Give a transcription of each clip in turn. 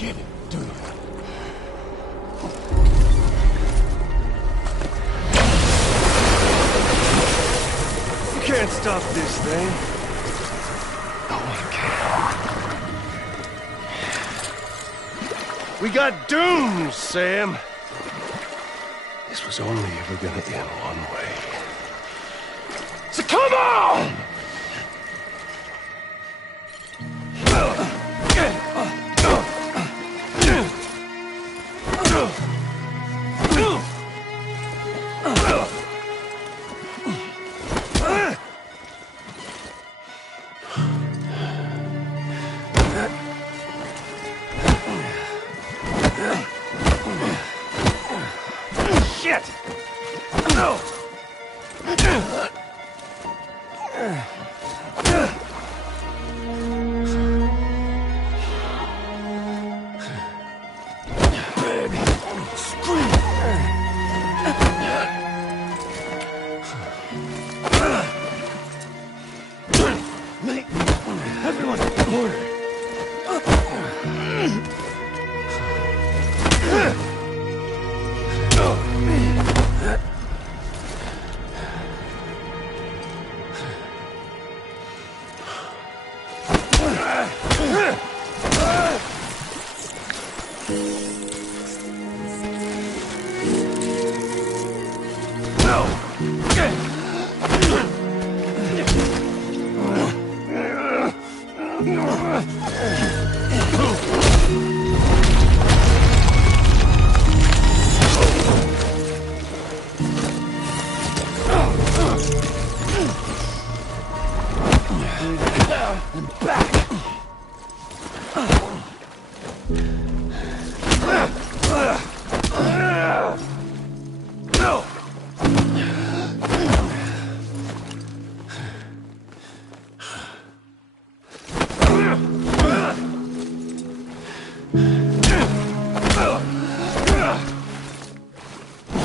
Get it, dude. You can't stop this thing. No one can. We got dooms, Sam. This was only ever gonna end one way. So come on! Shit! No! Everyone, order.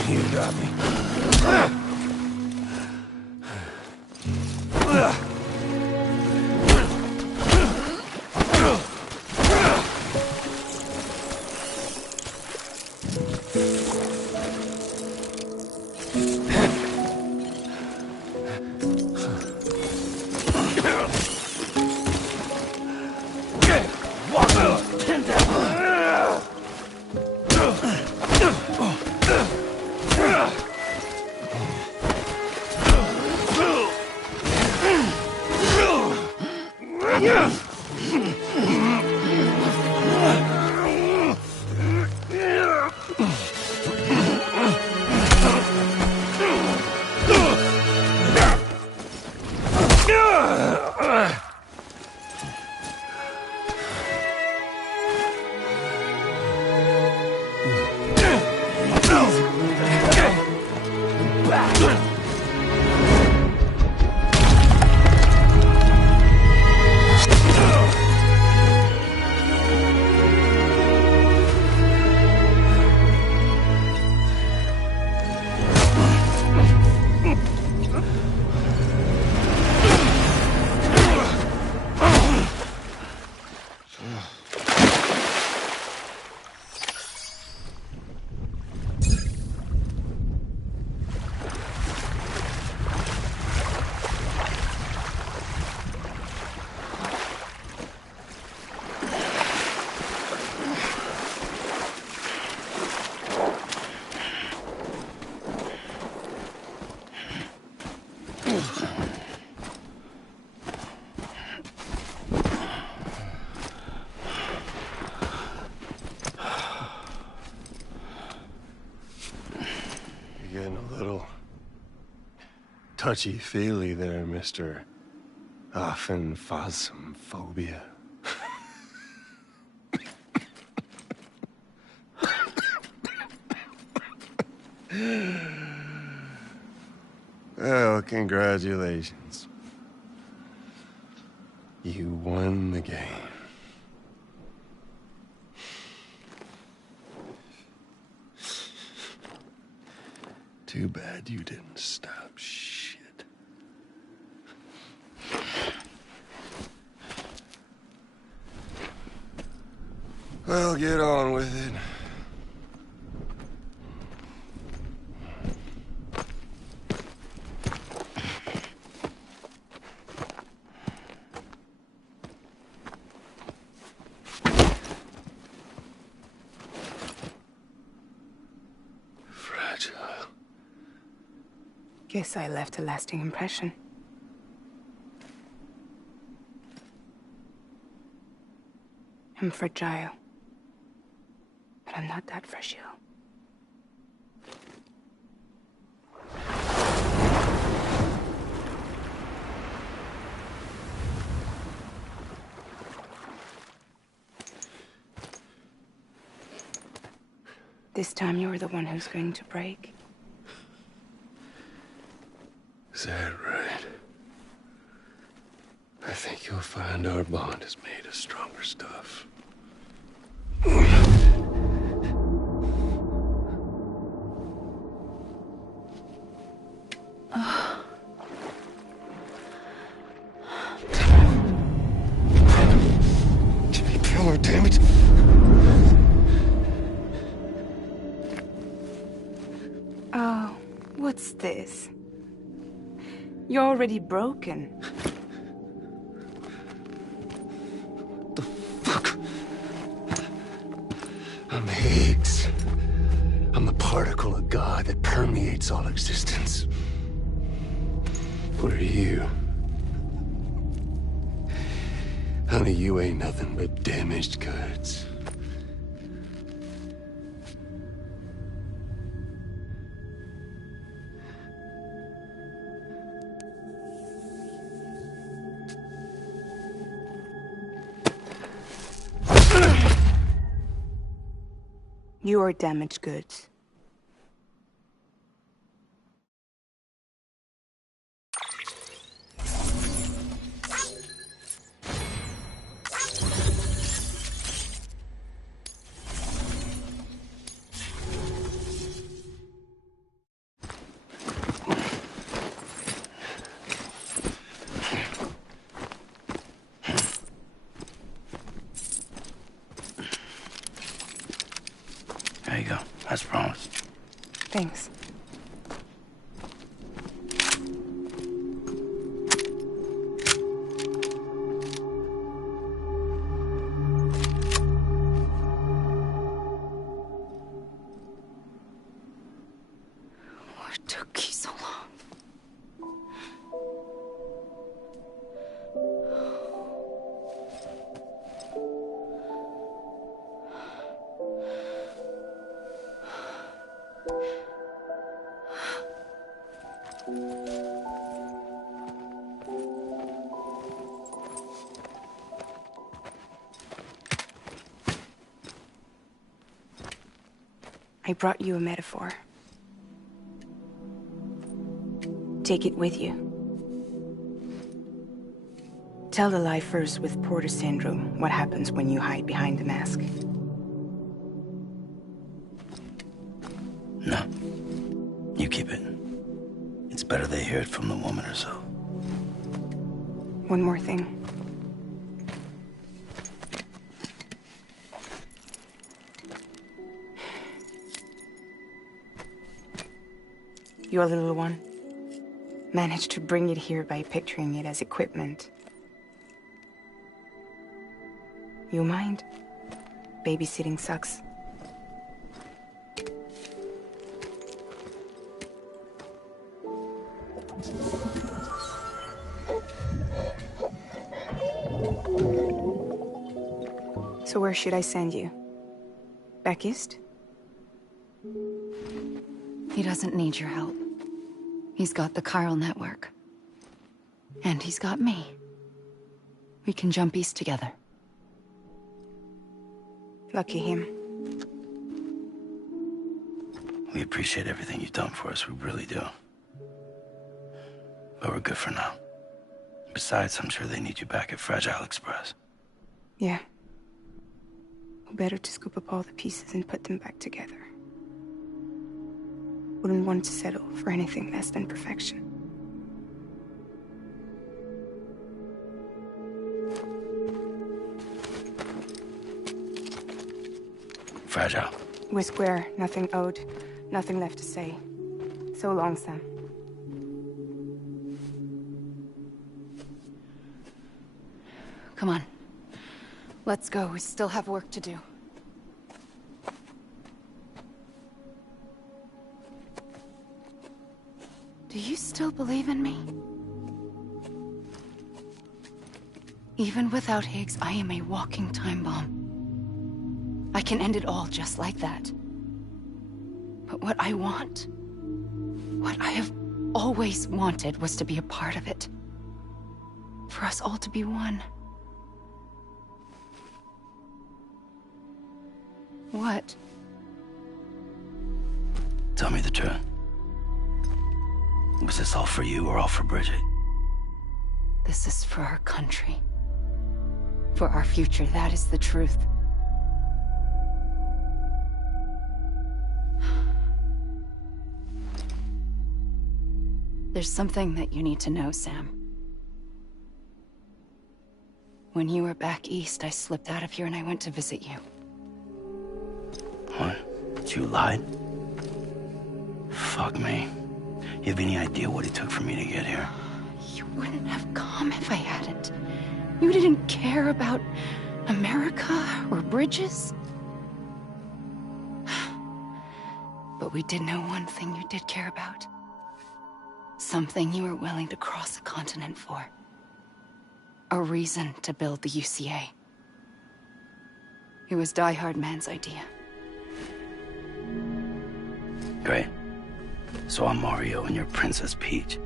You got me. Getting a little touchy-feely there, Mr. Phasmophobia. Well, congratulations. You won the game. Too bad you didn't stop shit. Well, get on with it. Fragile. Guess I left a lasting impression. I'm fragile. But I'm not that fragile. This time you're the one who's going to break. Is that right? I think you'll find our bond is made of stronger stuff. Jimmy Pillar, damn it! Oh, what's this? You're already broken. The fuck? I'm Higgs. I'm the particle of God that permeates all existence. What are you? Honey, you ain't nothing but damaged goods. You are damaged goods. There you go, as promised. Thanks. What took you so long? I brought you a metaphor. Take it with you. Tell the lifers with Porter syndrome what happens when you hide behind the mask. No. You keep it. It's better they hear it from the woman herself. One more thing. Your little one managed to bring it here by picturing it as equipment. You mind? Babysitting sucks. So where should I send you? Back east? He doesn't need your help. He's got the chiral network. And he's got me. We can jump east together. Lucky him. We appreciate everything you've done for us, we really do. But we're good for now. Besides, I'm sure they need you back at Fragile Express. Yeah. Better to scoop up all the pieces and put them back together. Wouldn't want to settle for anything less than perfection. Fragile. We're square. Nothing owed. Nothing left to say. So long, Sam. Come on. Let's go. We still have work to do. Do you still believe in me? Even without Higgs, I am a walking time bomb. I can end it all just like that. But what I want, what I have always wanted, was to be a part of it. For us all to be one. What? Tell me the truth. Was this all for you or all for Bridget? This is for our country. For our future, that is the truth. There's something that you need to know, Sam. When you were back east, I slipped out of here and I went to visit you. What? You lied? Fuck me. You have any idea what it took for me to get here? You wouldn't have come if I hadn't. You didn't care about America or bridges. But we did know one thing you did care about. Something you were willing to cross a continent for. A reason to build the UCA. It was Die Hard Man's idea. Great. So I'm Mario and you're Princess Peach.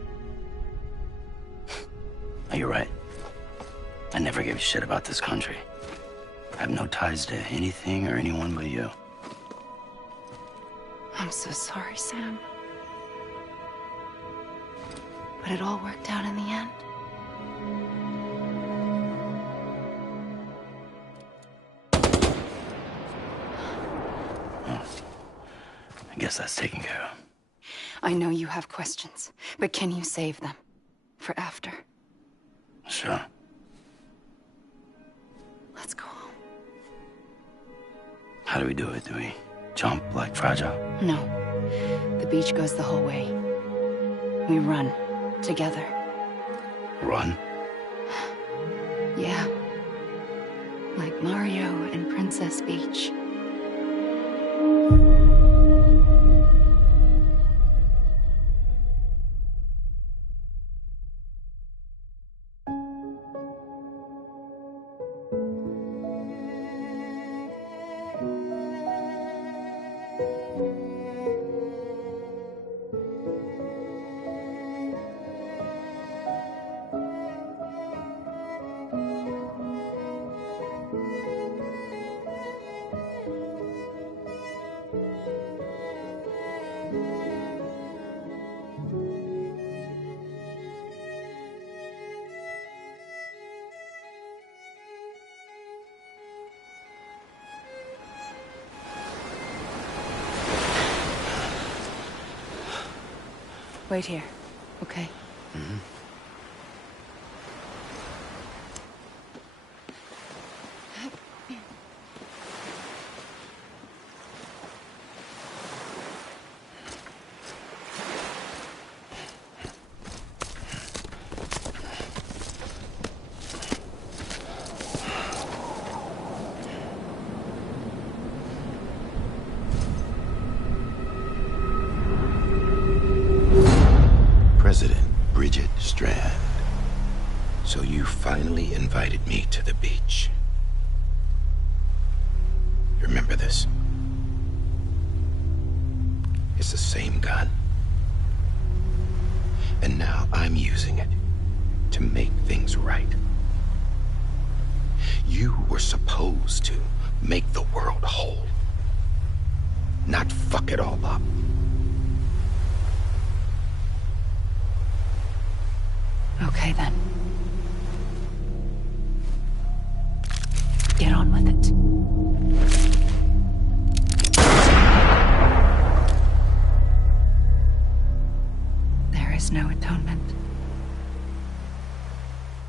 You're right. I never gave a shit about this country. I have no ties to anything or anyone but you. I'm so sorry, Sam. But it all worked out in the end. Well, I guess that's taken care of. I know you have questions, but can you save them? For after? Sure. Let's go home. How do we do it? Do we jump like Fragile? No. The beach goes the whole way. We run. Together. Run? Yeah. Like Mario and Princess Peach. Wait here, okay? Mm-hmm. President Bridget Strand. So you finally invited me to the beach. Remember this? It's the same gun. And now I'm using it to make things right. You were supposed to make the world whole, not fuck it all up. Okay, then. Get on with it. There is no atonement.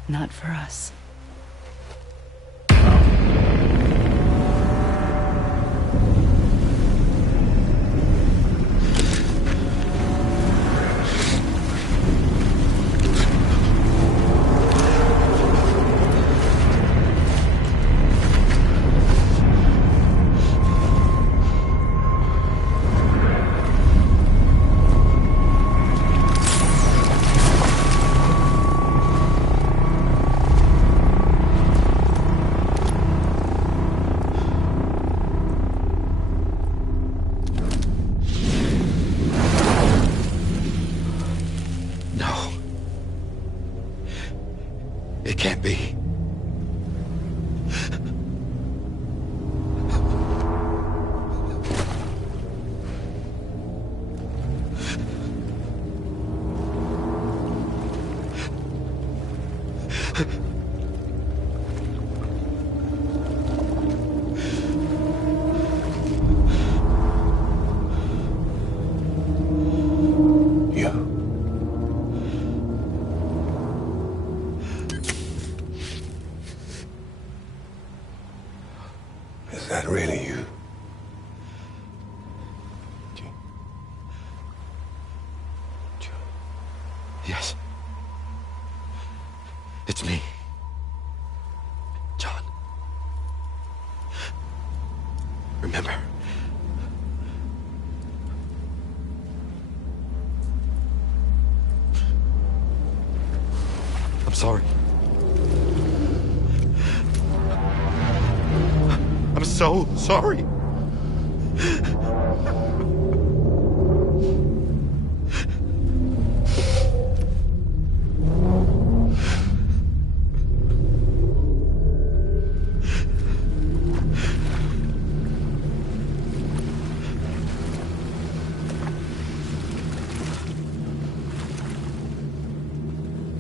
Not for us. kill you. Yes. It's me. John. Remember. I'm sorry. I'm so sorry.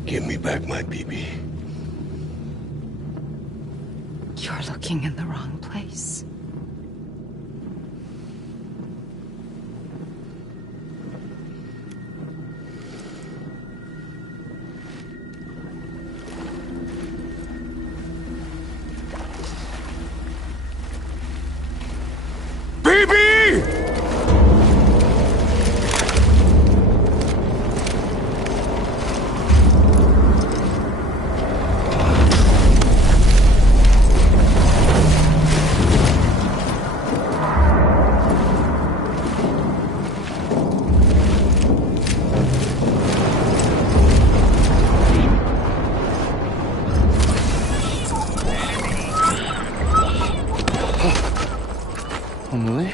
Give me back my BB. You're looking in the wrong place. Emily?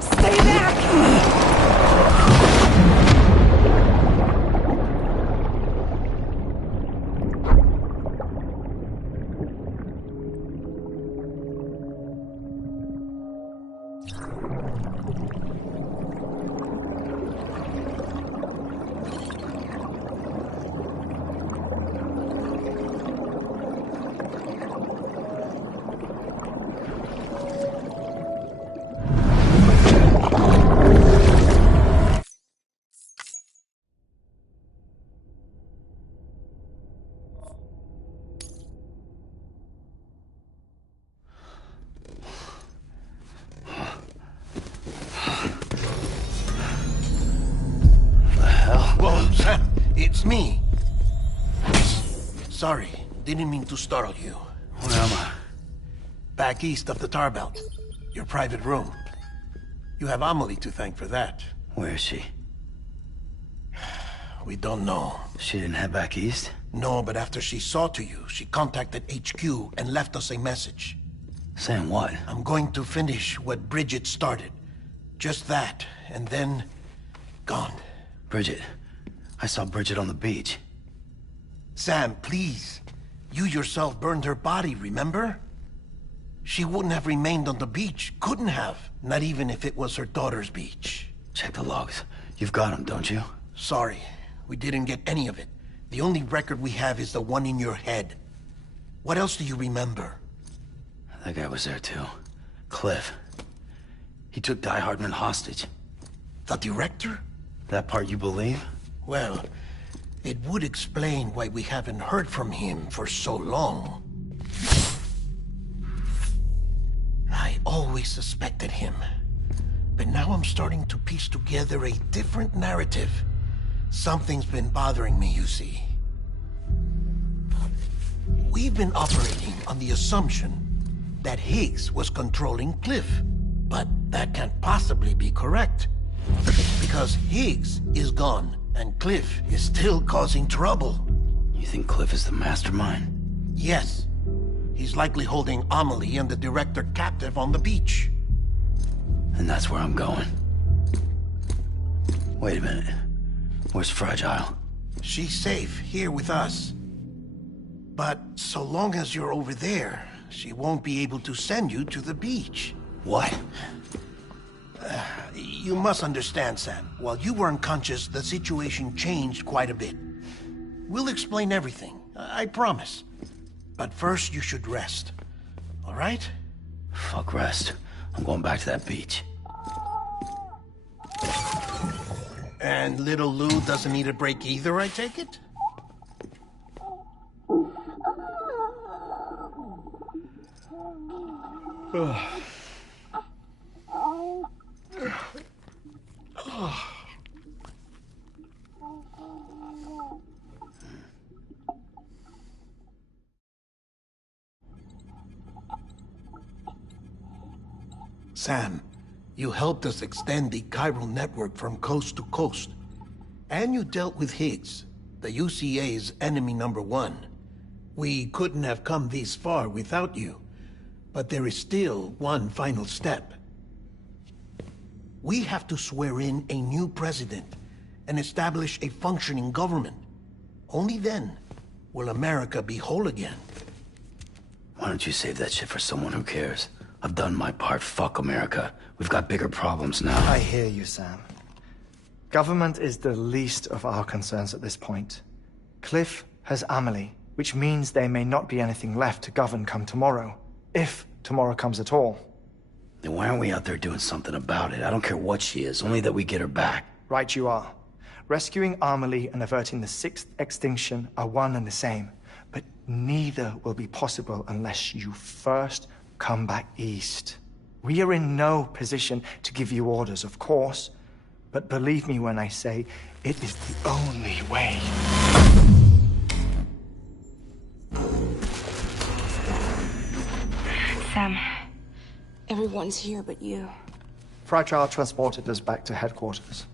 Stay back! Whoa, Sam, it's me. Sorry, didn't mean to startle you. Where am I? Back east of the tar belt. Your private room. You have Amelie to thank for that. Where is she? We don't know. She didn't head back east? No, but after she saw to you, she contacted HQ and left us a message. Saying what? I'm going to finish what Bridget started. Just that, and then... gone. Bridget. I saw Bridget on the beach. Sam, please. You yourself burned her body, remember? She wouldn't have remained on the beach. Couldn't have. Not even if it was her daughter's beach. Check the logs. You've got them, don't you? Sorry. We didn't get any of it. The only record we have is the one in your head. What else do you remember? That guy was there too. Cliff. He took Die Hardman hostage. The director? That part you believe? Well, it would explain why we haven't heard from him for so long. I always suspected him. But now I'm starting to piece together a different narrative. Something's been bothering me, you see. We've been operating on the assumption that Higgs was controlling Cliff. But that can't possibly be correct. Because Higgs is gone, and Cliff is still causing trouble. You think Cliff is the mastermind? Yes. He's likely holding Amelie and the director captive on the beach. And that's where I'm going. Wait a minute. Where's Fragile? She's safe here with us. But so long as you're over there, she won't be able to send you to the beach. What? You must understand, Sam. While you were unconscious, the situation changed quite a bit. We'll explain everything, I promise. But first, you should rest. All right? Fuck rest. I'm going back to that beach. And little Lou doesn't need a break either, I take it? Sam, you helped us extend the chiral network from coast to coast. And you dealt with Higgs, the UCA's enemy #1. We couldn't have come this far without you. But there is still one final step. We have to swear in a new president and establish a functioning government. Only then will America be whole again. Why don't you save that shit for someone who cares? I've done my part. Fuck America. We've got bigger problems now. I hear you, Sam. Government is the least of our concerns at this point. Cliff has Amelie, which means there may not be anything left to govern come tomorrow. If tomorrow comes at all. Then why aren't we out there doing something about it? I don't care what she is, only that we get her back. Right you are. Rescuing Amelie and averting the 6th extinction are one and the same. But neither will be possible unless you first come back east. We are in no position to give you orders, of course. But believe me when I say, it is the only way. Sam, everyone's here but you. Fragile transported us back to headquarters.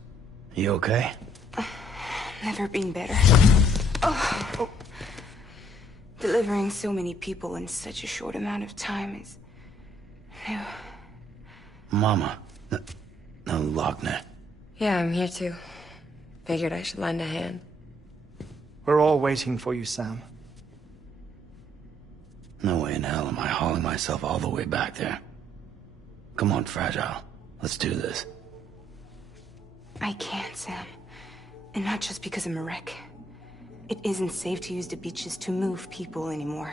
You okay? Never been better. Oh. Delivering so many people in such a short amount of time is new. Mama. No, Lochner. Yeah, I'm here too. Figured I should lend a hand. We're all waiting for you, Sam. No way in hell am I hauling myself all the way back there. Come on, Fragile. Let's do this. I can't, Sam. And not just because I'm a wreck. It isn't safe to use the beaches to move people anymore.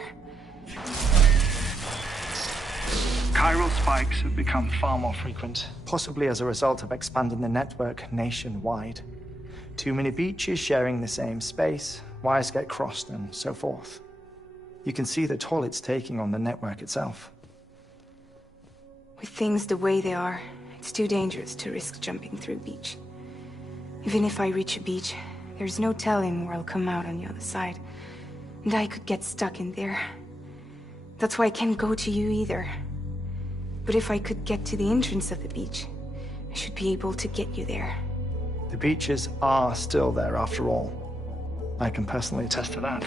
Chiral spikes have become far more frequent, possibly as a result of expanding the network nationwide. Too many beaches sharing the same space, wires get crossed, and so forth. You can see the toll it's taking on the network itself. With things the way they are, it's too dangerous to risk jumping through a beach. Even if I reach a beach, there's no telling where I'll come out on the other side. And I could get stuck in there. That's why I can't go to you either. But if I could get to the entrance of the beach, I should be able to get you there. The beaches are still there after all. I can personally attest to that.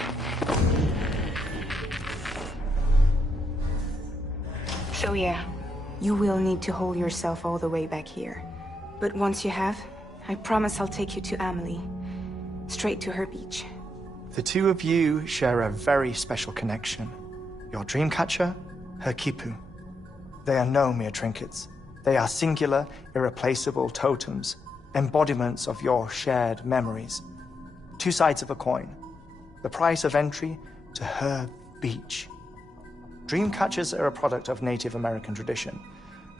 So yeah, you will need to hold yourself all the way back here. But once you have, I promise I'll take you to Amelie. Straight to her beach. The two of you share a very special connection. Your dreamcatcher, her quipu. They are no mere trinkets. They are singular, irreplaceable totems, embodiments of your shared memories. Two sides of a coin. The price of entry to her beach. Dreamcatchers are a product of Native American tradition,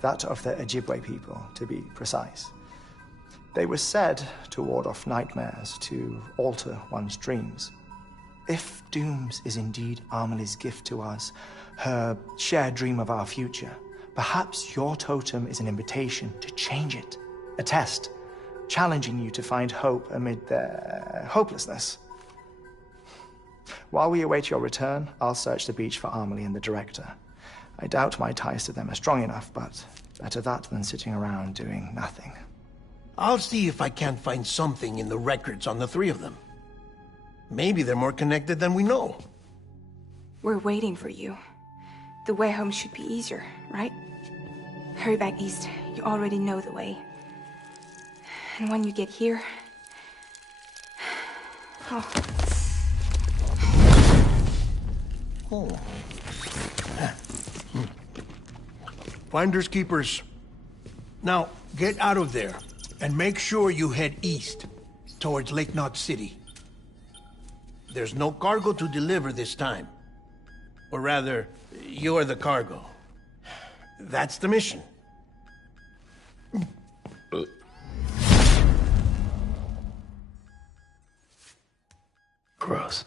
that of the Ojibwe people, to be precise. They were said to ward off nightmares, to alter one's dreams. If Dooms is indeed Amelie's gift to us, her shared dream of our future, perhaps your totem is an invitation to change it. A test, challenging you to find hope amid their hopelessness. While we await your return, I'll search the beach for Amelie and the director. I doubt my ties to them are strong enough, but better that than sitting around doing nothing. I'll see if I can't find something in the records on the three of them. Maybe they're more connected than we know. We're waiting for you. The way home should be easier, right? Hurry back east. You already know the way. And when you get here... Oh. Finders keepers. Now, get out of there, and make sure you head east, towards Lake Knot City. There's no cargo to deliver this time. Or rather, you're the cargo. That's the mission. gross.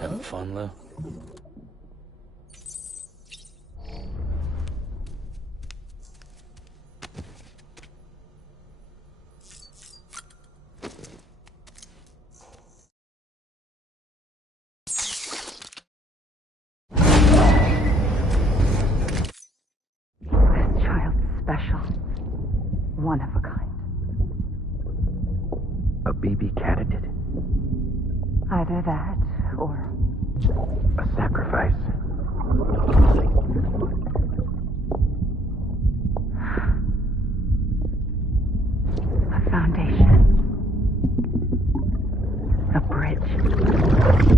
Having fun, Lou? This child's special. One of a kind. A baby candidate? Either that, or A sacrifice? a foundation. A bridge.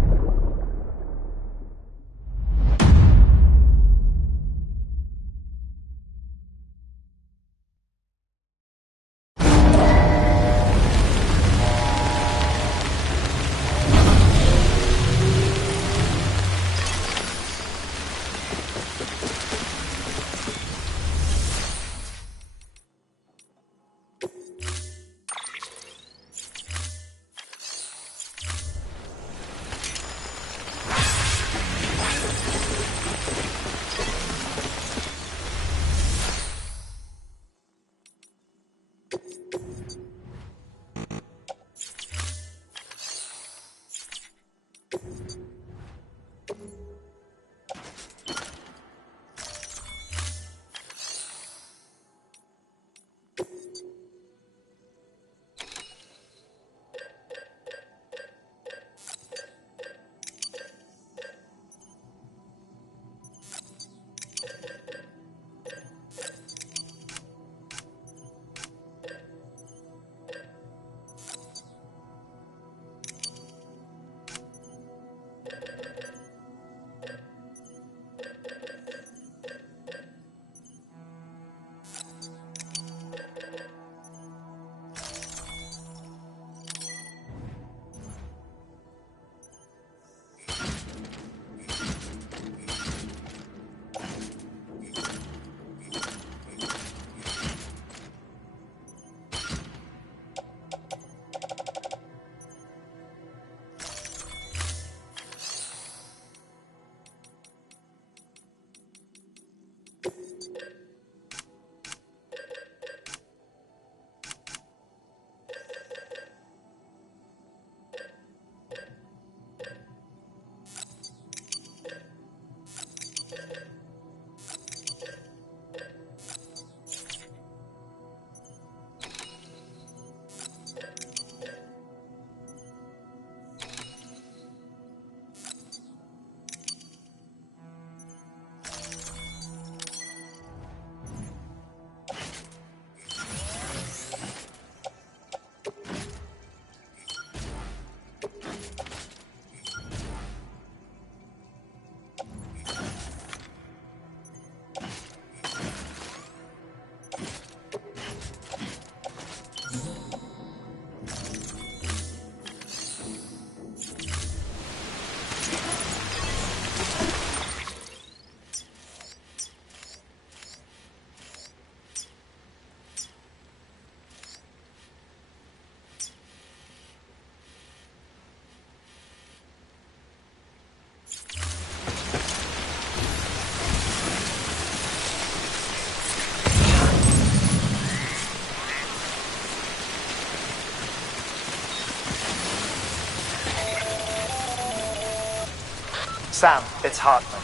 Sam, it's Hartman.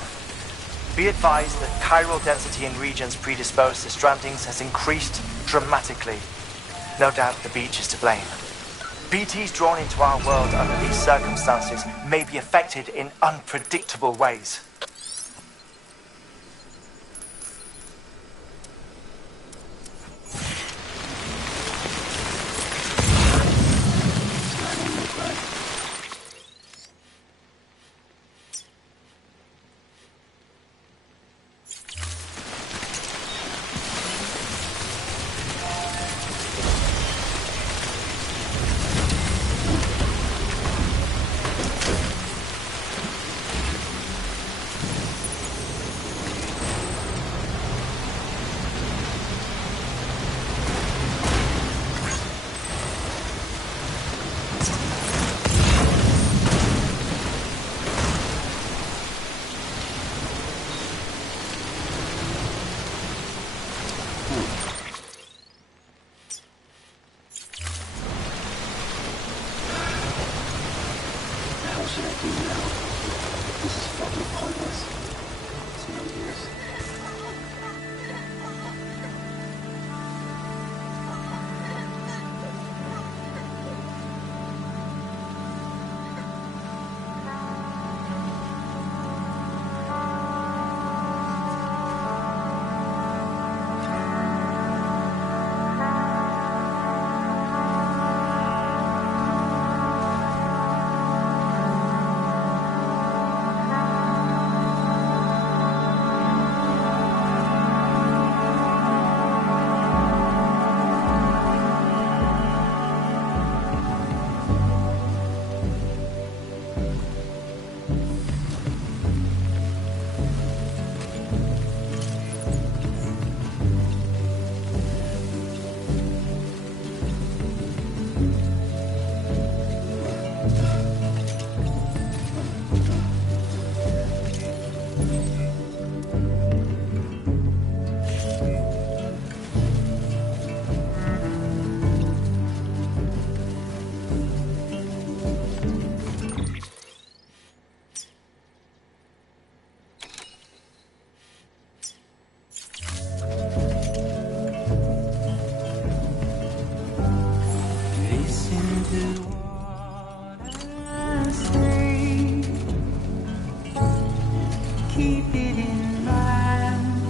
Be advised that chiral density in regions predisposed to strandings has increased dramatically. No doubt the beach is to blame. BTs drawn into our world under these circumstances may be affected in unpredictable ways. keep it in mind.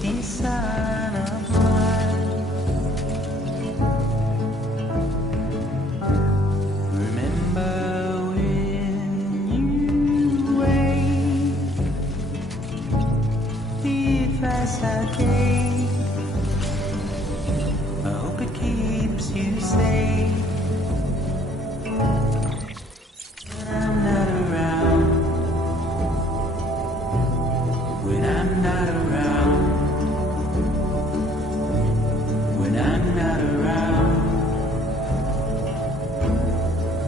Dear son of mine, remember when you wake, the advice I gave, I hope it keeps you safe. When I'm not around, when I'm not around, when I'm not around,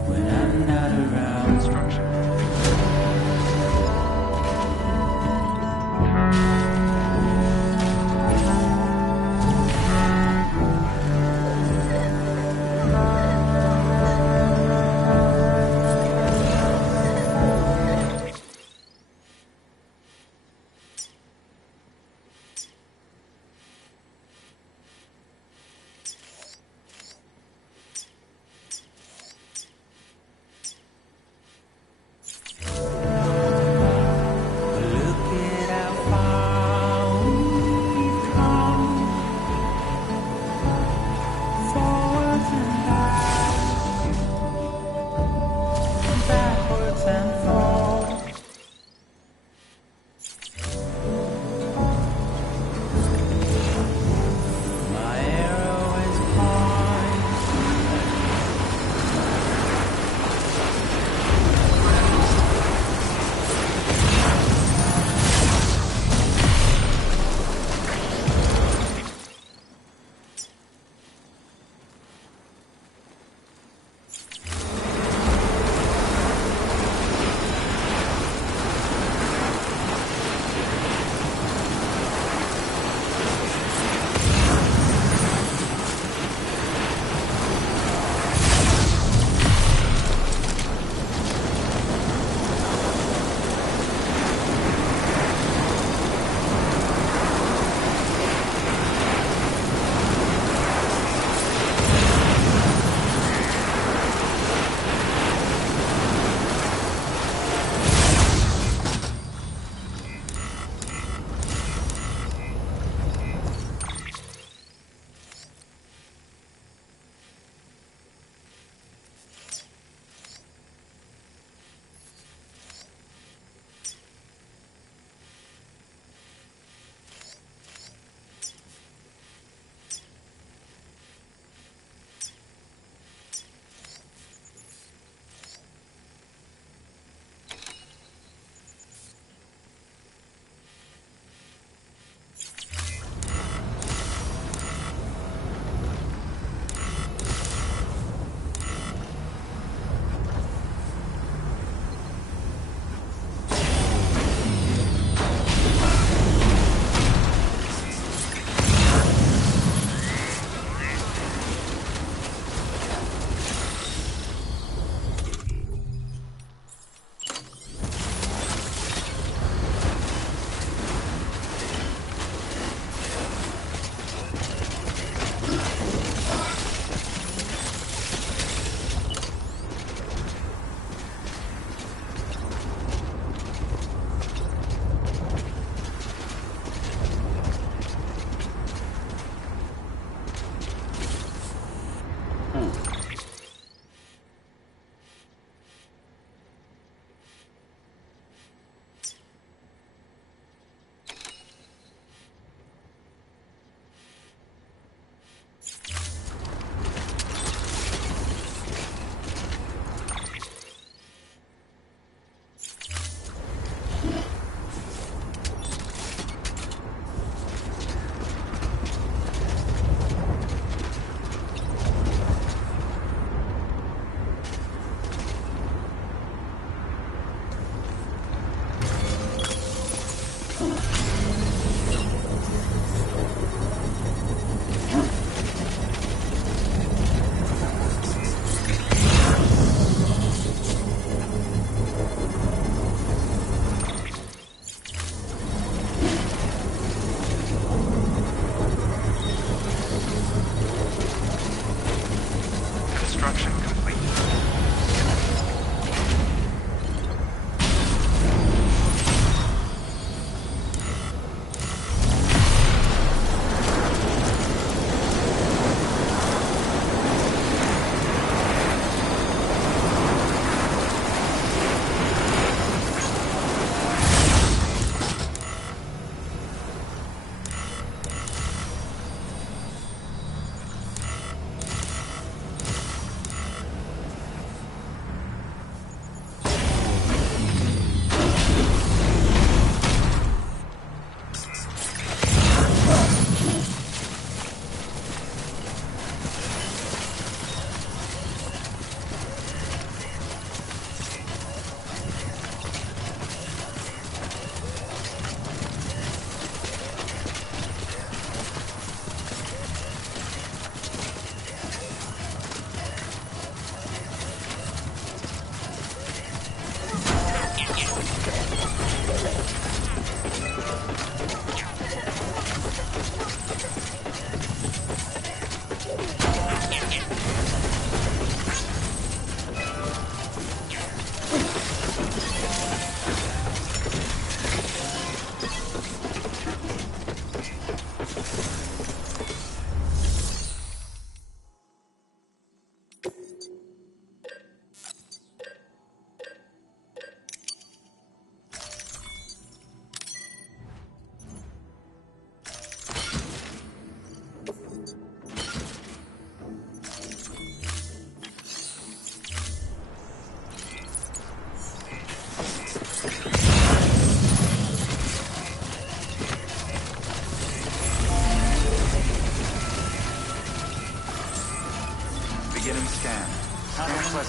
when I'm not around. Instruction.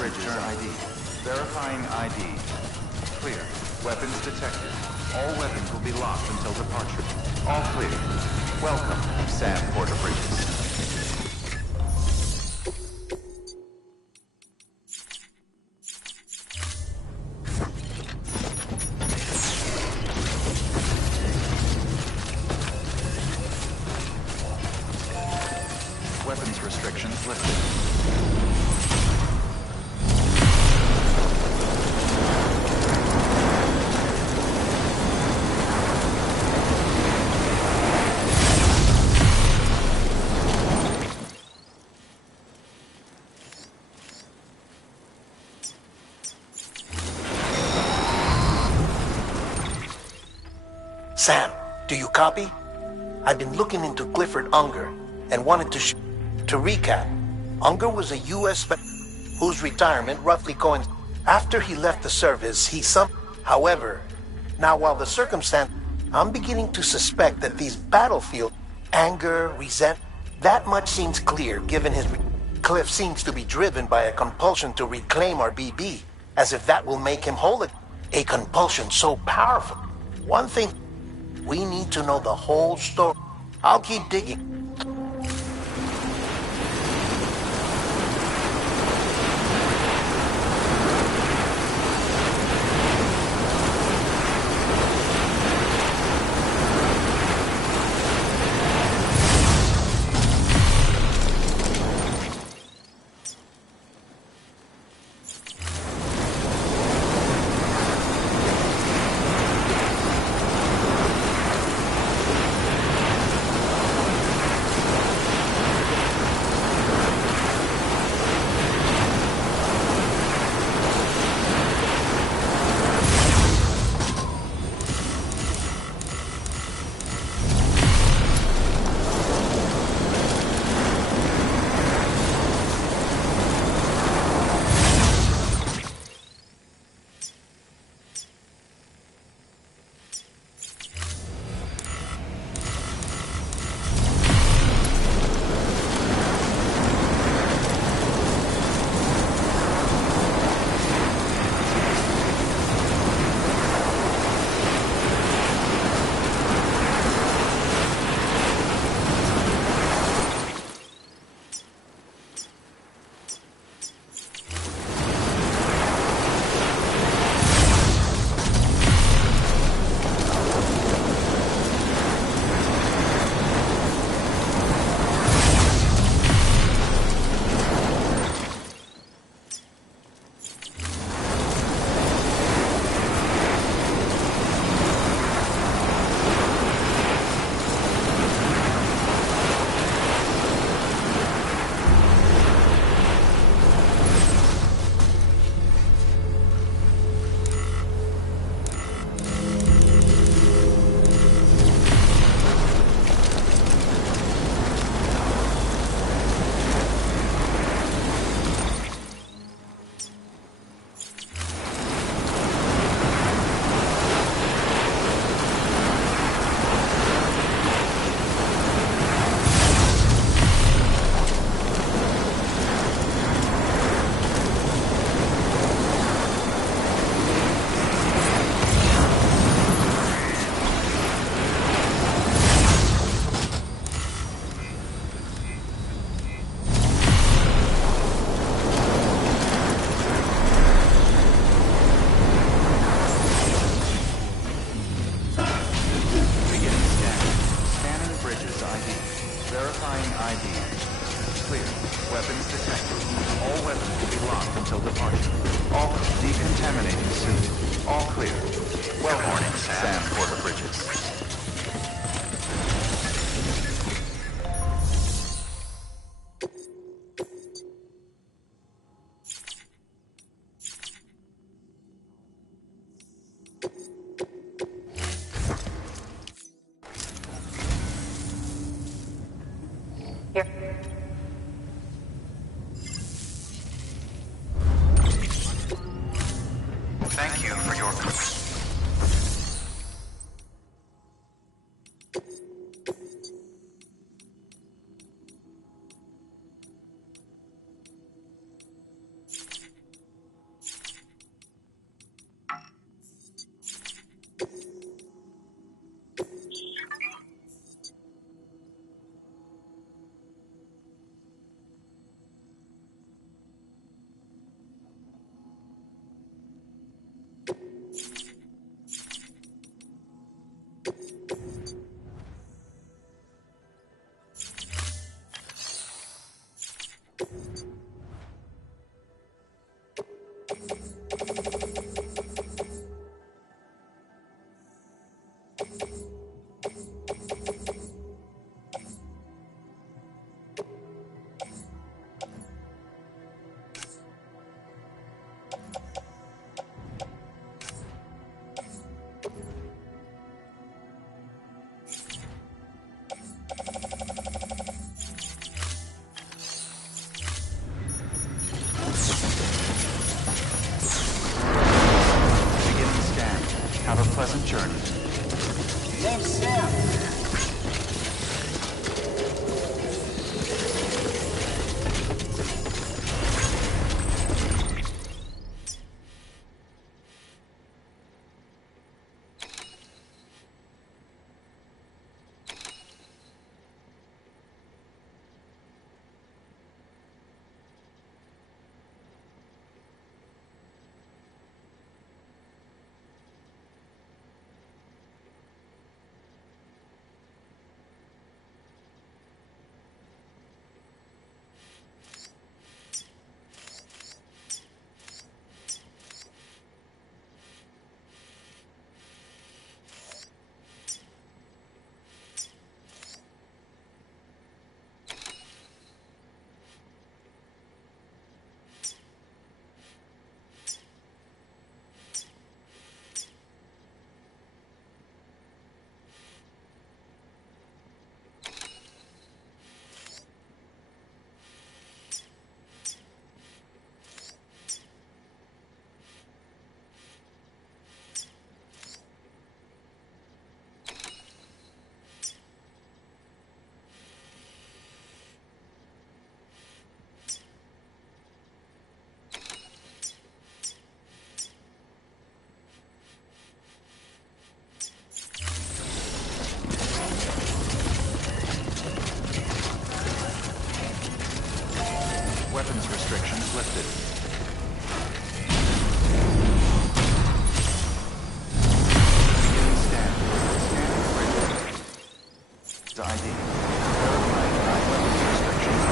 Bridges ID. Verifying ID. Clear. Weapons detected. All weapons will be locked until departure. All clear. Welcome, Sam Porter Bridges. Weapons restrictions lifted. Sam, do you copy? I've been looking into Clifford Unger and wanted to recap. Unger was a U.S. whose retirement roughly coincided. After he left the service, However, now while the circumstance, I'm beginning to suspect that these battlefield anger, that much seems clear given his... Cliff seems to be driven by a compulsion to reclaim our BB, as if that will make him whole again. A compulsion so powerful. One thing, we need to know the whole story. I'll keep digging. Name's Sam. Weapons restrictions lifted. ID. Verifying weapons restrictions.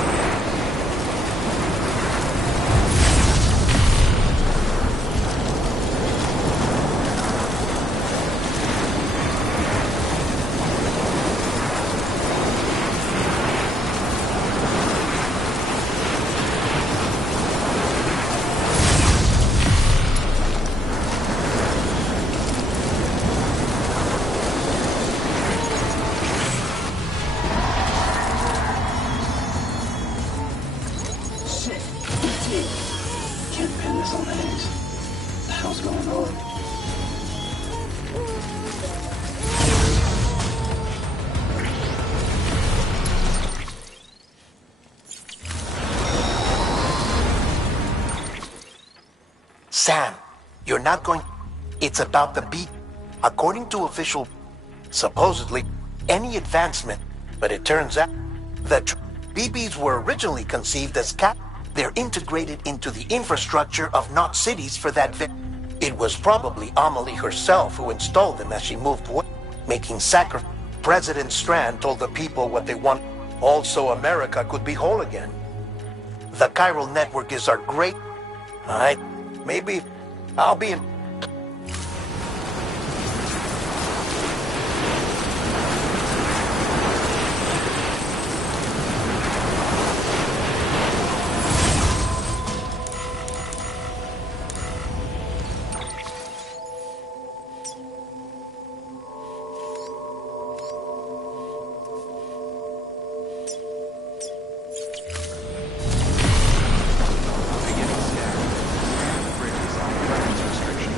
Can't pin this on the Higgs. What the hell's going on? Sam, you're not going... It's about the beat. According to official... Supposedly, any advancement. But it turns out that BBs were originally conceived as cat. They're integrated into the infrastructure of not cities for that It was probably Amelie herself who installed them as she moved west, making sacrifice. President Strand told the people what they want. Also, America could be whole again. The chiral network is our great... Maybe I'll be in... Beginning scan. Bridges on weapons restrictions.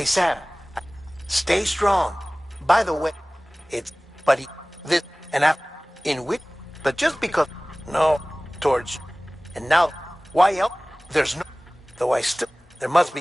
Hey, Sam, stay strong. By the way, it's buddy this and after in which, but just because no towards you. And now, why else? There's no, though I still, there must be.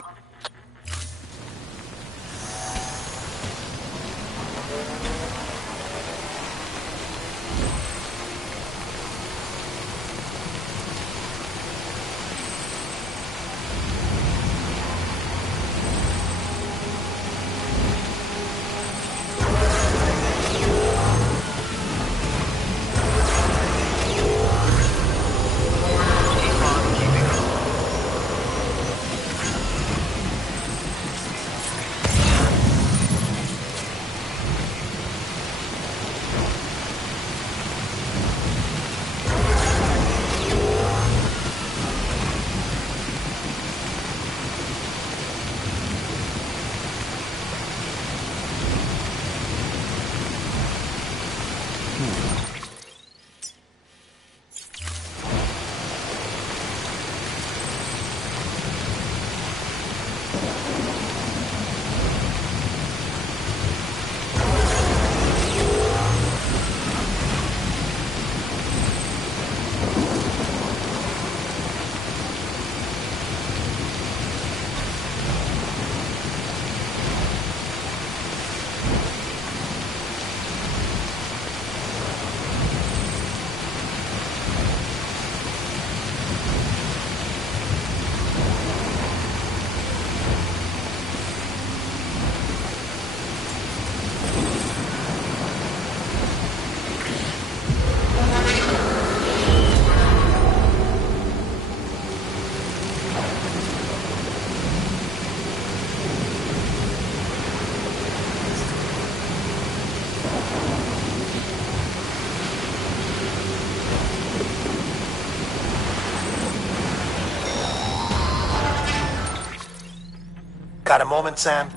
Got a moment, Sam?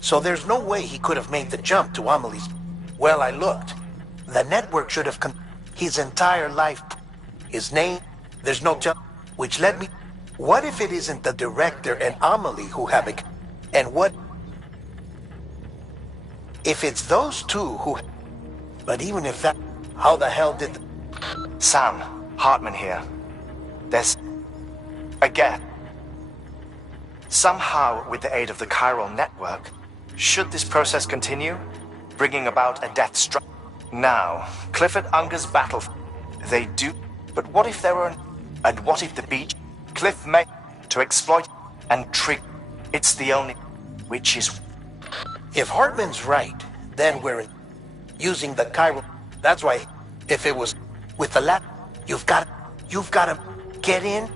So there's no way he could have made the jump to Amelie's. Well, I looked. The network should have his entire life. His name, there's no jump, which led me. What if it isn't the director and Amelie who have it? And what if it's those two who... But even if that, how the hell did... Sam, Hartman here. There's... Again. Somehow, with the aid of the chiral network, should this process continue, bringing about a death strike? Now, Clifford Unger's battle... They do... But what if there were... And what if the beach... Cliff may... To exploit... And trick... It's the only... Which is... If Hartman's right, then we're using the chiral... That's why, if it was with the lab, you've got to get in.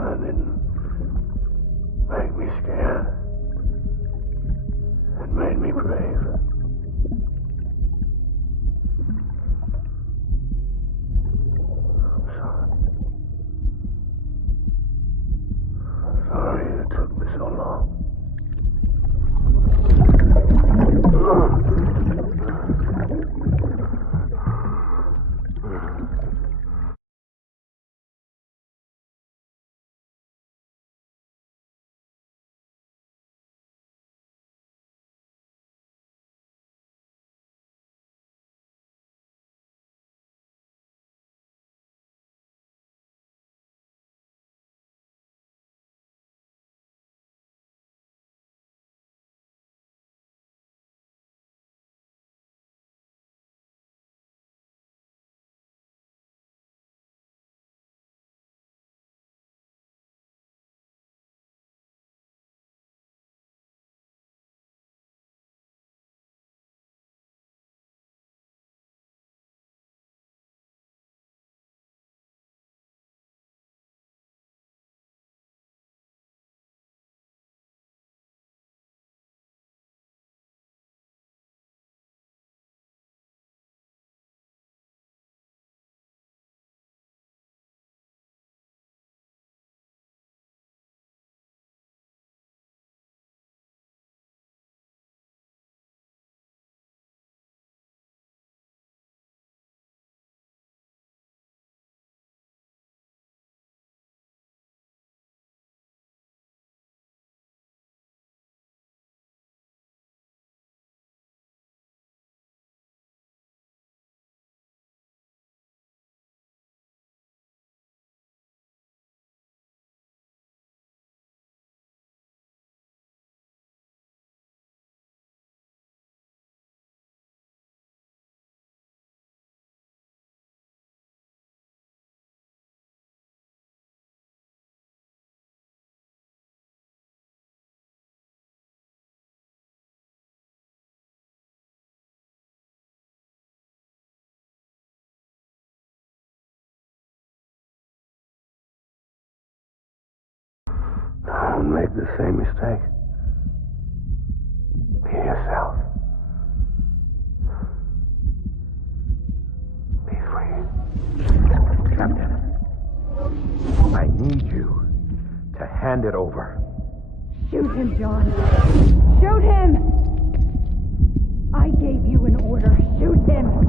Lana didn't make me scared. It made me brave. I'm sorry. Sorry it took me so long. Don't make the same mistake. Be yourself. Be free. Captain, I need you to hand it over. Shoot him, John. Shoot him! I gave you an order. Shoot him!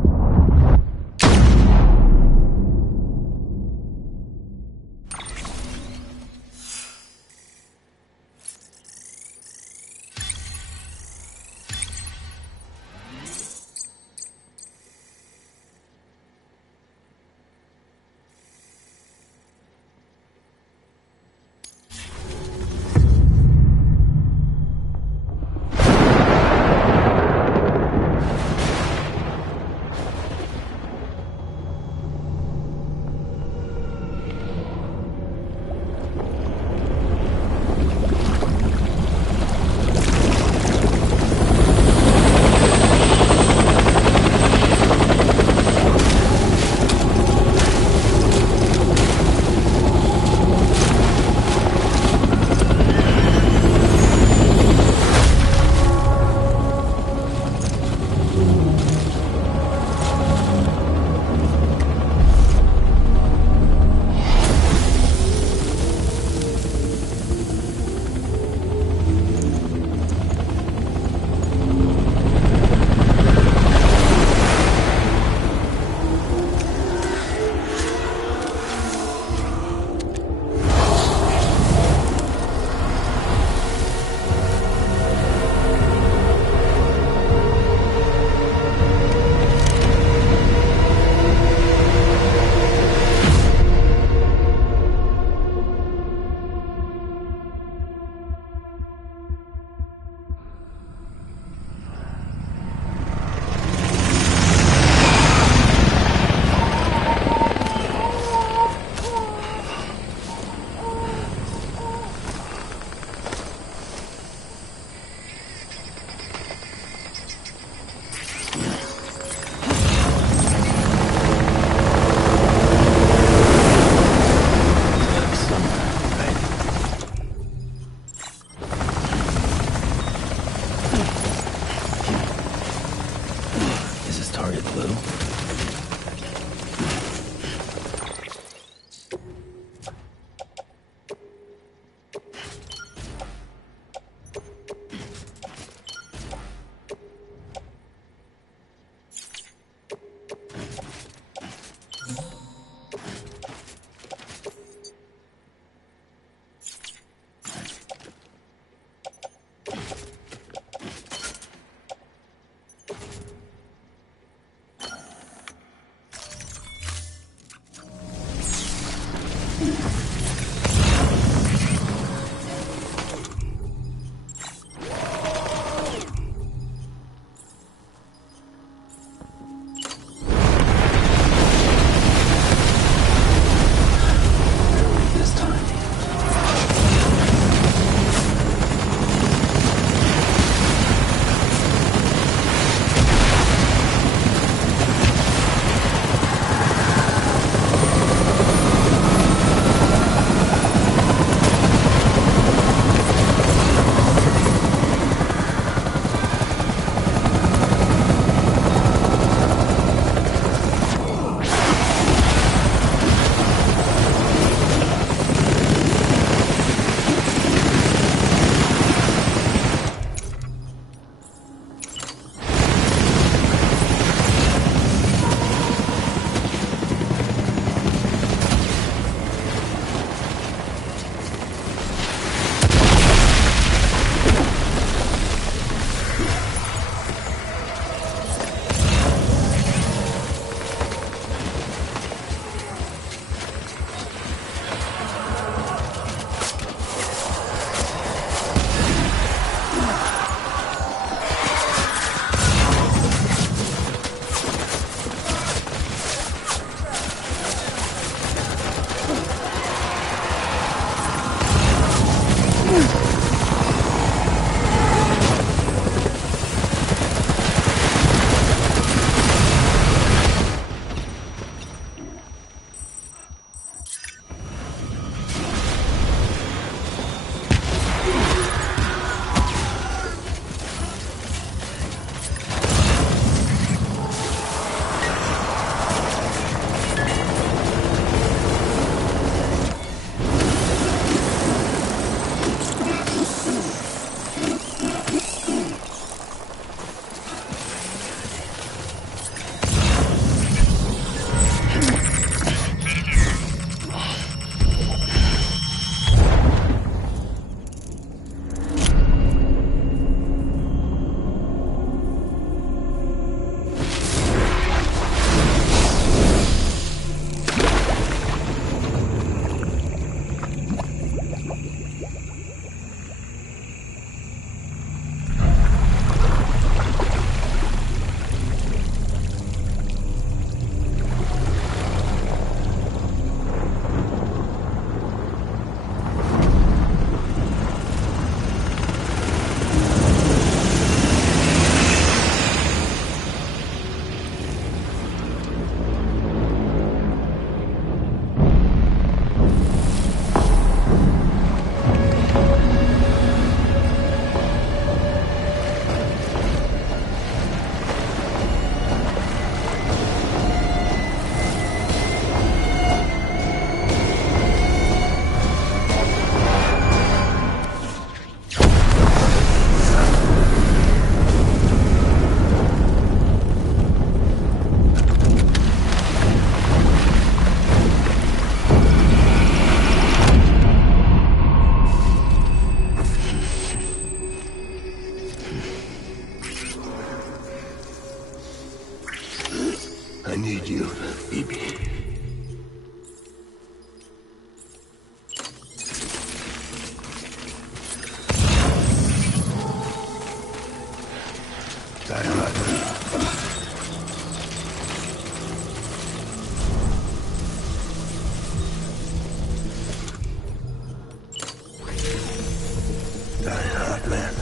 hard, man.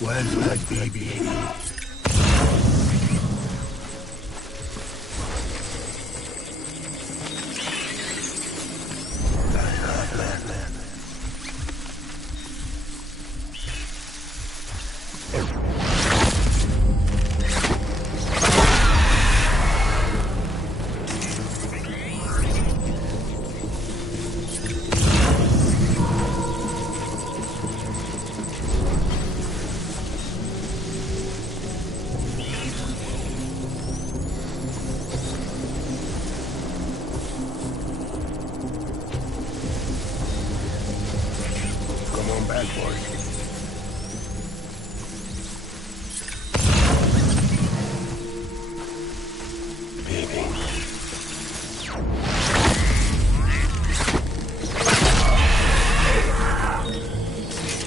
Where's my baby?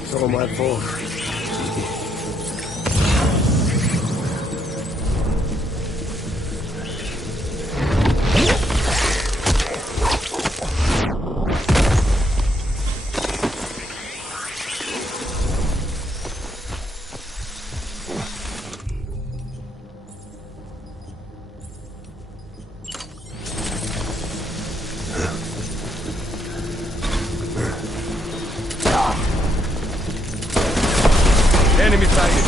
It's all my fault. Enemy sighted.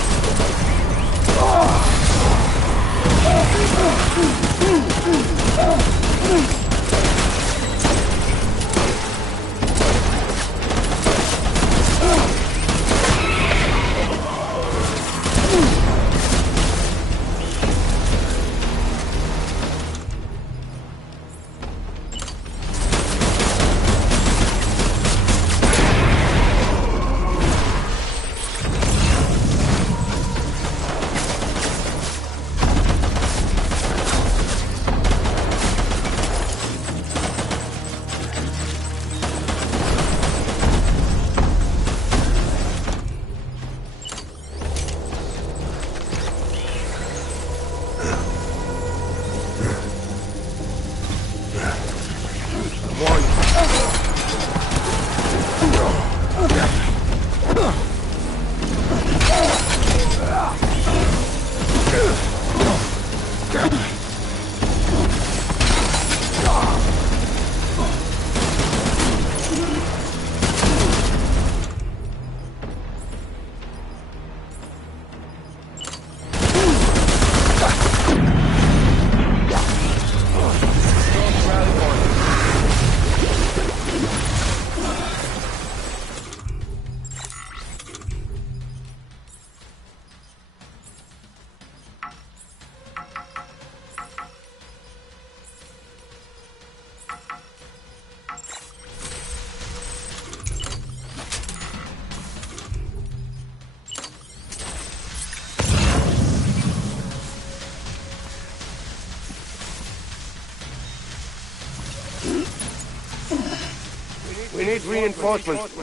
We need reinforcements.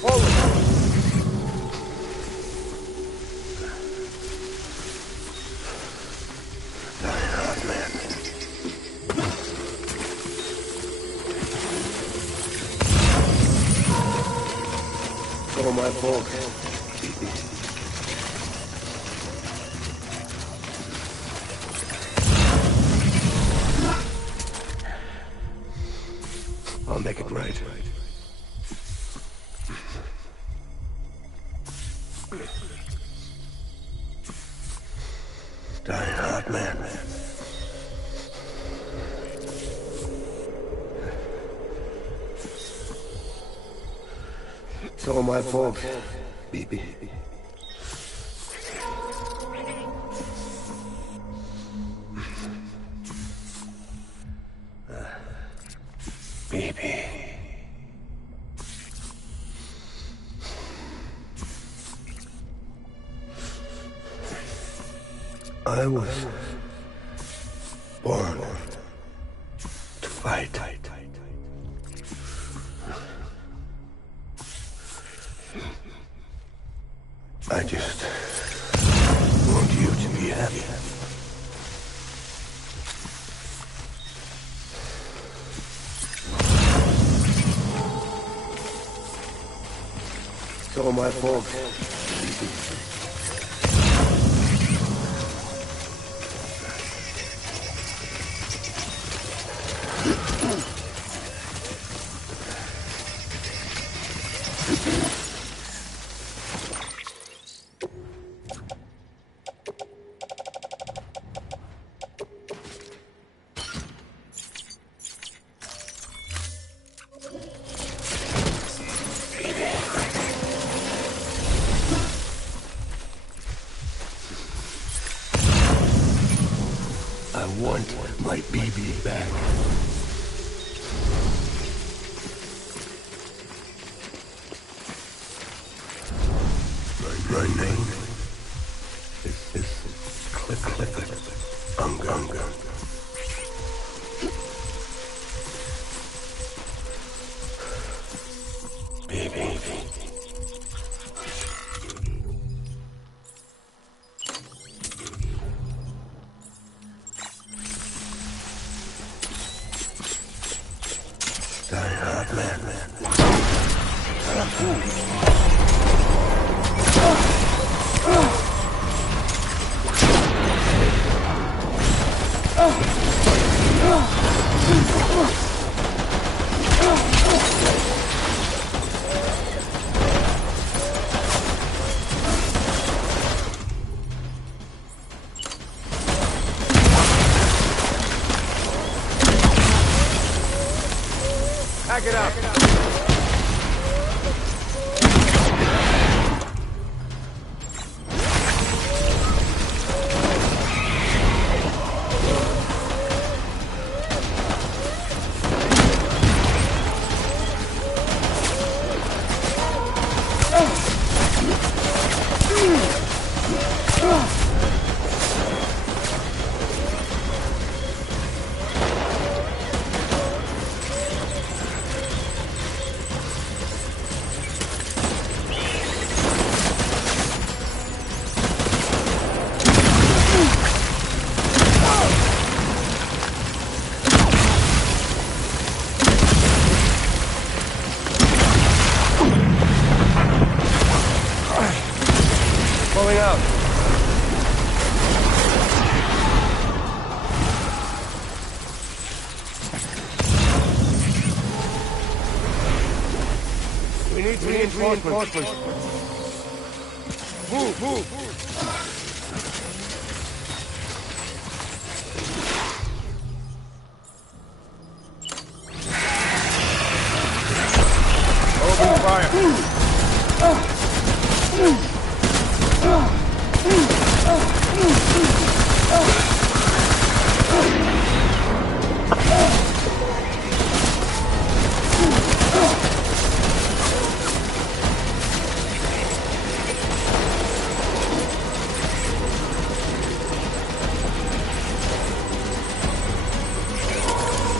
Forward. All my fault. I'll make it right. Die hard, man. all my fault, baby. Baby. I was born to fight. I just want you to be happy. It's all my fault. I want my baby back. My name is Clifford Unga. Baby. Die hard, man. Pack it up. Pulling out. We need reinforcements. Move. Open fire.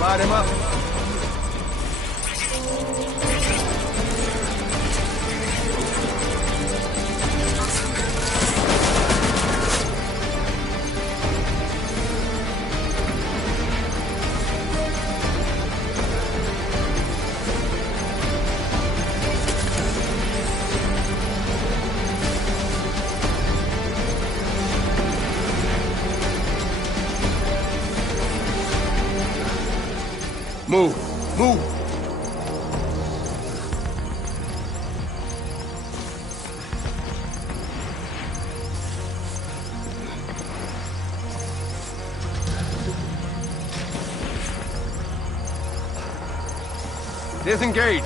Light him up. Move. Disengage.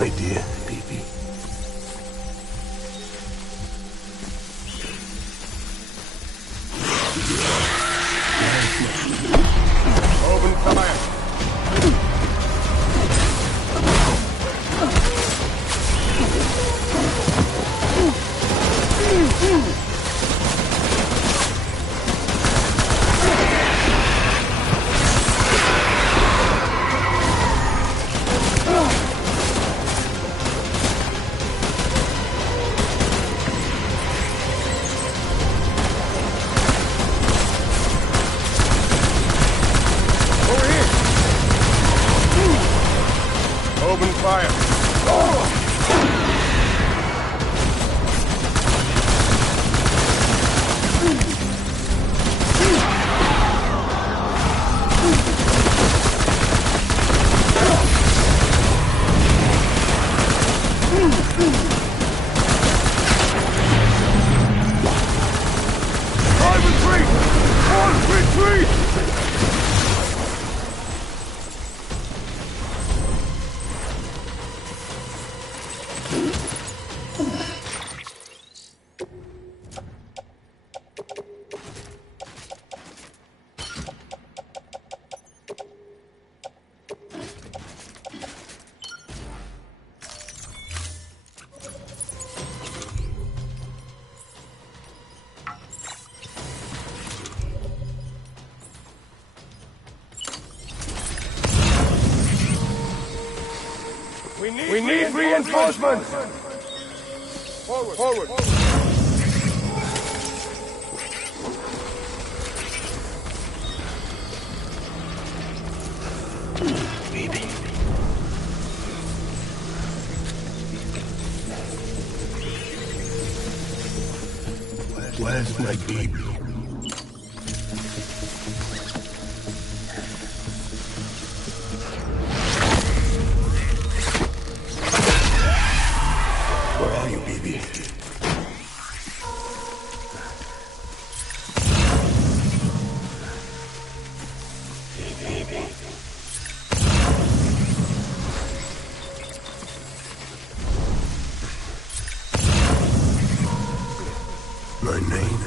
my dear baby. Open fire. Open fire. Five retreat! One retreat! We need reinforcements! Forward! Forward! Baby. Where's my baby? Where are you, baby? Hey, baby. My name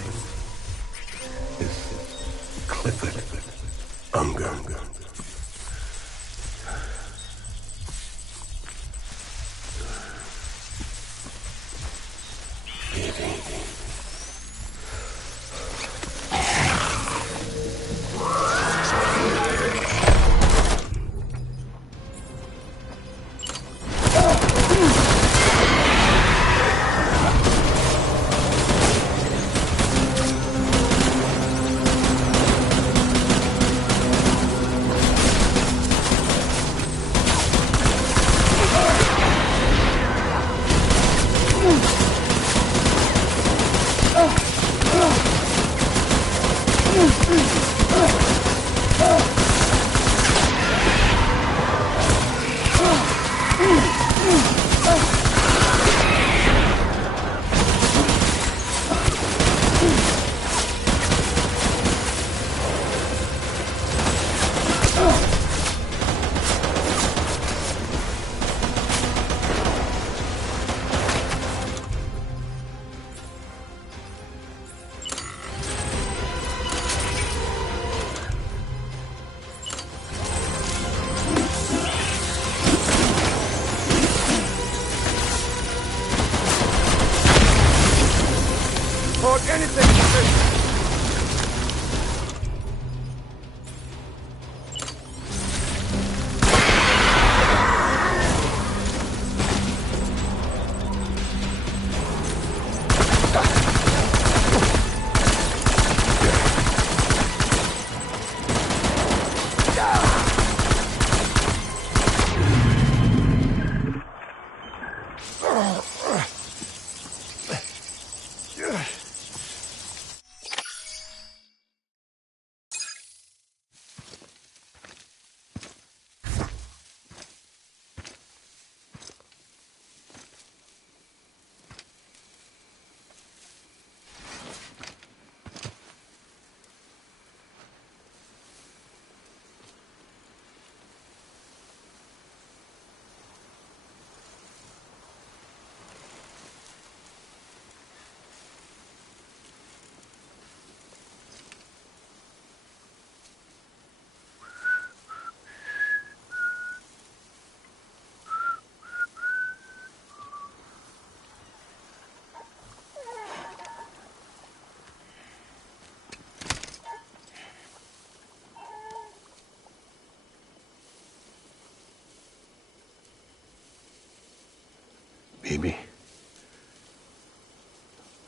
Baby,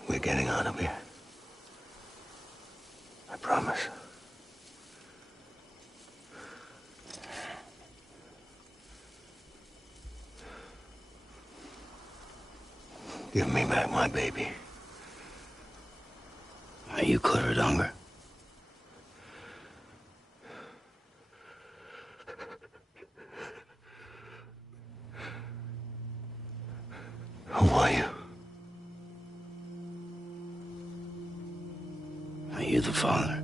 we're getting out of here. I promise. Give me back my baby. Are you cleared, Unger? Who are you? Are you the father?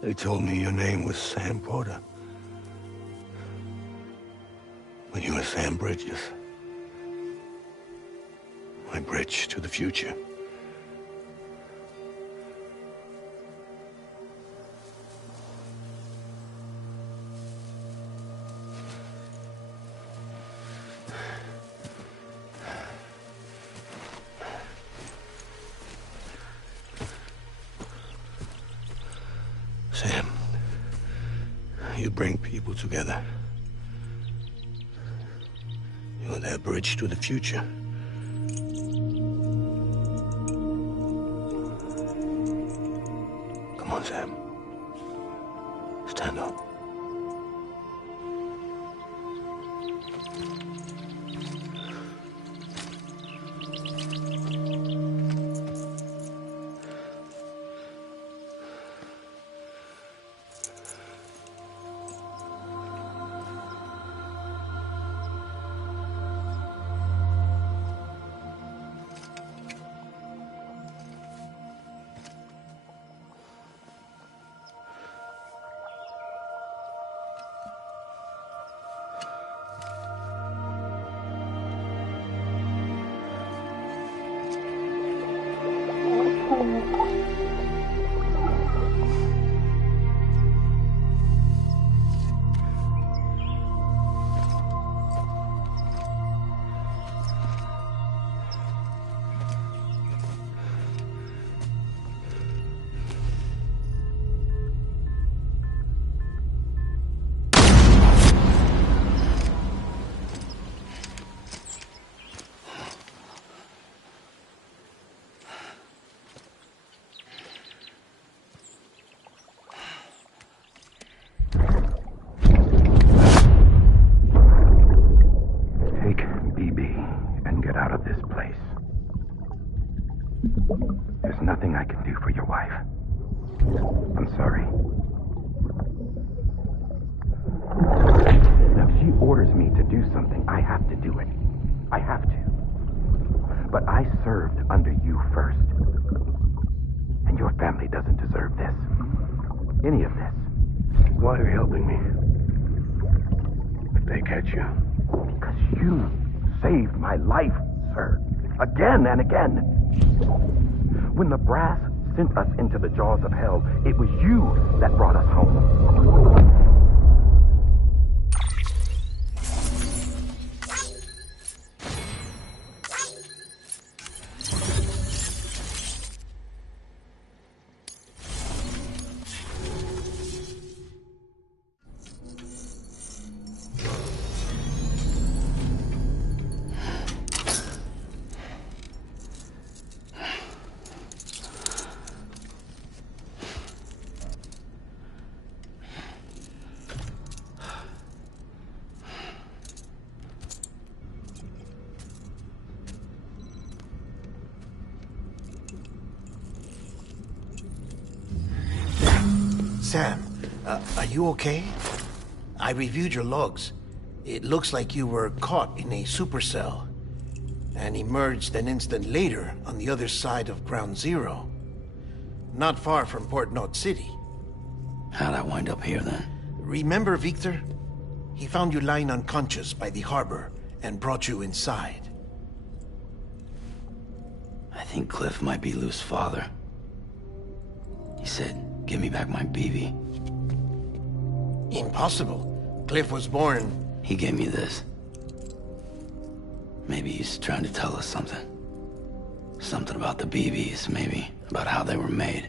They told me your name was Sam Porter. But you were Sam Bridges. My bridge to the future. Sam, you bring people together. You're their bridge to the future. Come on, Sam. Stand up. There's nothing I can do for your wife. I'm sorry. Now, if she orders me to do something, I have to do it. I have to. But I served under you first. And your family doesn't deserve this. Any of this. Why are you helping me? If they catch you. Because you saved my life, sir. Again and again. When the brass sent us into the jaws of hell, it was you that brought us home. Sam, are you okay? I reviewed your logs. It looks like you were caught in a supercell and emerged an instant later on the other side of Ground Zero. Not far from Port Knot City. How'd I wind up here then? Remember Victor? He found you lying unconscious by the harbor and brought you inside. I think Cliff might be Lou's father. He said, give me back my BB. Impossible. Cliff was born... He gave me this. Maybe he's trying to tell us something. Something about the BBs, maybe. About how they were made.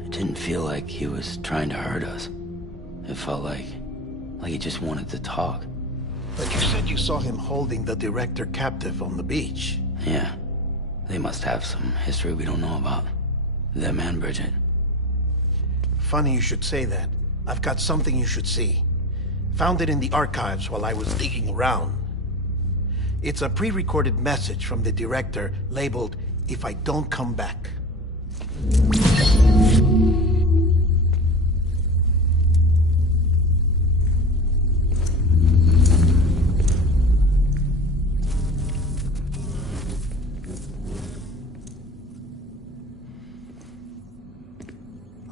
It didn't feel like he was trying to hurt us. It felt like he just wanted to talk. But you said you saw him holding the director captive on the beach. Yeah. They must have some history we don't know about. Them and Bridget. Funny you should say that. I've got something you should see. Found it in the archives while I was digging around. It's a pre-recorded message from the director labeled, "If I don't come back."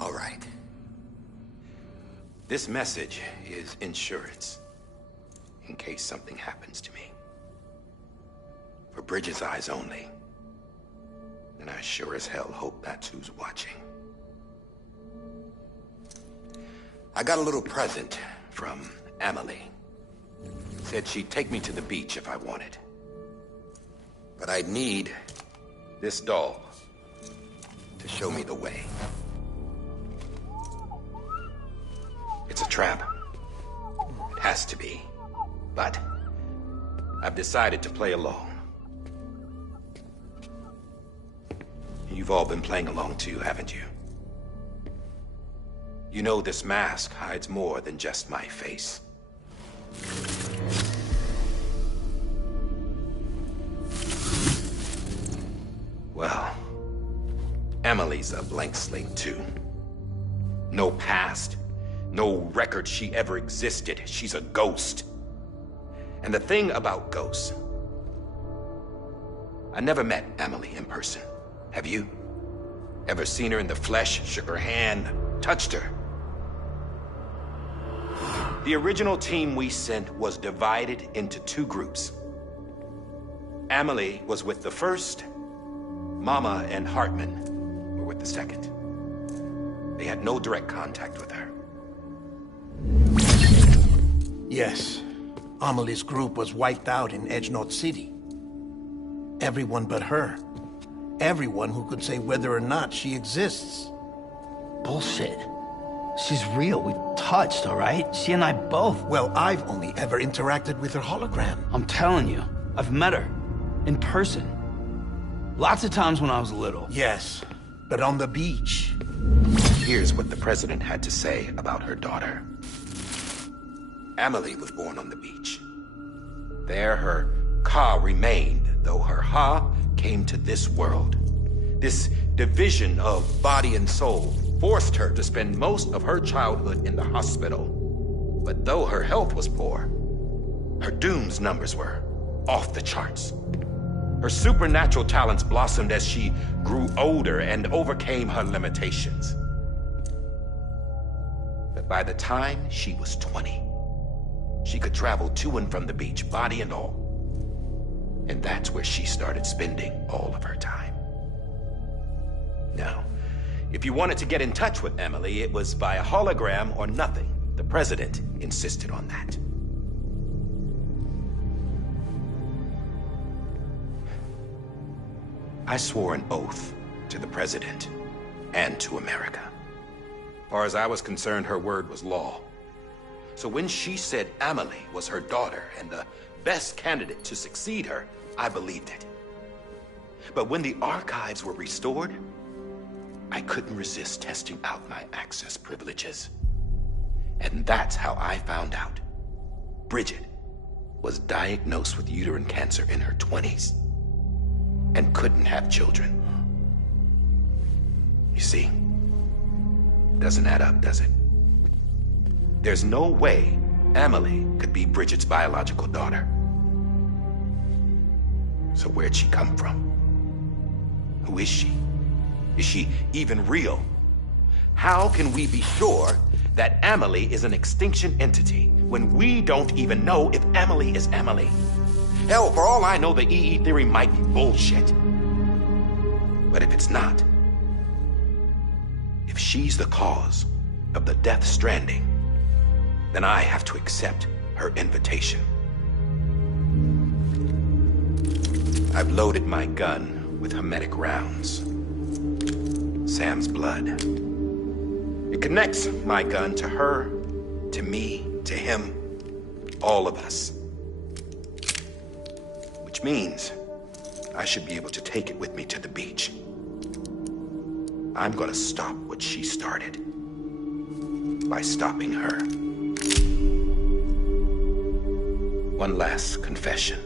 All right. This message is insurance, in case something happens to me. For Bridget's eyes only. And I sure as hell hope that's who's watching. I got a little present from Emily. Said she'd take me to the beach if I wanted. But I'd need this doll to show me the way. It's a trap. It has to be. But I've decided to play along. You've all been playing along too, haven't you? You know this mask hides more than just my face. Well, Emily's a blank slate too. No past. No record she ever existed. She's a ghost. And the thing about ghosts... I never met Emily in person. Have you? Ever seen her in the flesh, shook her hand, touched her? The original team we sent was divided into two groups. Emily was with the first. Mama and Hartman were with the second. They had no direct contact with her. Yes. Amelie's group was wiped out in Edgenorth City. Everyone but her. Everyone who could say whether or not she exists. Bullshit. She's real. We've touched, all right? She and I both. Well, I've only ever interacted with her hologram. I'm telling you, I've met her. In person. Lots of times when I was little. Yes, but on the beach. Here's what the president had to say about her daughter. Emily was born on the beach. There her Ka remained, though her Ha came to this world. This division of body and soul forced her to spend most of her childhood in the hospital. But though her health was poor, her Doom's numbers were off the charts. Her supernatural talents blossomed as she grew older and overcame her limitations. But by the time she was 20, she could travel to and from the beach, body and all. And that's where she started spending all of her time. Now, if you wanted to get in touch with Emily, it was by a hologram or nothing. The president insisted on that. I swore an oath to the president and to America. As far as I was concerned, her word was law. So when she said Emily was her daughter and the best candidate to succeed her, I believed it. But when the archives were restored, I couldn't resist testing out my access privileges. And that's how I found out Bridget was diagnosed with uterine cancer in her 20s and couldn't have children. You see, doesn't add up, does it? There's no way Emily could be Bridget's biological daughter. So where'd she come from? Who is she? Is she even real? How can we be sure that Amelie is an extinction entity when we don't even know if Amelie is Amelie? Hell, for all I know, the EE theory might be bullshit. But if it's not, if she's the cause of the Death Stranding, then I have to accept her invitation. I've loaded my gun with hermetic rounds. Sam's blood. It connects my gun to her, to me, to him, all of us. Which means I should be able to take it with me to the beach. I'm gonna stop what she started by stopping her. One last confession.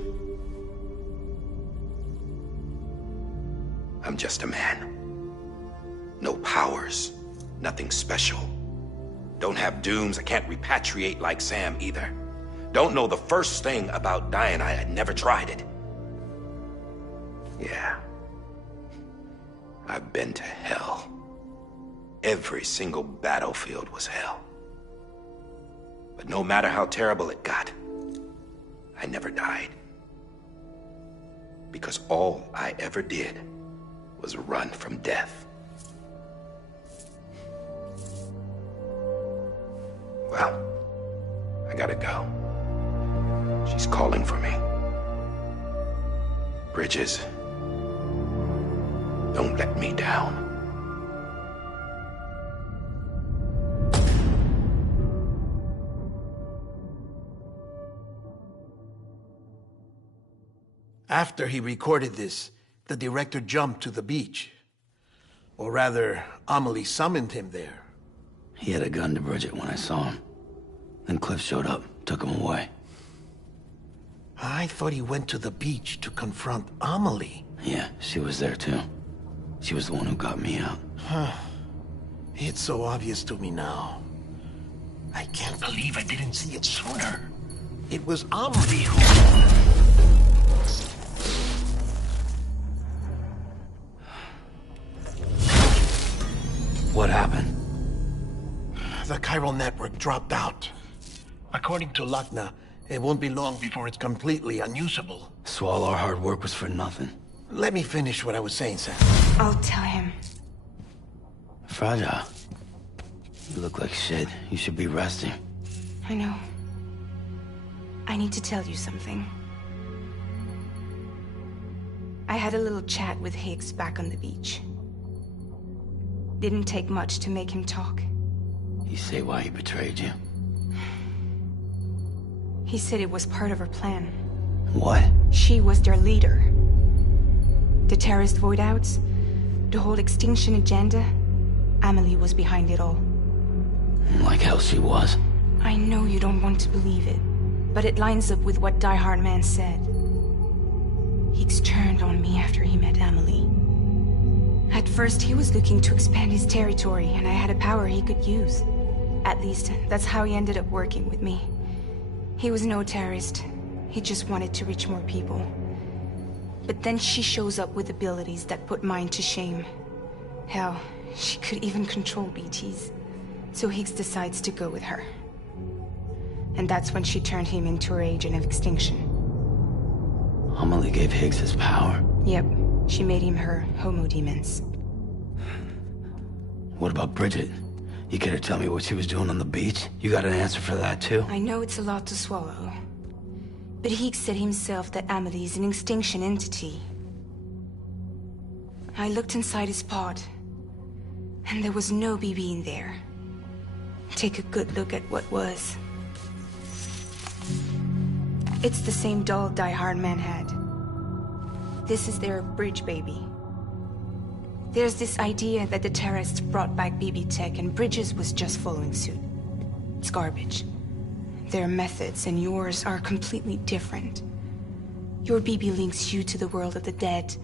I'm just a man. No powers, nothing special. Don't have dooms, I can't repatriate like Sam either. Don't know the first thing about dying, I had never tried it. Yeah. I've been to hell. Every single battlefield was hell. But no matter how terrible it got, I never died. Because all I ever did was run from death. Well, I gotta go. She's calling for me. Bridges, don't let me down. After he recorded this, the director jumped to the beach. Or rather, Amelie summoned him there. He had a gun to Bridget when I saw him. Then Cliff showed up, took him away. I thought he went to the beach to confront Amelie. Yeah, she was there too. She was the one who got me out. It's so obvious to me now. I can't believe I didn't see it sooner. It was Amelie who... What happened? The chiral network dropped out. According to Lachna, it won't be long before it's completely unusable. So all our hard work was for nothing. Let me finish what I was saying, Sam. I'll tell him. Fragile. You look like shit. You should be resting. I know. I need to tell you something. I had a little chat with Higgs back on the beach. Didn't take much to make him talk. You say why he betrayed you? He said it was part of her plan. What? She was their leader. The terrorist voidouts, the whole extinction agenda, Amelie was behind it all. Like hell she was. I know you don't want to believe it, but it lines up with what Die Hard Man said. Higgs turned on me after he met Amelie. At first, he was looking to expand his territory, and I had a power he could use. At least, that's how he ended up working with me. He was no terrorist. He just wanted to reach more people. But then she shows up with abilities that put mine to shame. Hell, she could even control BTs. So Higgs decides to go with her. And that's when she turned him into her agent of extinction. Amelie gave Higgs his power? Yep. She made him her homo demons. What about Bridget? You care to tell me what she was doing on the beach? You got an answer for that too? I know it's a lot to swallow. But Higgs said himself that Amelie is an extinction entity. I looked inside his pod, and there was no BB in there. Take a good look at what was. It's the same doll Die Hard Man had. This is their bridge baby. There's this idea that the terrorists brought back BB tech and Bridges was just following suit. It's garbage. Their methods and yours are completely different. Your BB links you to the world of the dead.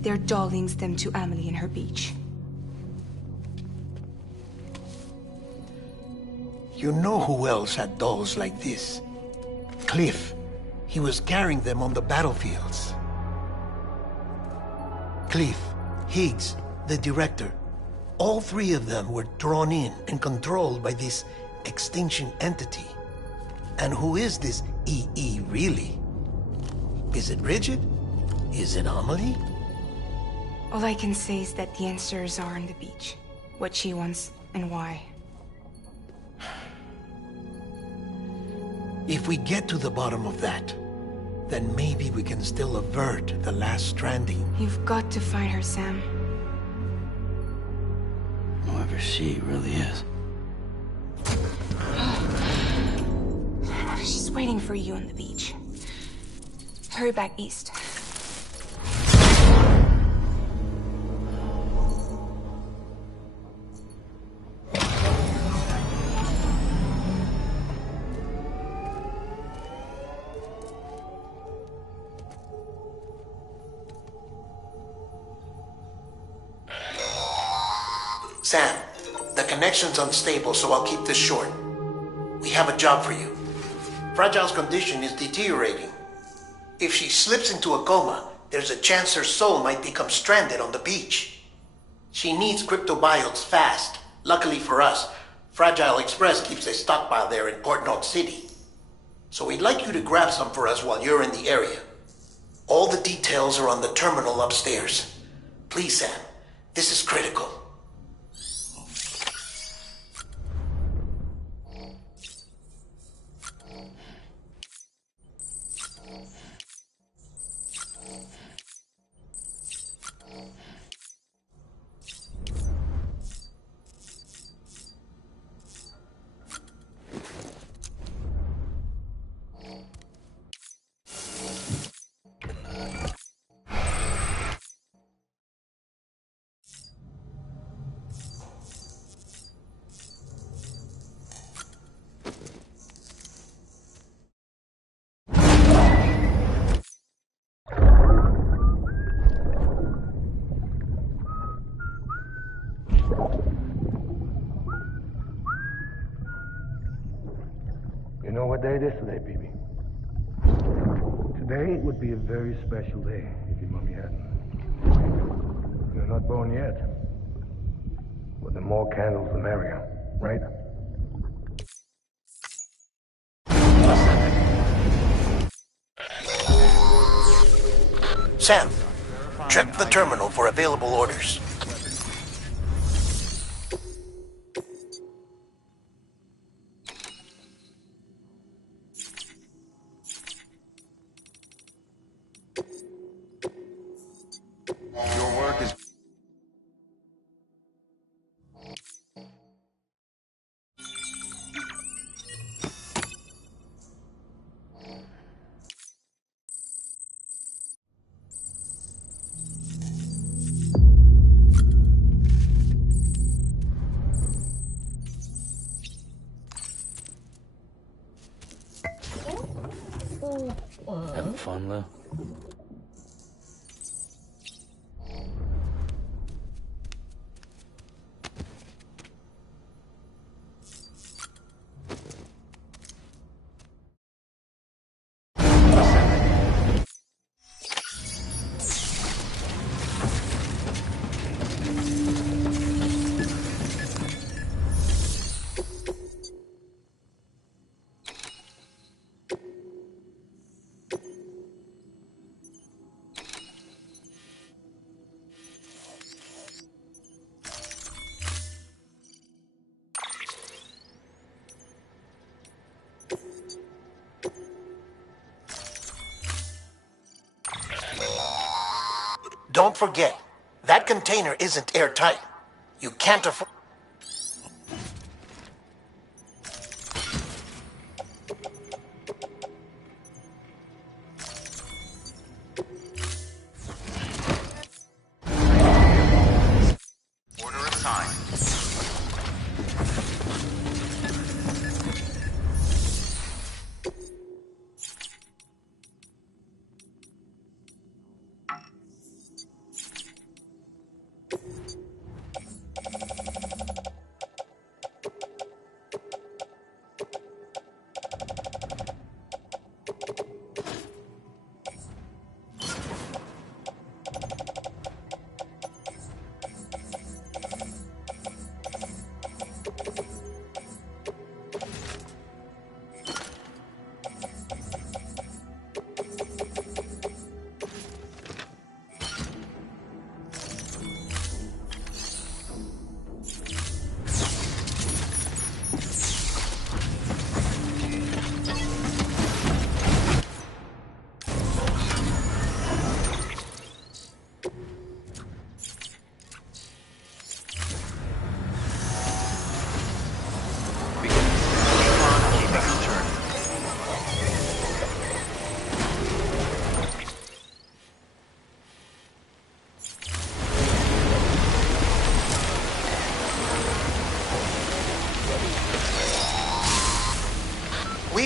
Their doll links them to Amelie and her beach. You know who else had dolls like this? Cliff. He was carrying them on the battlefields. Cliff, Higgs, the director. All three of them were drawn in and controlled by this extinction entity. And who is this EE really? Is it Bridget? Is it Amelie? All I can say is that the answers are on the beach. What she wants and why. If we get to the bottom of that, then maybe we can still avert the last stranding. You've got to find her, Sam. Whoever she really is. She's waiting for you on the beach. Hurry back east. Sam, the connection's unstable, so I'll keep this short. We have a job for you. Fragile's condition is deteriorating. If she slips into a coma, there's a chance her soul might become stranded on the beach. She needs cryptobiotes fast. Luckily for us, Fragile Express keeps a stockpile there in Port North City. So we'd like you to grab some for us while you're in the area. All the details are on the terminal upstairs. Please, Sam, this is critical. You know what day it is today, BB? Today would be a very special day if your mommy hadn't. You're not born yet. But the more candles, the merrier, right? Sam, check the terminal for available orders. Your work is... Having fun, Lou? Don't forget, that container isn't airtight. You can't afford... Order assigned.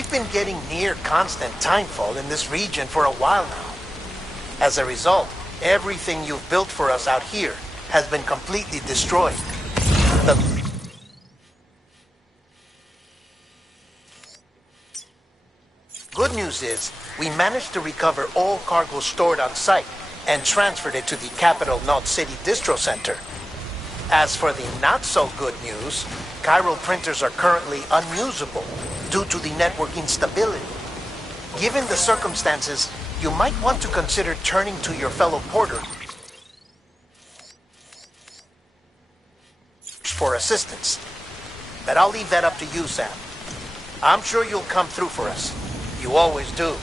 We've been getting near constant timefall in this region for a while now. As a result, everything you've built for us out here has been completely destroyed. The good news is, we managed to recover all cargo stored on site and transferred it to the Capital Knot City Distro Center. As for the not-so-good news, chiral printers are currently unusable due to the network instability. Given the circumstances, you might want to consider turning to your fellow porter for assistance. But I'll leave that up to you, Sam. I'm sure you'll come through for us. You always do.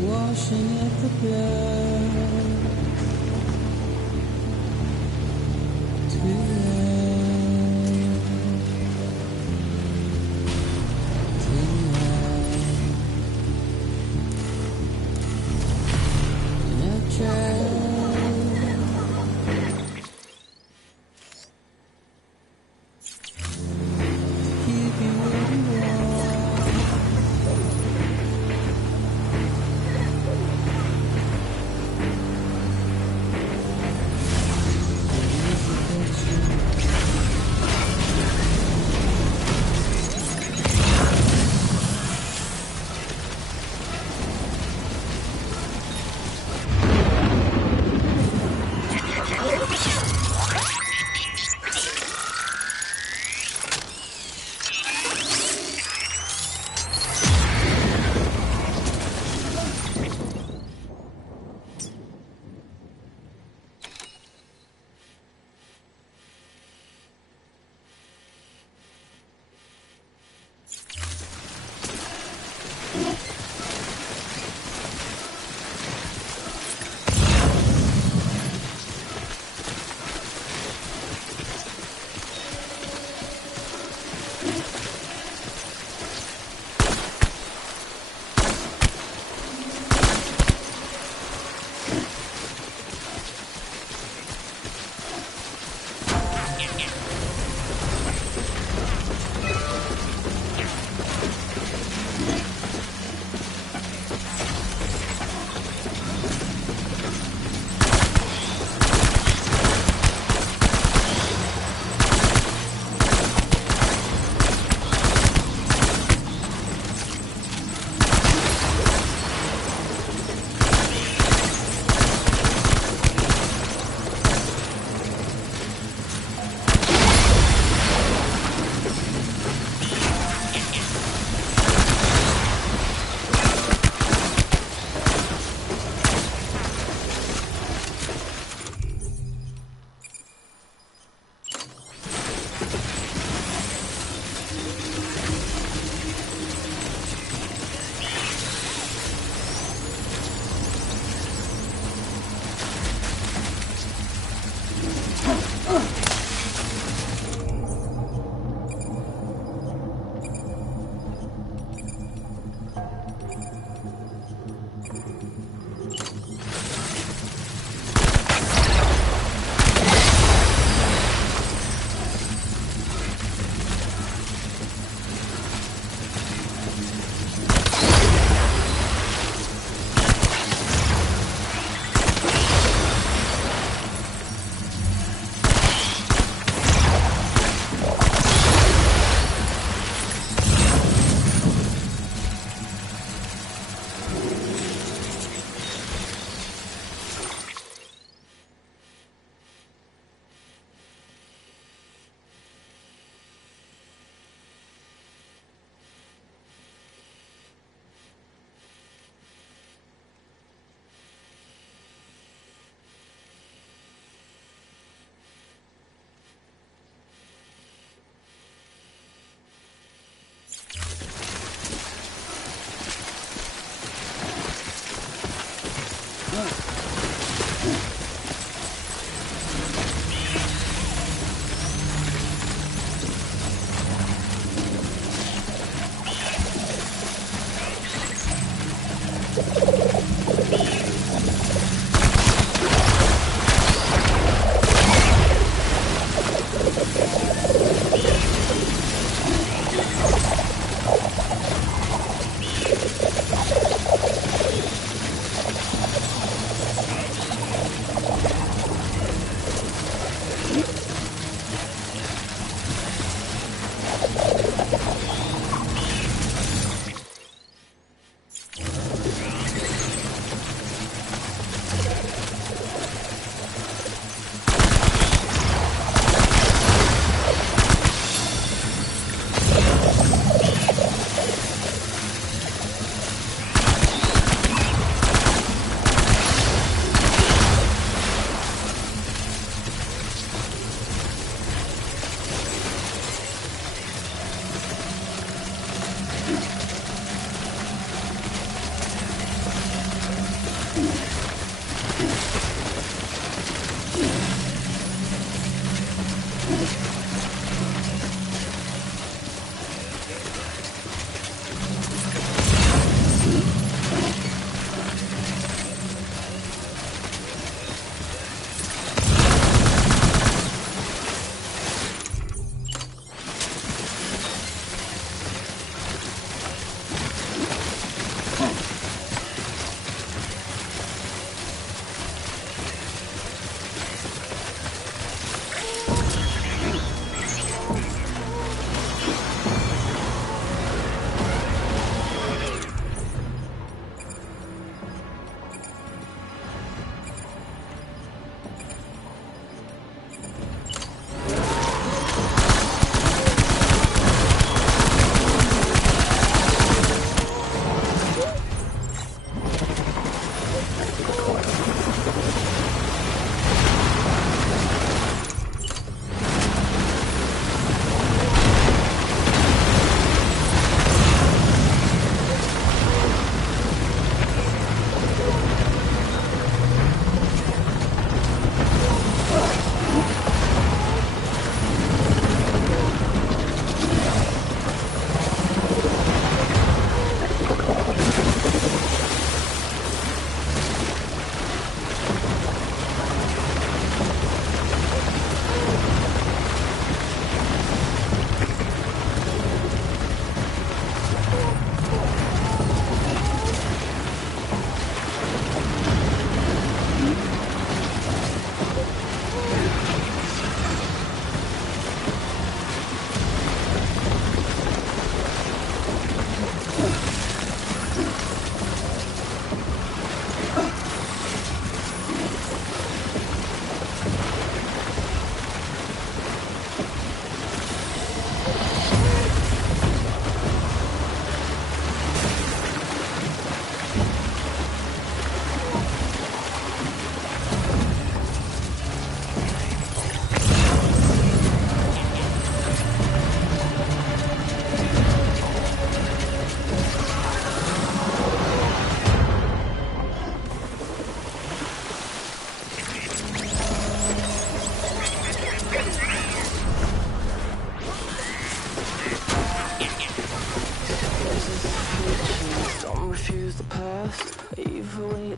Washing at the blood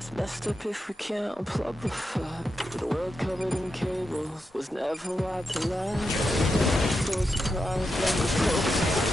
It's messed up if we can't unplug the fuck. The world covered in cables was never wiped alive. So surprised when the focus.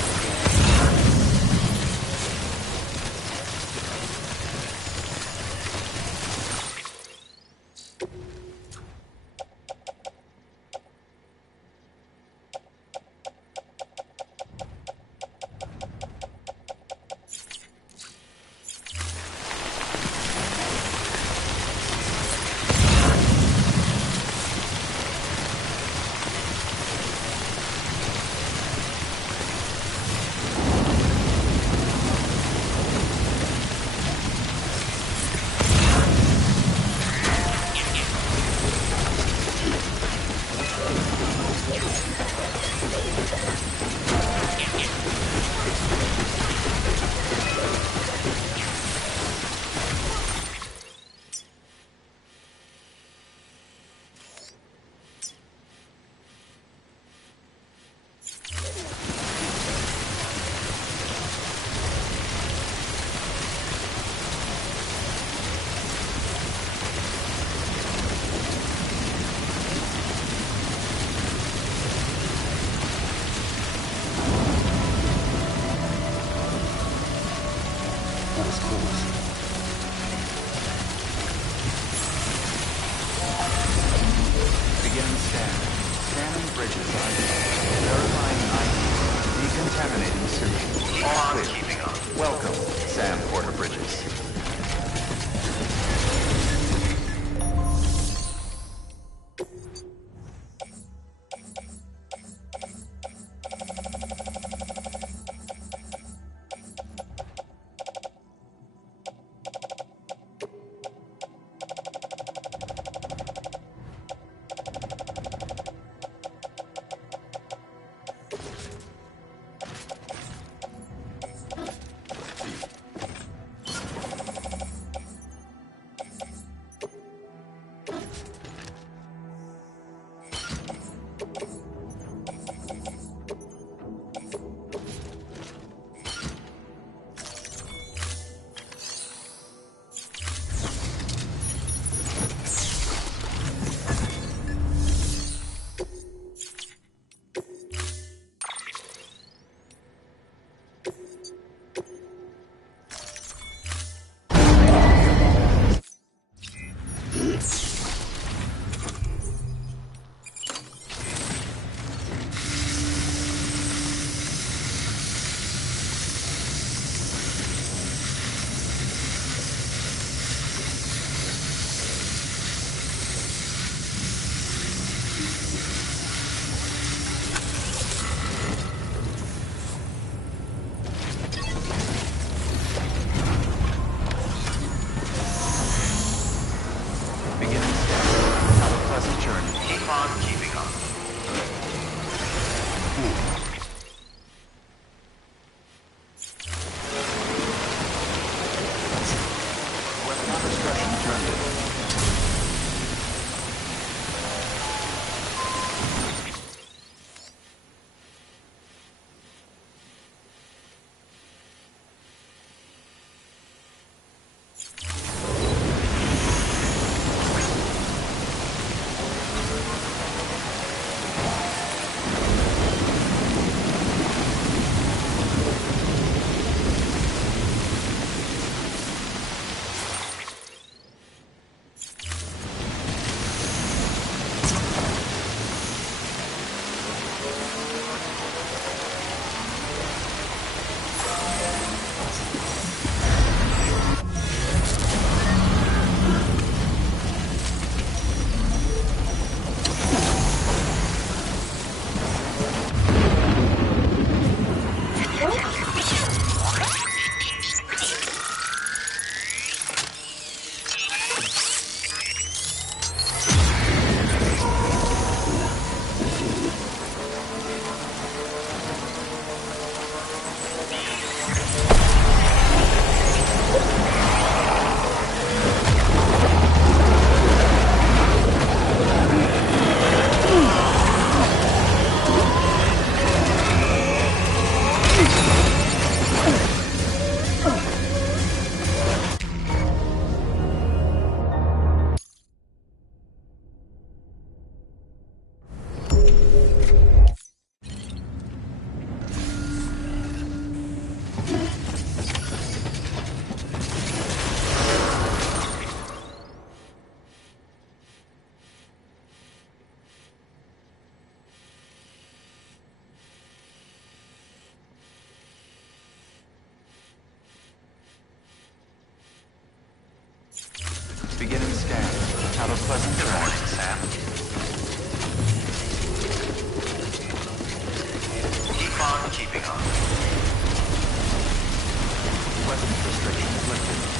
weapons restrictions lifted.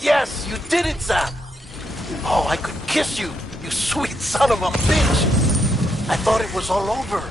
Yes, you did it, Sam! Oh, I could kiss you, you sweet son of a bitch! I thought it was all over.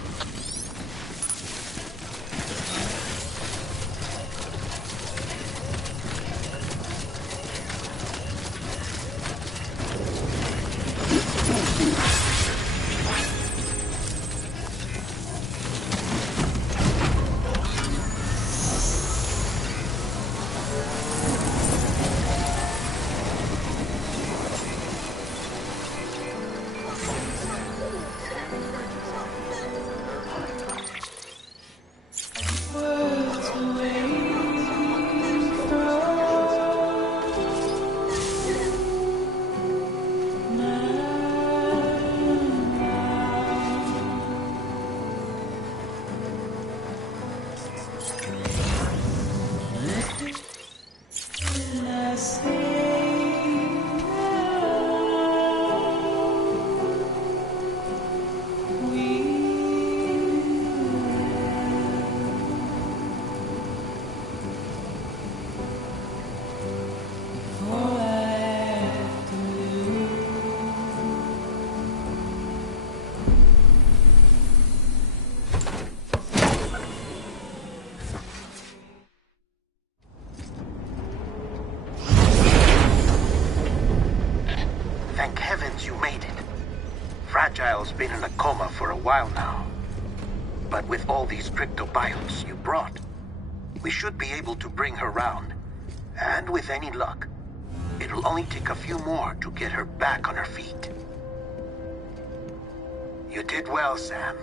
Thank heavens you made it. Fragile's been in a coma for a while now. But with all these cryptobiotes you brought, we should be able to bring her round. And with any luck, it'll only take a few more to get her back on her feet. You did well, Sam.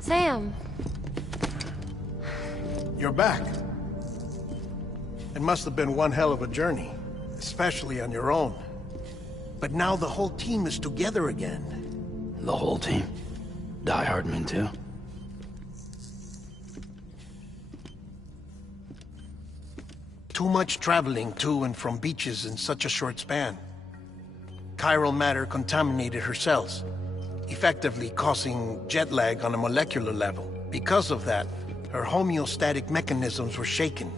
Sam. You're back. It must have been one hell of a journey, especially on your own. But now the whole team is together again. The whole team? Die Hardman too? Too much traveling to and from beaches in such a short span. Chiral matter contaminated her cells, effectively causing jet lag on a molecular level. Because of that, her homeostatic mechanisms were shaken.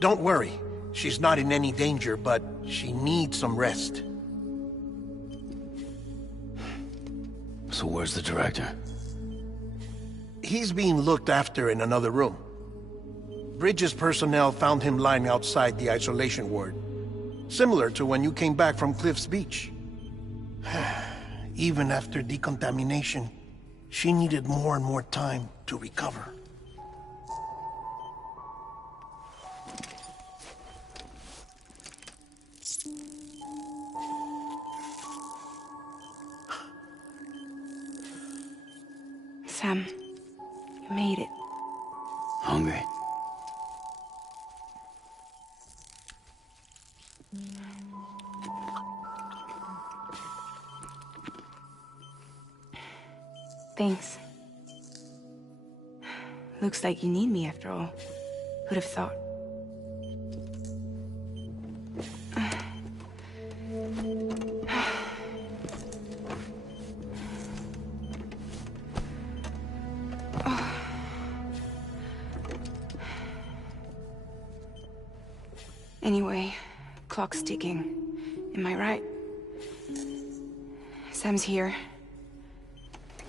Don't worry, she's not in any danger, but she needs some rest. So where's the director? He's being looked after in another room. Bridges personnel found him lying outside the isolation ward, similar to when you came back from Cliff's Beach. Even after decontamination, she needed more and more time to recover. Sam, you made it. Hungry? Thanks. Looks like you need me after all. Who'd have thought? Anyway, clock's ticking. Am I right? Sam's here.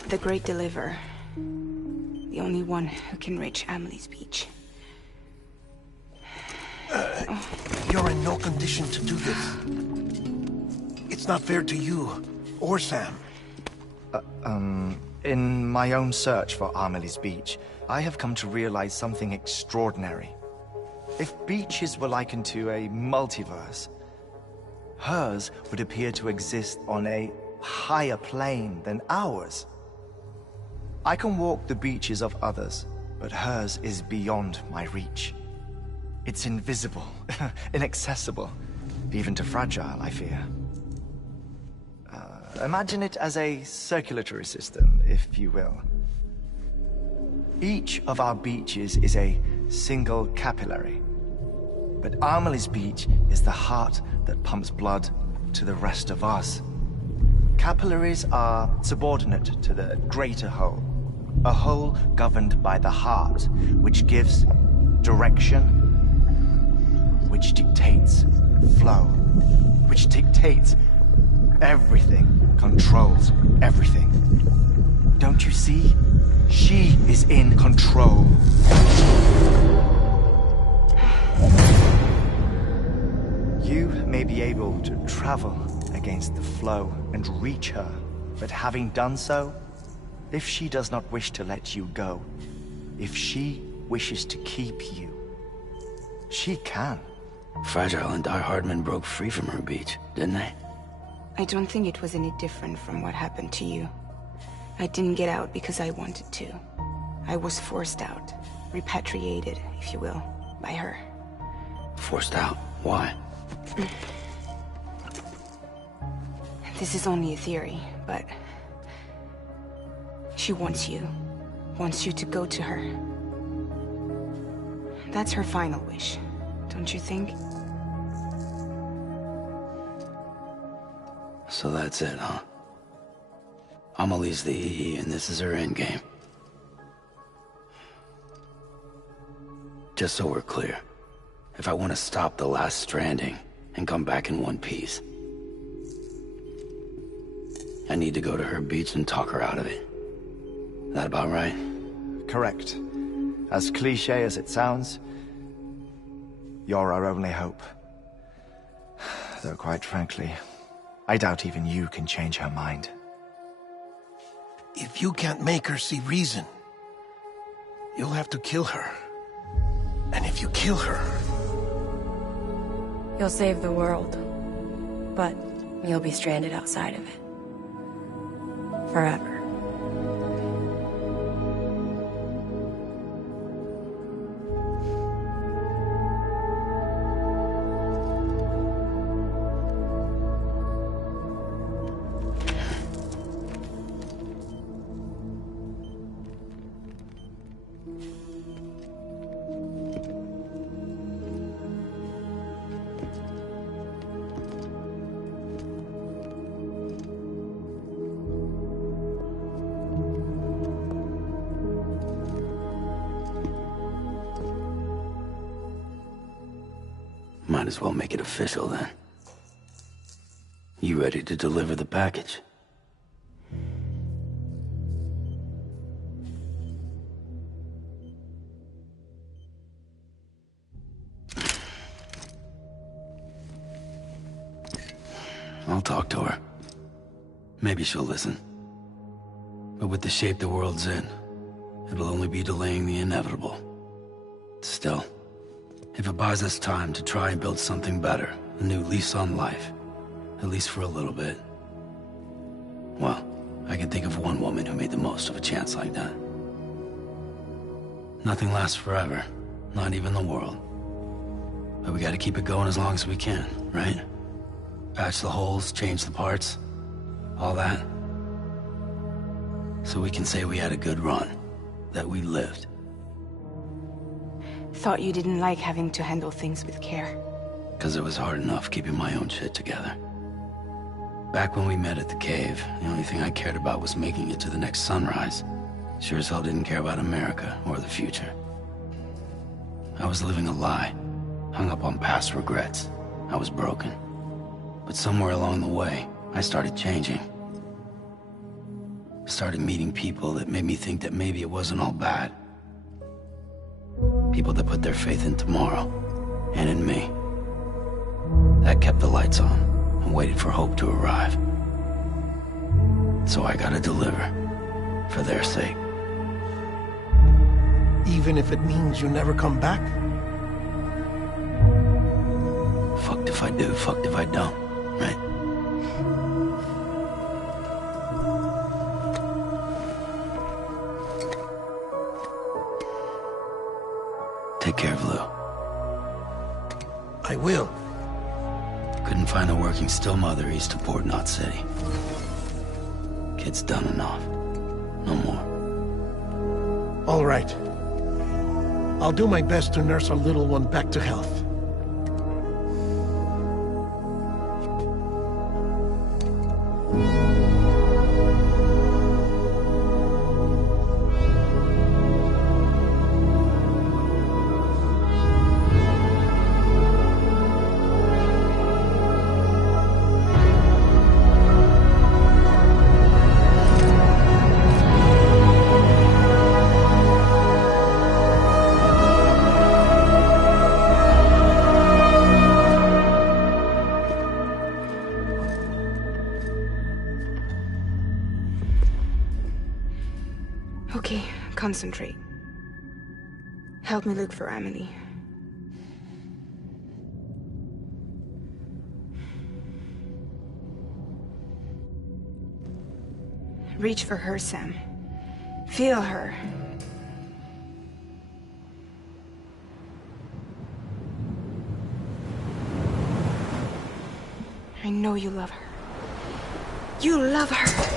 The Great Deliverer. The only one who can reach Amelie's Beach. You're in no condition to do this. It's not fair to you, or Sam. In my own search for Amelie's Beach, I have come to realize something extraordinary. If beaches were likened to a multiverse, hers would appear to exist on a higher plane than ours. I can walk the beaches of others, but hers is beyond my reach. It's invisible, inaccessible, even to fragile, I fear. Imagine it as a circulatory system, if you will. Each of our beaches is a single capillary. But Amelie's beach is the heart that pumps blood to the rest of us. Capillaries are subordinate to the greater whole. A whole governed by the heart, which gives direction, which dictates flow, which dictates everything, controls everything. Don't you see? She is in control. You may be able to travel against the flow and reach her, but having done so, if she does not wish to let you go, if she wishes to keep you, she can. Fragile and Die Hardman broke free from her beach, didn't they? I don't think it was any different from what happened to you. I didn't get out because I wanted to. I was forced out. Repatriated, if you will, by her. Forced out? Why? This is only a theory, but... she wants you. Wants you to go to her. That's her final wish, don't you think? So that's it, huh? Amelie's the EE, and this is her endgame. Just so we're clear, if I want to stop the last stranding and come back in one piece, I need to go to her beach and talk her out of it. That about right? Correct. As cliché as it sounds, you're our only hope. Though quite frankly, I doubt even you can change her mind. If you can't make her see reason, you'll have to kill her. And if you kill her... You'll save the world, but you'll be stranded outside of it. Forever. Might as well make it official then. You ready to deliver the package? I'll talk to her. Maybe she'll listen. But with the shape the world's in, it'll only be delaying the inevitable. Still, if it buys us time to try and build something better, a new lease on life, at least for a little bit, well, I can think of one woman who made the most of a chance like that. Nothing lasts forever, not even the world. But we gotta keep it going as long as we can, right? Patch the holes, change the parts, all that. So we can say we had a good run, that we lived. Thought you didn't like having to handle things with care. 'Cause it was hard enough keeping my own shit together. Back when we met at the cave, the only thing I cared about was making it to the next sunrise. Sure as hell didn't care about America or the future. I was living a lie, hung up on past regrets. I was broken. But somewhere along the way, I started changing. Started meeting people that made me think that maybe it wasn't all bad. People that put their faith in tomorrow, and in me. That kept the lights on, and waited for hope to arrive. So I gotta deliver, for their sake. Even if it means you never come back? Fucked if I do, fucked if I don't, right? Take care of Lou. I will. Couldn't find a working still mother east of Port Knot City. Kid's done enough. No more. All right. I'll do my best to nurse our little one back to health. Okay, concentrate. Help me look for Emily. Reach for her, Sam. Feel her. I know you love her. You love her!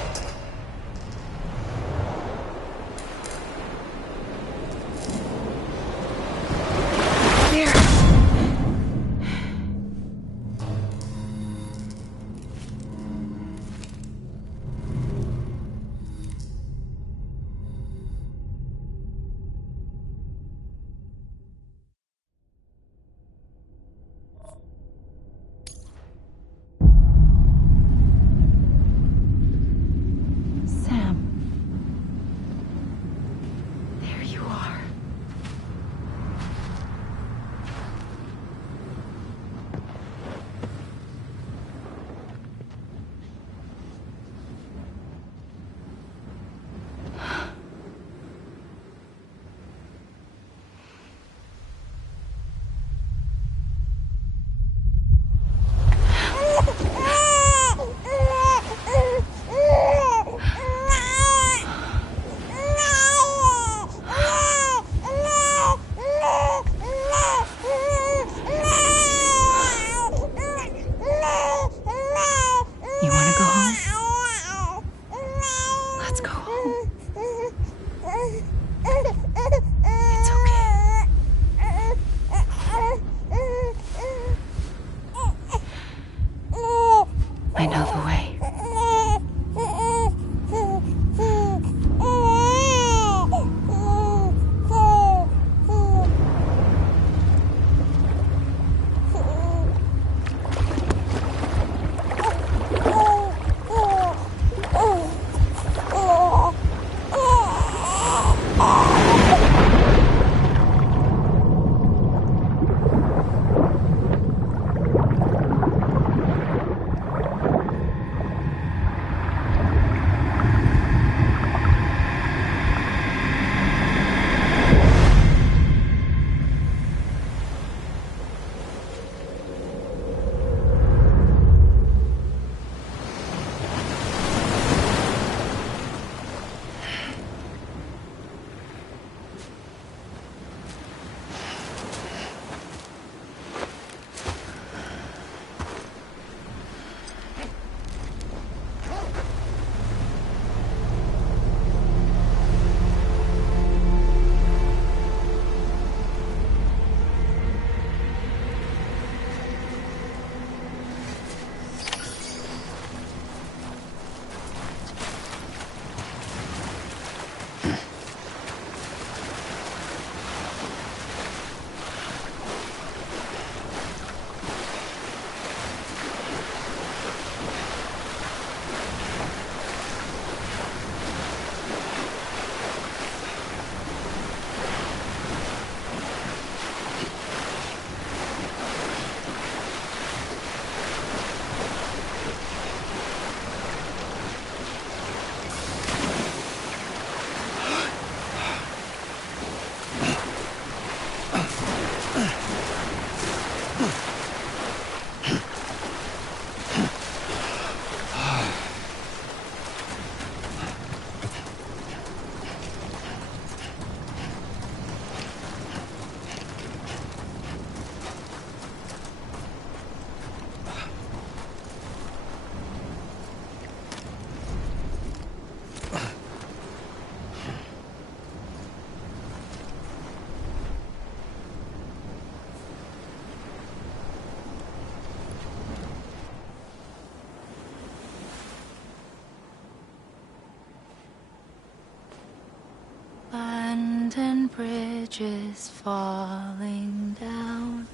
bridges falling down,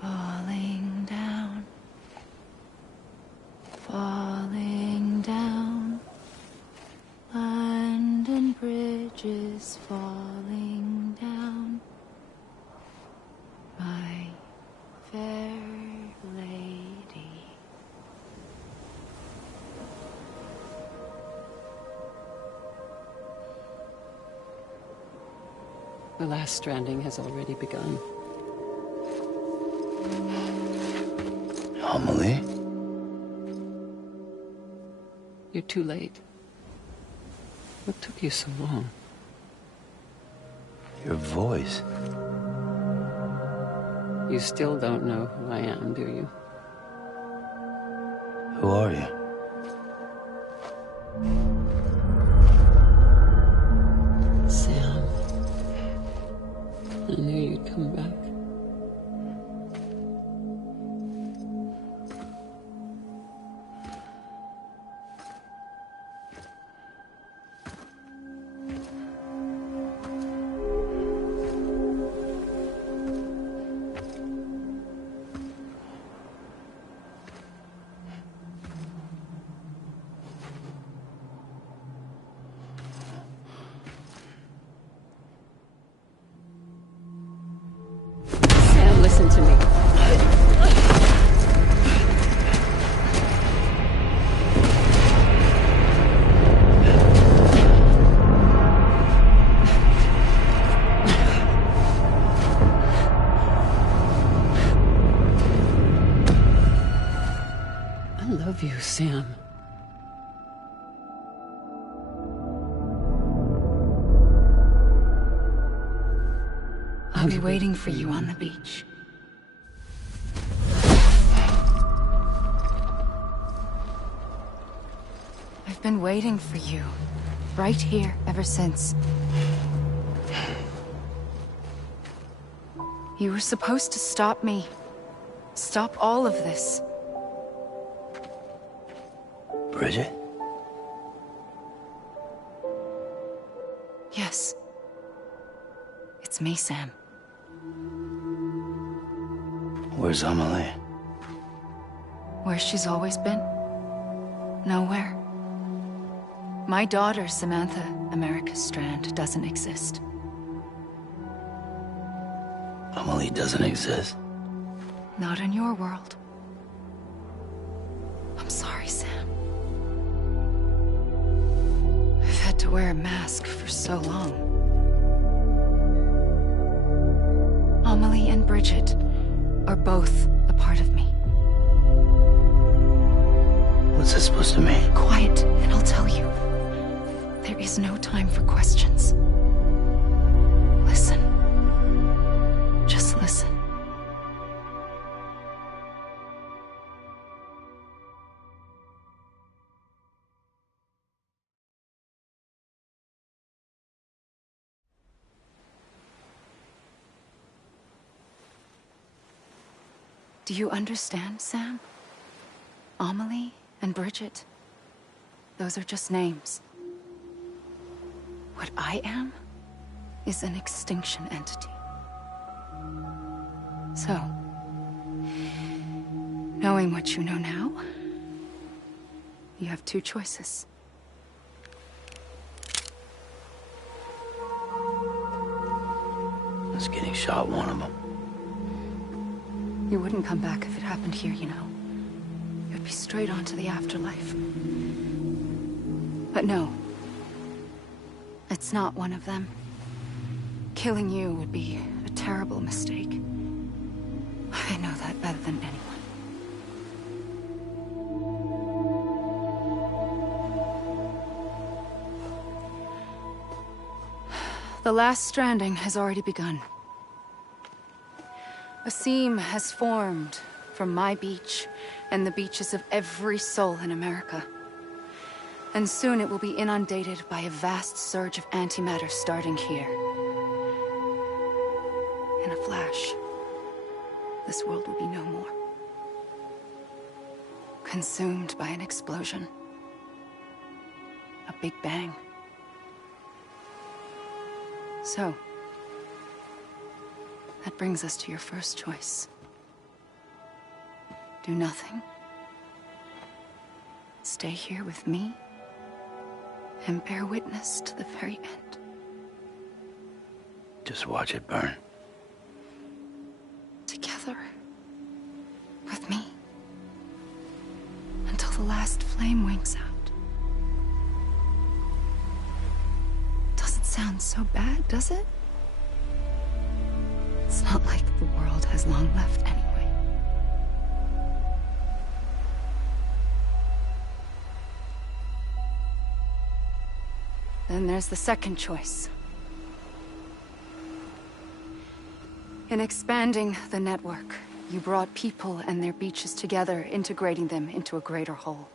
falling down, falling down. London Bridge is falling down, my fair lady. The last stranding has already begun. Amelie? You're too late. What took you so long? Your voice. You still don't know who I am, do you? Who are you? Sam. I knew you'd come back. Listen to me. I love you, Sam. I'll be waiting for you on the beach. I've been waiting for you, right here, ever since. You were supposed to stop me. Stop all of this. Bridget? Yes. It's me, Sam. Where's Amelie? Where she's always been. Nowhere. My daughter, Samantha America Strand, doesn't exist. Amelie doesn't exist? Not in your world. I'm sorry, Sam. I've had to wear a mask for so long. Amelie and Bridget are both a part of me. What's this supposed to mean? Quiet, and I'll tell you. There is no time for questions. Listen. Just listen. Do you understand, Sam? Amelie and Bridget, those are just names. What I am is an extinction entity. So, knowing what you know now, you have two choices. Is getting shot one of them? You wouldn't come back if it happened here, you know. You'd be straight on to the afterlife. But no. It's not one of them. Killing you would be a terrible mistake. I know that better than anyone. The last stranding has already begun. A seam has formed from my beach and the beaches of every soul in America. And soon it will be inundated by a vast surge of antimatter starting here. In a flash, this world will be no more. Consumed by an explosion. A big bang. So, that brings us to your first choice. Do nothing. Stay here with me and bear witness to the very end. Just watch it burn. Together. With me. Until the last flame winks out. Doesn't sound so bad, does it? It's not like the world has long left anyway. Then there's the second choice. In expanding the network, you brought people and their beaches together, integrating them into a greater whole.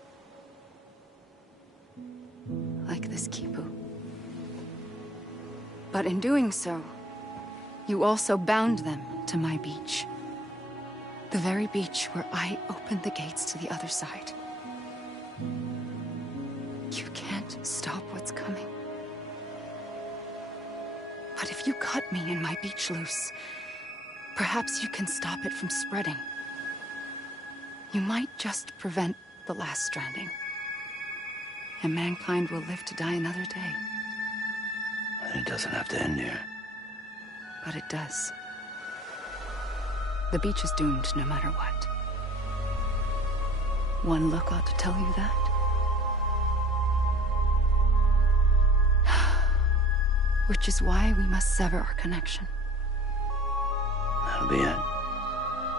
Like this Kipu. But in doing so, you also bound them to my beach. The very beach where I opened the gates to the other side. You can't stop what's coming. But if you cut me and my beach loose, perhaps you can stop it from spreading. You might just prevent the last stranding. And mankind will live to die another day. And it doesn't have to end here. But it does. The beach is doomed no matter what. One look ought to tell you that. Which is why we must sever our connection. That'll be it.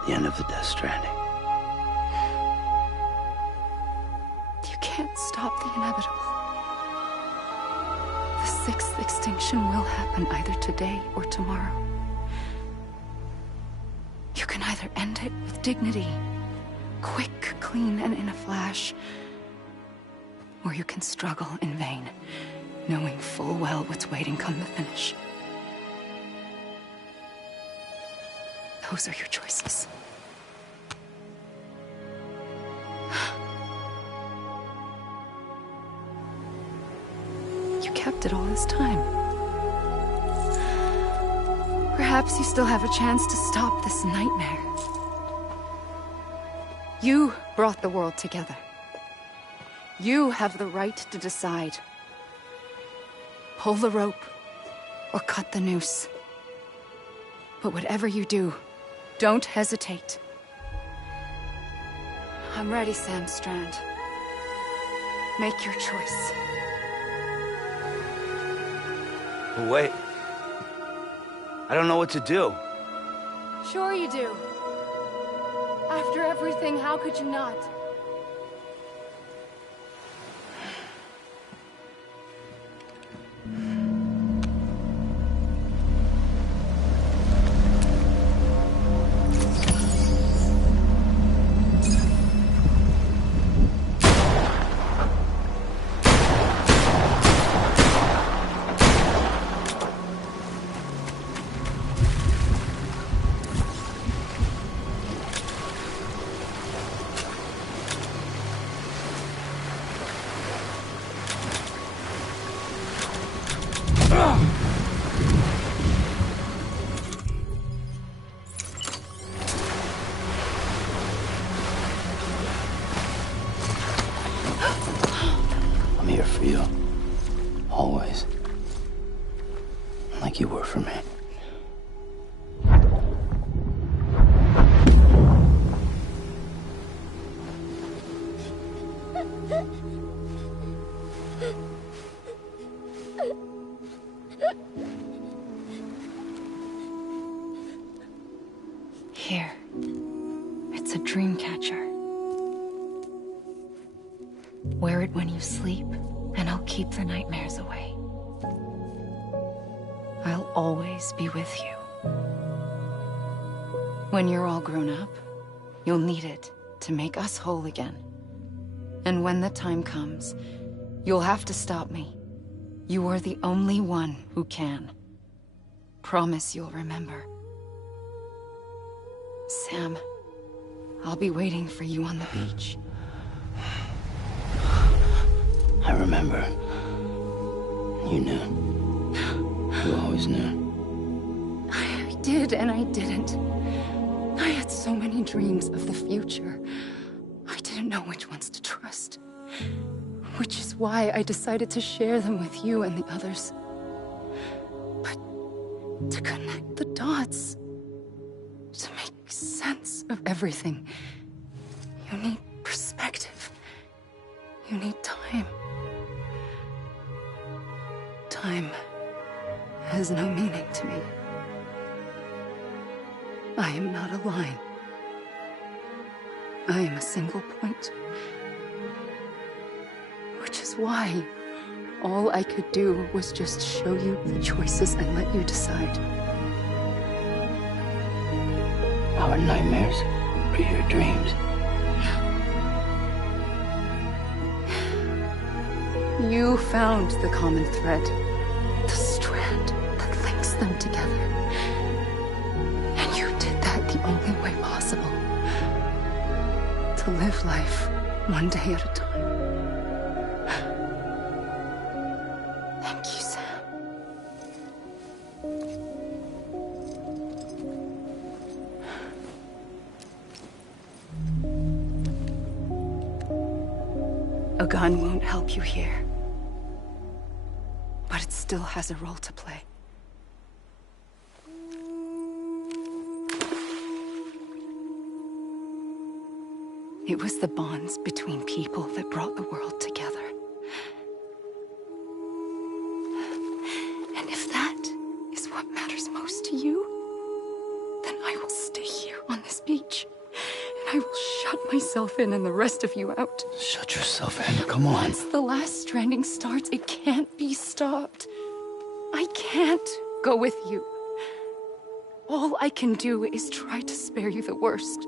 The end of the Death Stranding. You can't stop the inevitable. The sixth extinction will happen either today or tomorrow. You can either end it with dignity, quick, clean, and in a flash, or you can struggle in vain, knowing full well what's waiting come the finish. Those are your choices. You kept it all this time. Perhaps you still have a chance to stop this nightmare. You brought the world together. You have the right to decide. Pull the rope, or cut the noose. But whatever you do, don't hesitate. I'm ready, Sam Strand. Make your choice. Wait. I don't know what to do. Sure you do. After everything, how could you not? I'm here for you. Always. Like you were for me. Here. It's a dream catcher. Wear it when you sleep, and I'll keep the nightmares away. I'll always be with you. When you're all grown up, you'll need it to make us whole again. And when the time comes, you'll have to stop me. You are the only one who can. Promise you'll remember. Sam, I'll be waiting for you on the beach. I remember. You knew. You always knew. I did and I didn't. I had so many dreams of the future. I didn't know which ones to trust. Which is why I decided to share them with you and the others. But to connect the dots, to make sense of everything, you need perspective. You need time. Time has no meaning to me. I am not a line. I am a single point. Which is why all I could do was just show you the choices and let you decide. Our nightmares are your dreams. You found the common thread, the strand that links them together. And you did that the only way possible. To live life one day at a time. Thank you, Sam. A gun won't help you here. But it still has a role to play. It was the bonds between people that brought the world together. And if that is what matters most to you, then I will stay here on this beach. And I will shut myself in and the rest of you out. Shut yourself in, come on. Once the last stranding starts, it can't be stopped. I can't go with you. All I can do is try to spare you the worst.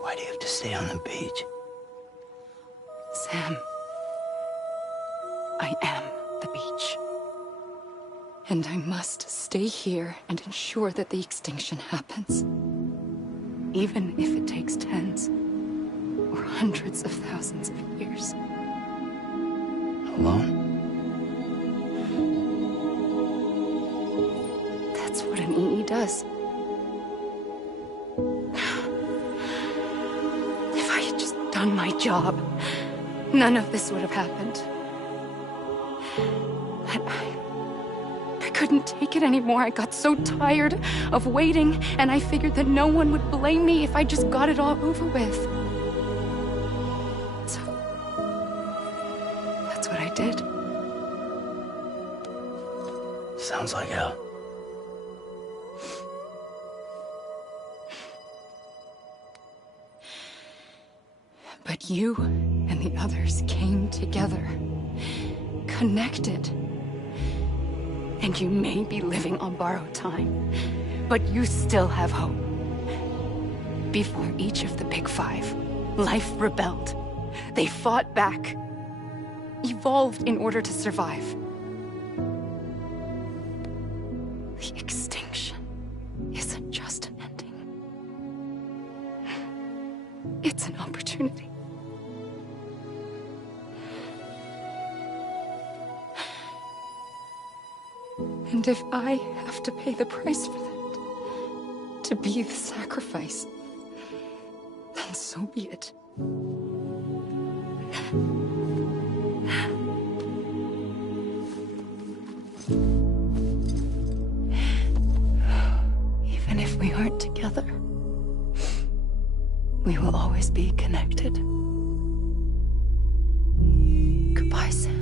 Why do you have to stay on the beach? Sam, I am the beach. And I must stay here and ensure that the extinction happens. Even if it takes tens or hundreds of thousands of years. Alone? That's what an EE does. If I had just done my job, none of this would have happened. But I couldn't take it anymore. I got so tired of waiting, and I figured that no one would blame me if I just got it all over with. So, that's what I did. Sounds like hell. But you and the others came together, connected. And you may be living on borrowed time, but you still have hope. Before each of the Big Five, life rebelled. They fought back, evolved in order to survive. The extinction isn't just an ending. It's an opportunity. And if I have to pay the price for that, to be the sacrifice, then so be it. Even if we aren't together, we will always be connected. Goodbye, Sam.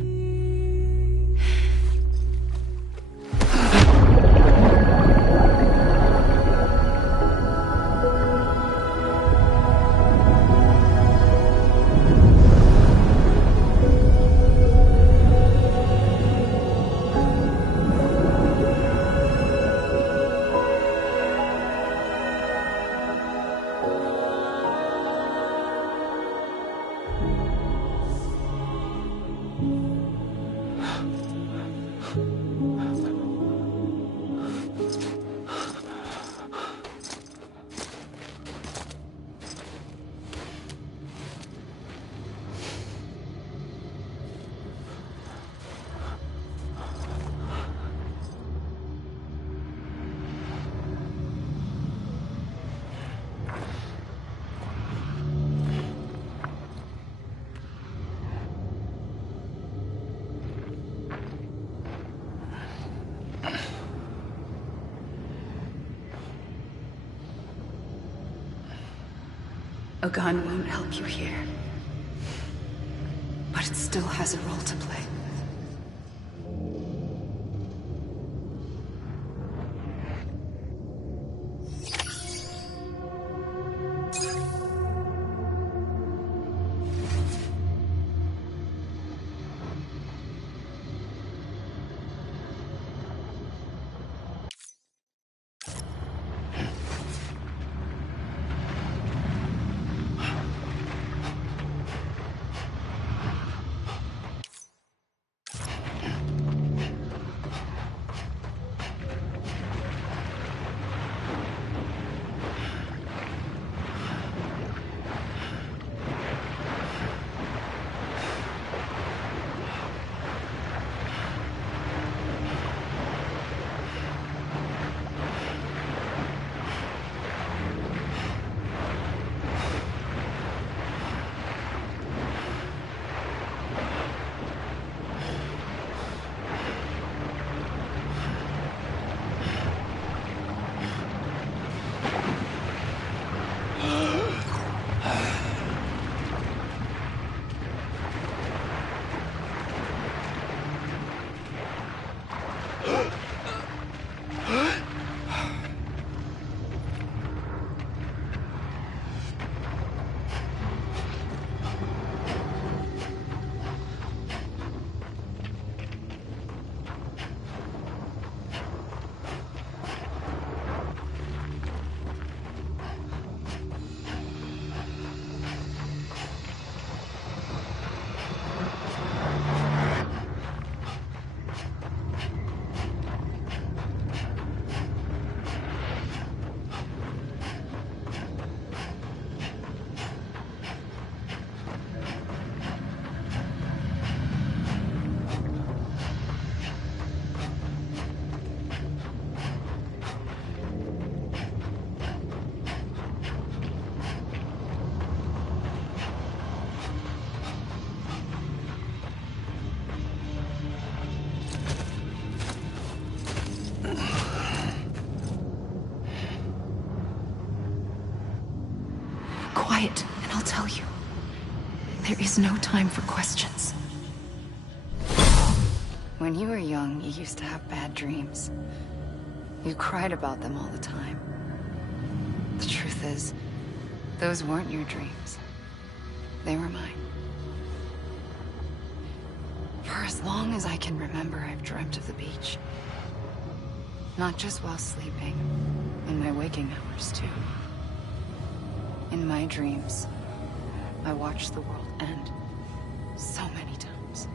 A gun won't help you here. But it still has a role to play. Quiet, and I'll tell you. There is no time for questions. When you were young, you used to have bad dreams. You cried about them all the time. The truth is, those weren't your dreams. They were mine. For as long as I can remember, I've dreamt of the beach. Not just while sleeping, in my waking hours, too. In my dreams, I watched the world end so many times.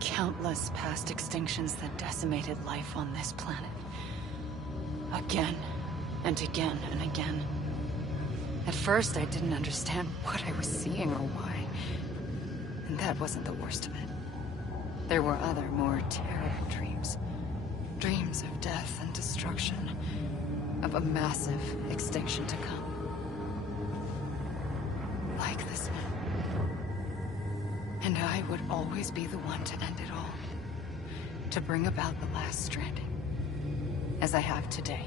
Countless past extinctions that decimated life on this planet. Again, and again, and again. At first, I didn't understand what I was seeing or why. And that wasn't the worst of it. There were other, more terrible dreams. Dreams of death and destruction. Of a massive extinction to come. Like this one. And I would always be the one to end it all. To bring about the last stranding. As I have today.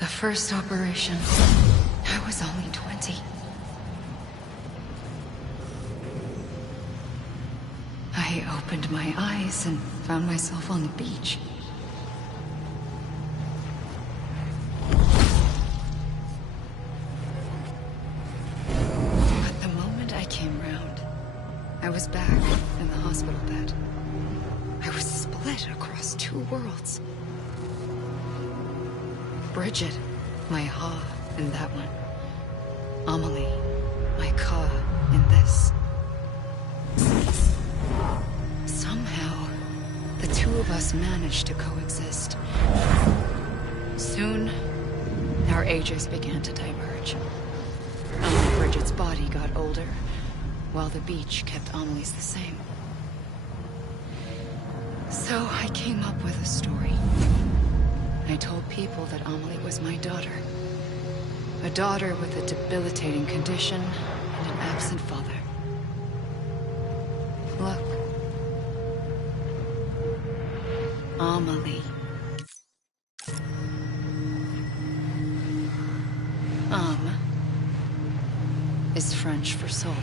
The first operation, I was only 20. I opened my eyes and found myself on the beach. But the moment I came round, I was back in the hospital bed. I was split across two worlds. Bridget, my Ha in that one. Amelie, my Ka in this. Somehow, the two of us managed to coexist. Soon, our ages began to diverge. Only Bridget's body got older, while the beach kept Amelie's the same. So I came up with a story. I told people that Amelie was my daughter. A daughter with a debilitating condition and an absent father. Look. Amelie. Is French for soul.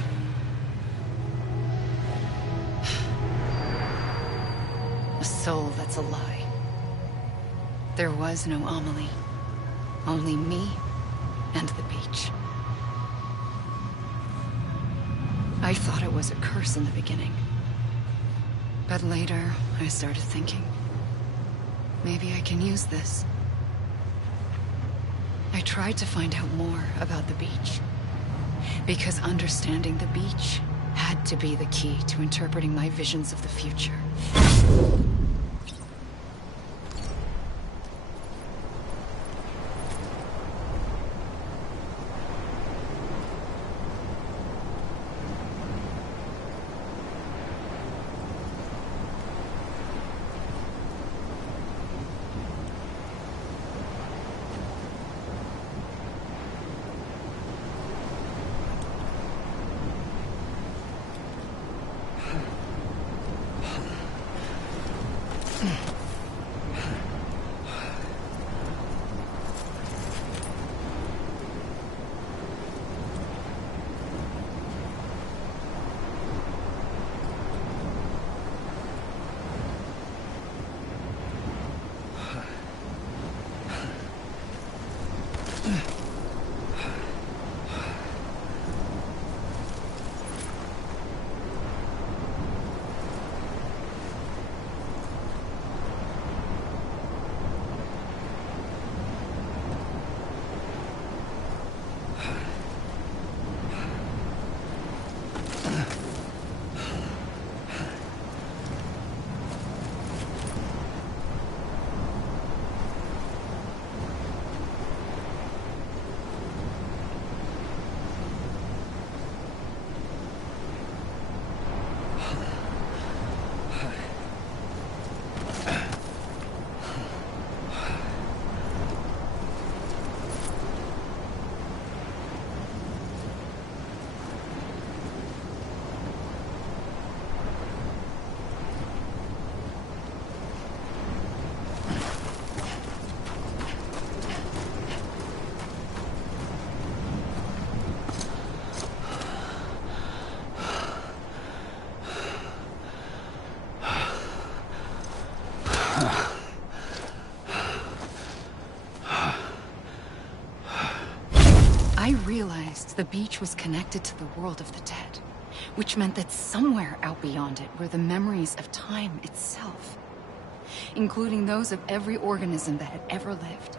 A soul that's a lie. There was no Amelie. Only me and the beach. I thought it was a curse in the beginning. But later, I started thinking, maybe I can use this. I tried to find out more about the beach. Because understanding the beach had to be the key to interpreting my visions of the future. I realized the beach was connected to the world of the dead, which meant that somewhere out beyond it were the memories of time itself, including those of every organism that had ever lived.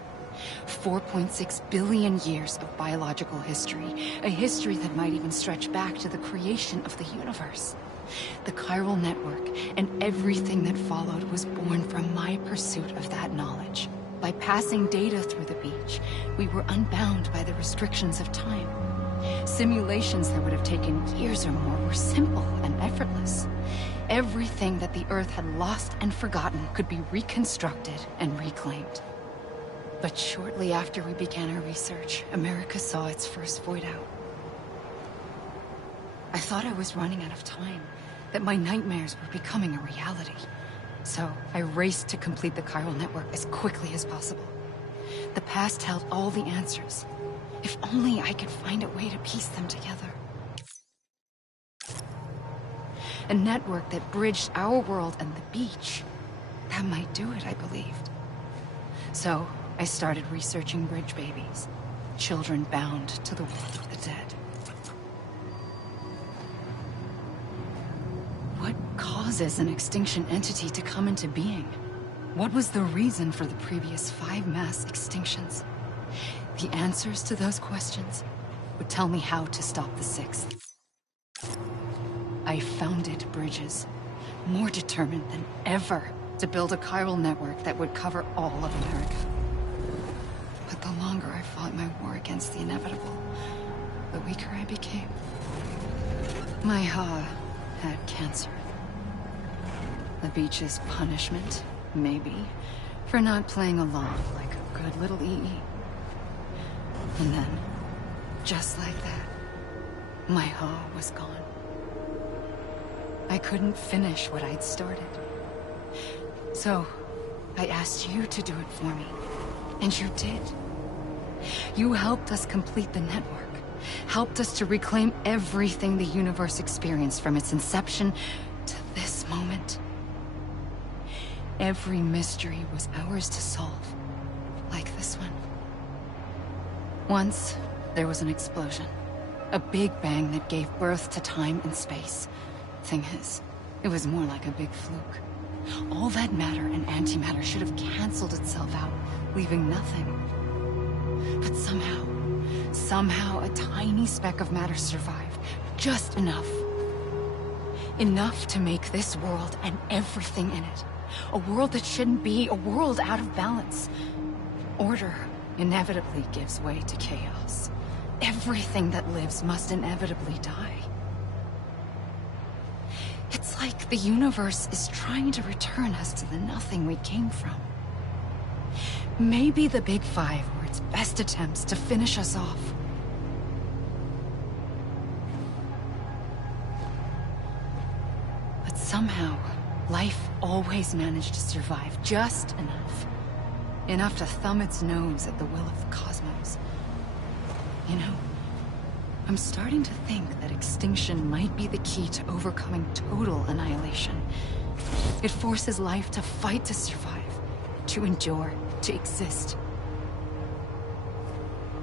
4.6 billion years of biological history, a history that might even stretch back to the creation of the universe. The chiral network and everything that followed was born from my pursuit of that knowledge. By passing data through the beach, we were unbound by the restrictions of time. Simulations that would have taken years or more were simple and effortless. Everything that the Earth had lost and forgotten could be reconstructed and reclaimed. But shortly after we began our research, America saw its first void out. I thought I was running out of time, that my nightmares were becoming a reality. So I raced to complete the chiral network as quickly as possible. The past held all the answers. If only I could find a way to piece them together. A network that bridged our world and the beach. That might do it, I believed. So, I started researching bridge babies. Children bound to the world of the dead. What causes an extinction entity to come into being? What was the reason for the previous 5 mass extinctions? The answers to those questions would tell me how to stop the 6th. I founded bridges, more determined than ever to build a chiral network that would cover all of America. But the longer I fought my war against the inevitable, the weaker I became. My Ha had cancer. The beach's punishment, maybe, for not playing along like a good little EE. And then, just like that, my Ha was gone. I couldn't finish what I'd started. So, I asked you to do it for me. And you did. You helped us complete the network. Helped us to reclaim everything the universe experienced from its inception to this moment. Every mystery was ours to solve. Like this one. Once, there was an explosion. A big bang that gave birth to time and space. Thing is, it was more like a big fluke. All that matter and antimatter should have canceled itself out, leaving nothing. But somehow a tiny speck of matter survived. Just enough. Enough to make this world and everything in it. A world that shouldn't be, a world out of balance. Order inevitably gives way to chaos. Everything that lives must inevitably die. It's like the universe is trying to return us to the nothing we came from. Maybe the Big Five were its best attempts to finish us off. But somehow, life always managed to survive just enough. Enough to thumb its nose at the will of the cosmos. You know, I'm starting to think that extinction might be the key to overcoming total annihilation. It forces life to fight to survive, to endure, to exist.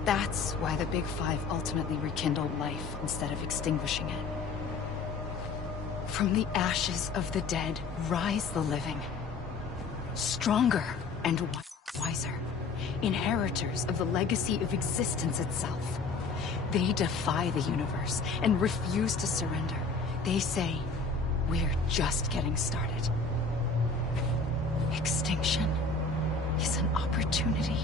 That's why the Big Five ultimately rekindled life instead of extinguishing it. From the ashes of the dead rise the living. Stronger and wiser. Inheritors of the legacy of existence itself. They defy the universe and refuse to surrender. They say, we're just getting started. Extinction is an opportunity.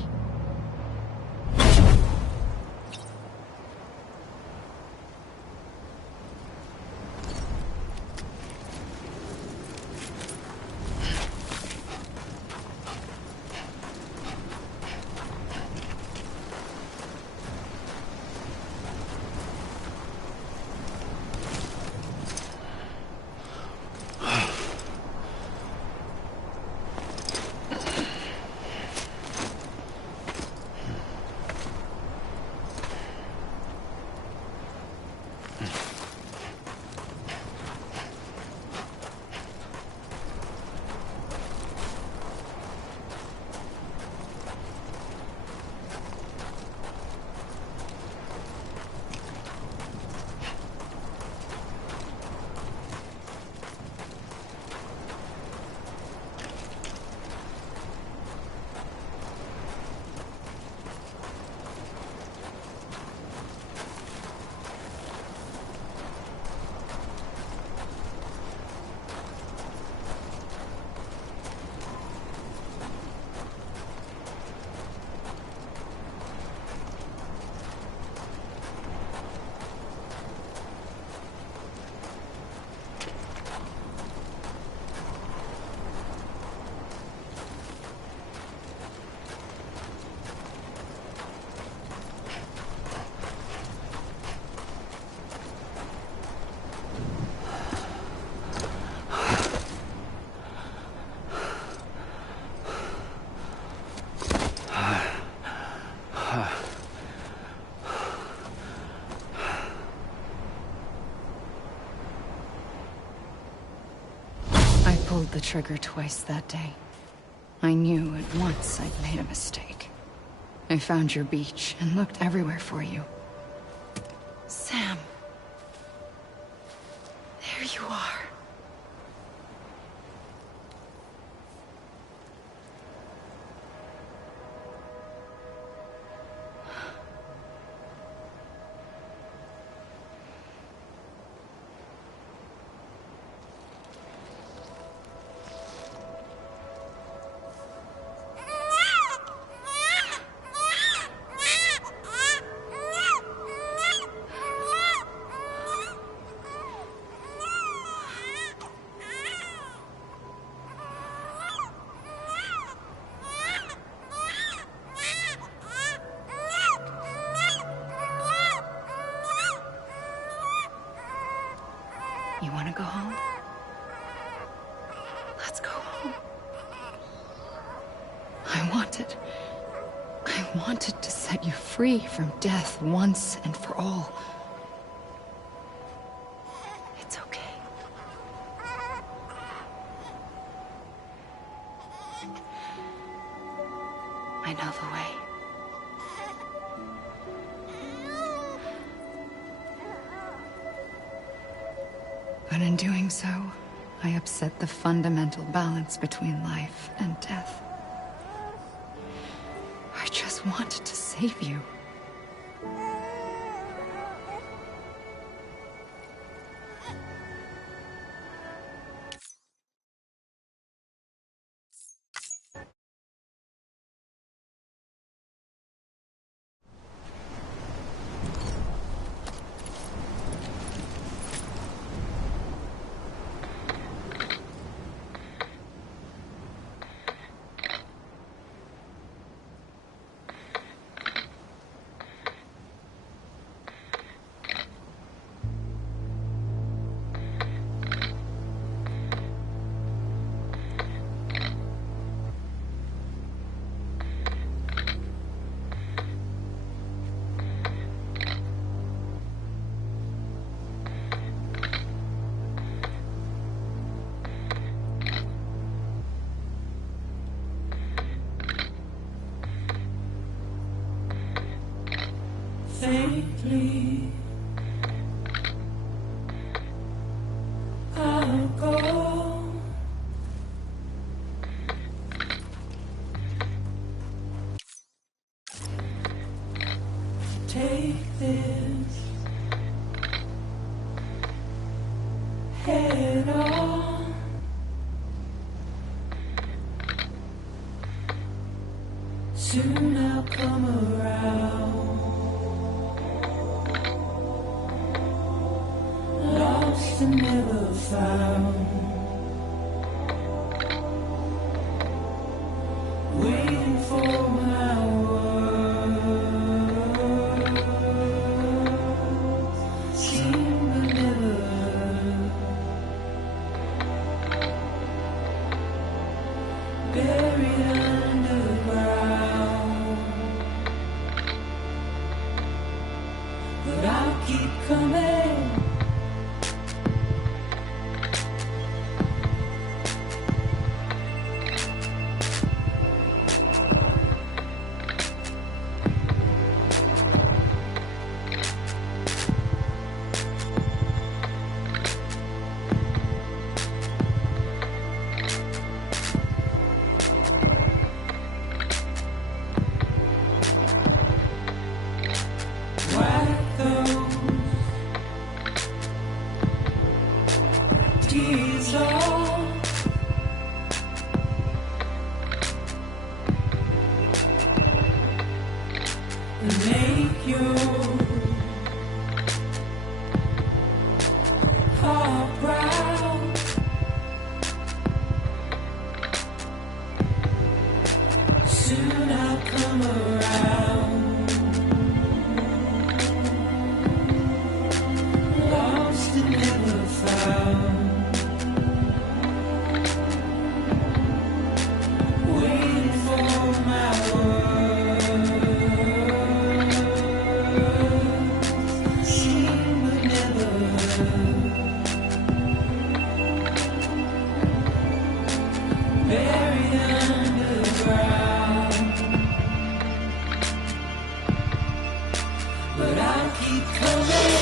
I pulled the trigger twice that day. I knew at once I'd made a mistake. I found your beach and looked everywhere for you. Sam. There you are. You want to go home? Let's go home. I wanted to set you free from death once and for all. It's okay. I know the way. But in doing so, I upset the fundamental balance between life and death. I just wanted to save you. Faintly, I'll go. Take this head on. Soon I'll come around. Lost and never found. Waiting for my words. Seem but never heard. Buried underground. But I'll keep coming. Tears off. And make your heart proud. Soon I'll come around. Lost and never found. Waiting for my word. but I'll keep coming.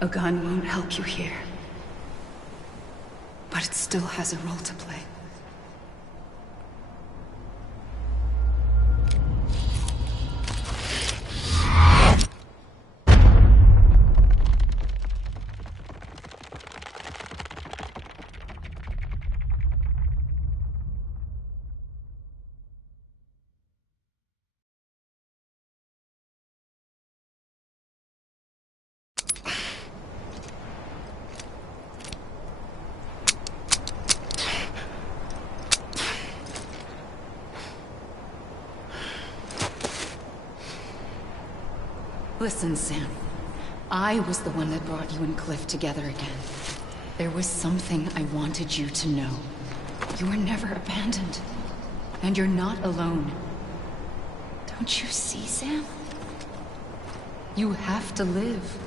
A gun won't help you here. But it still has a role to play. Listen, Sam. I was the one that brought you and Cliff together again. There was something I wanted you to know. You were never abandoned. And you're not alone. Don't you see, Sam? You have to live.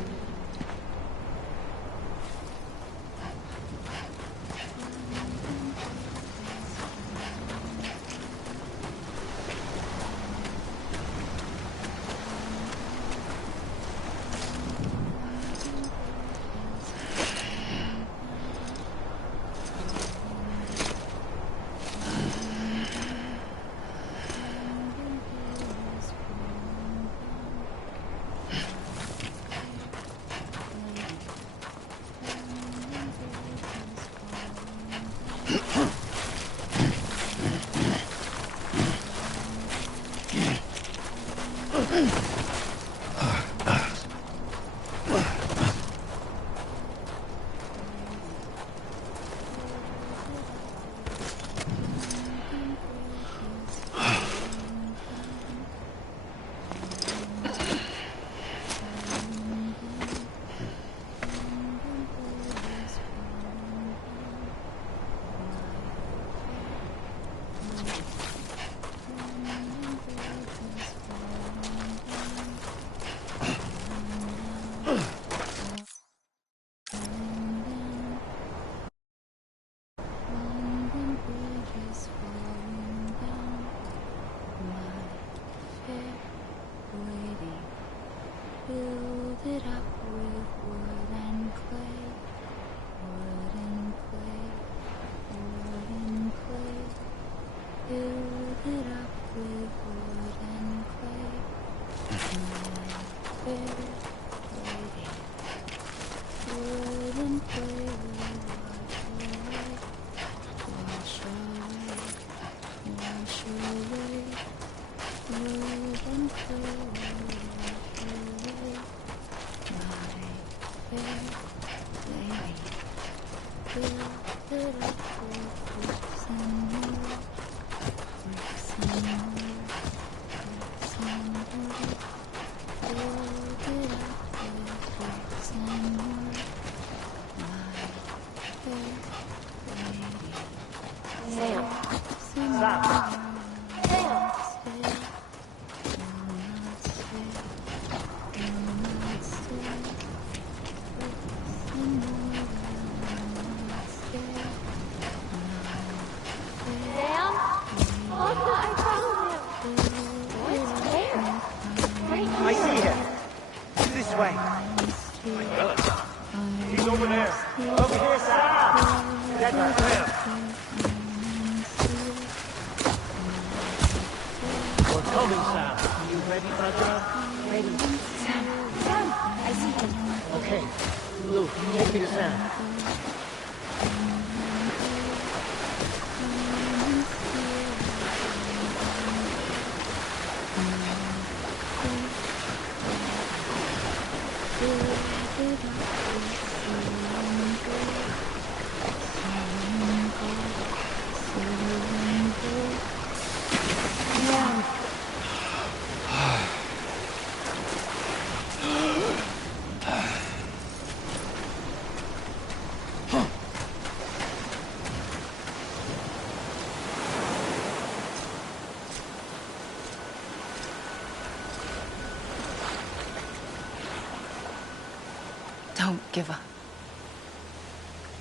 Don't give up.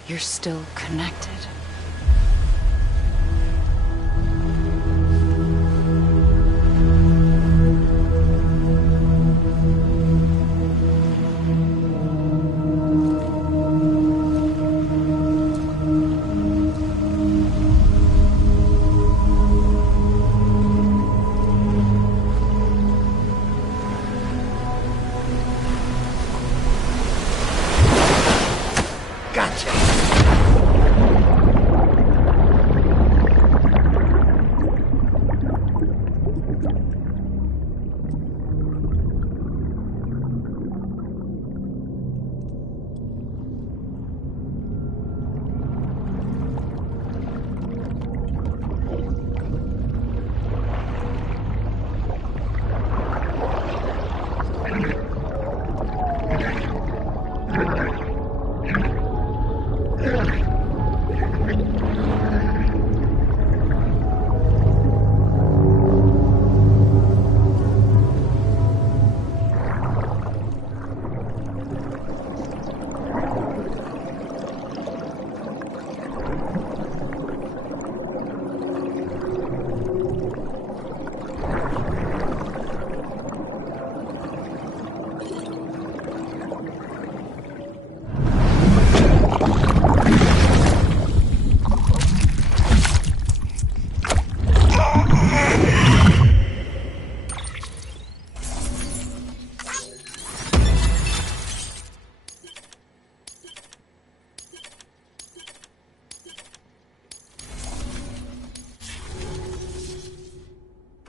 You're still connected.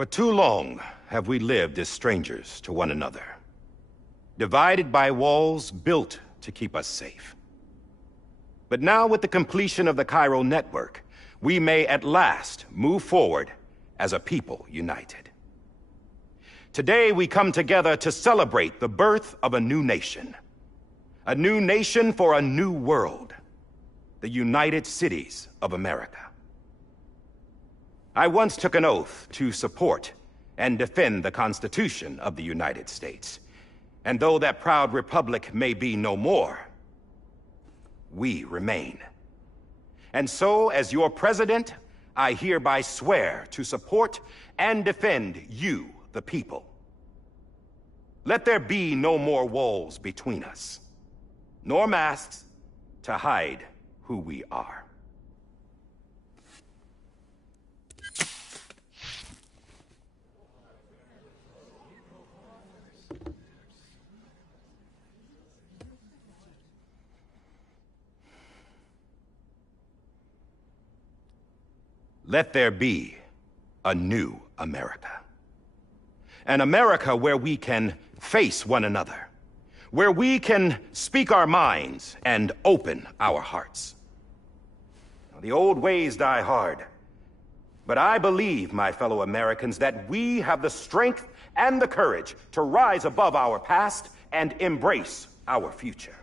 For too long have we lived as strangers to one another, divided by walls built to keep us safe. But now, with the completion of the Chiral network, we may at last move forward as a people united. Today we come together to celebrate the birth of a new nation. A new nation for a new world. The United Cities of America. I once took an oath to support and defend the Constitution of the United States. And though that proud republic may be no more, we remain. And so, as your president, I hereby swear to support and defend you, the people. Let there be no more walls between us, nor masks to hide who we are. Let there be a new America. An America where we can face one another, where we can speak our minds and open our hearts. The old ways die hard, but I believe, my fellow Americans, that we have the strength and the courage to rise above our past and embrace our future.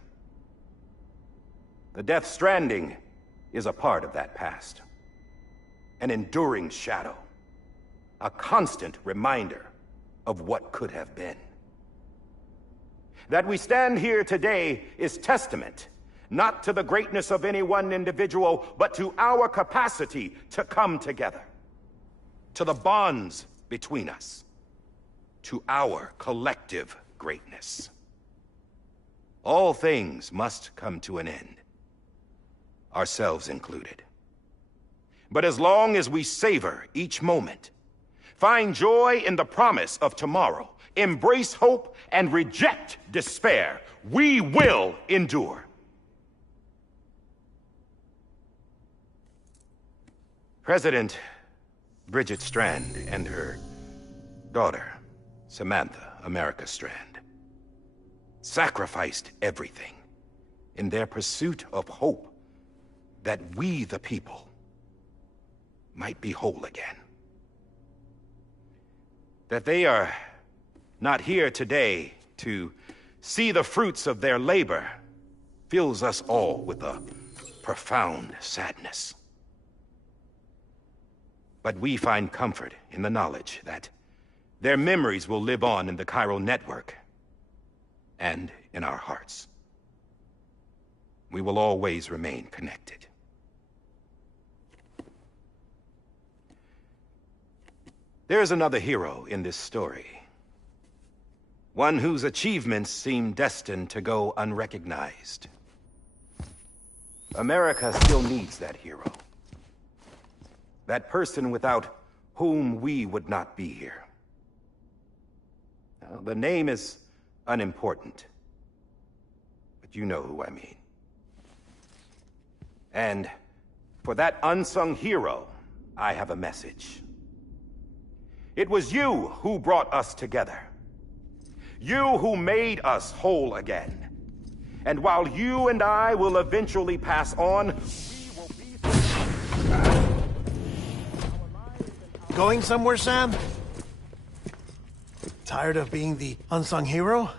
The Death Stranding is a part of that past. An enduring shadow, a constant reminder of what could have been. That we stand here today is testament, not to the greatness of any one individual, but to our capacity to come together, to the bonds between us, to our collective greatness. All things must come to an end, ourselves included. But as long as we savor each moment, find joy in the promise of tomorrow, embrace hope, and reject despair, we will endure. President Bridget Strand and her daughter, Samantha America Strand, sacrificed everything in their pursuit of hope that we, the people, might be whole again. That they are not here today to see the fruits of their labor fills us all with a profound sadness. But we find comfort in the knowledge that their memories will live on in the Chiral network and in our hearts. We will always remain connected. There's another hero in this story. One whose achievements seem destined to go unrecognized. America still needs that hero. That person without whom we would not be here. Now, the name is unimportant, but you know who I mean. And for that unsung hero, I have a message. It was you who brought us together. You who made us whole again. And while you and I will eventually pass on, we will be... Going somewhere, Sam? Tired of being the unsung hero?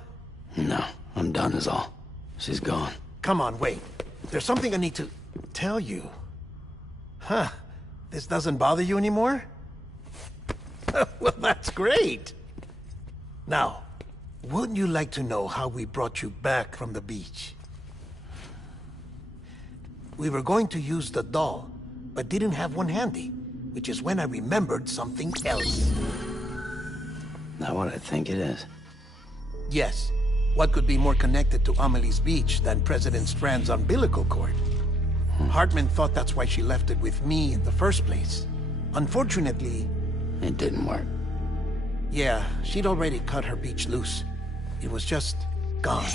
No, I'm done is all. She's gone. Come on, wait. There's something I need to tell you. Huh. This doesn't bother you anymore? Well, that's great. Now, wouldn't you like to know how we brought you back from the beach? We were going to use the doll, but didn't have one handy, which is when I remembered something else. Not what I think it is. Yes. What could be more connected to Amelie's beach than President Strand's umbilical cord? Hartman thought that's why she left it with me in the first place. Unfortunately... It didn't work. Yeah, she'd already cut her beach loose. It was just gone.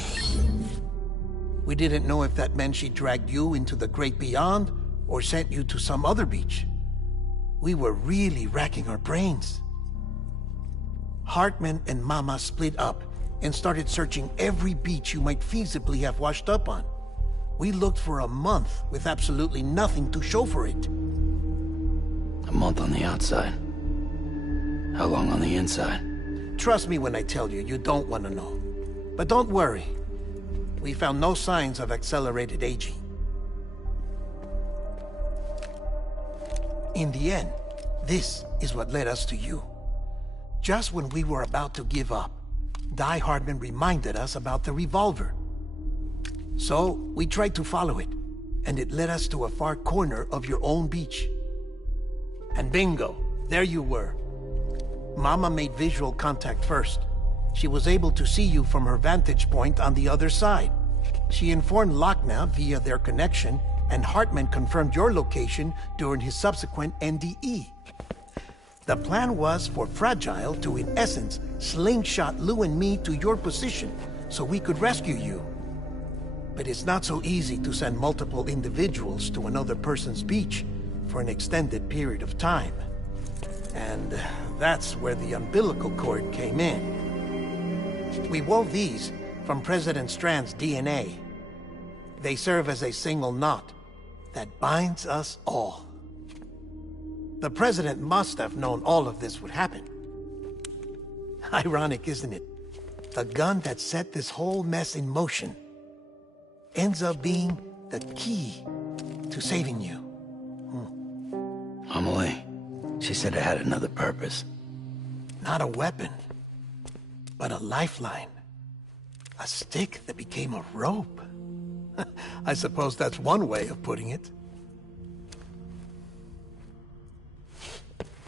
We didn't know if that meant she dragged you into the great beyond, or sent you to some other beach. We were really racking our brains. Hartman and Mama split up and started searching every beach you might feasibly have washed up on. We looked for a month with absolutely nothing to show for it. A month on the outside. How long on the inside? Trust me when I tell you, you don't want to know. But don't worry. We found no signs of accelerated aging. In the end, this is what led us to you. Just when we were about to give up, Die Hartman reminded us about the revolver. So, we tried to follow it, and it led us to a far corner of your own beach. And bingo, there you were. Mama made visual contact first. She was able to see you from her vantage point on the other side. She informed Lochner via their connection, and Hartman confirmed your location during his subsequent NDE. The plan was for Fragile to, in essence, slingshot Lou and me to your position so we could rescue you. But it's not so easy to send multiple individuals to another person's beach for an extended period of time. And that's where the umbilical cord came in. We wove these from President Strand's DNA. They serve as a single knot that binds us all. The President must have known all of this would happen. Ironic, isn't it? The gun that set this whole mess in motion ends up being the key to saving you. Amelie, she said it had another purpose. Not a weapon, but a lifeline. A stick that became a rope. I suppose that's one way of putting it.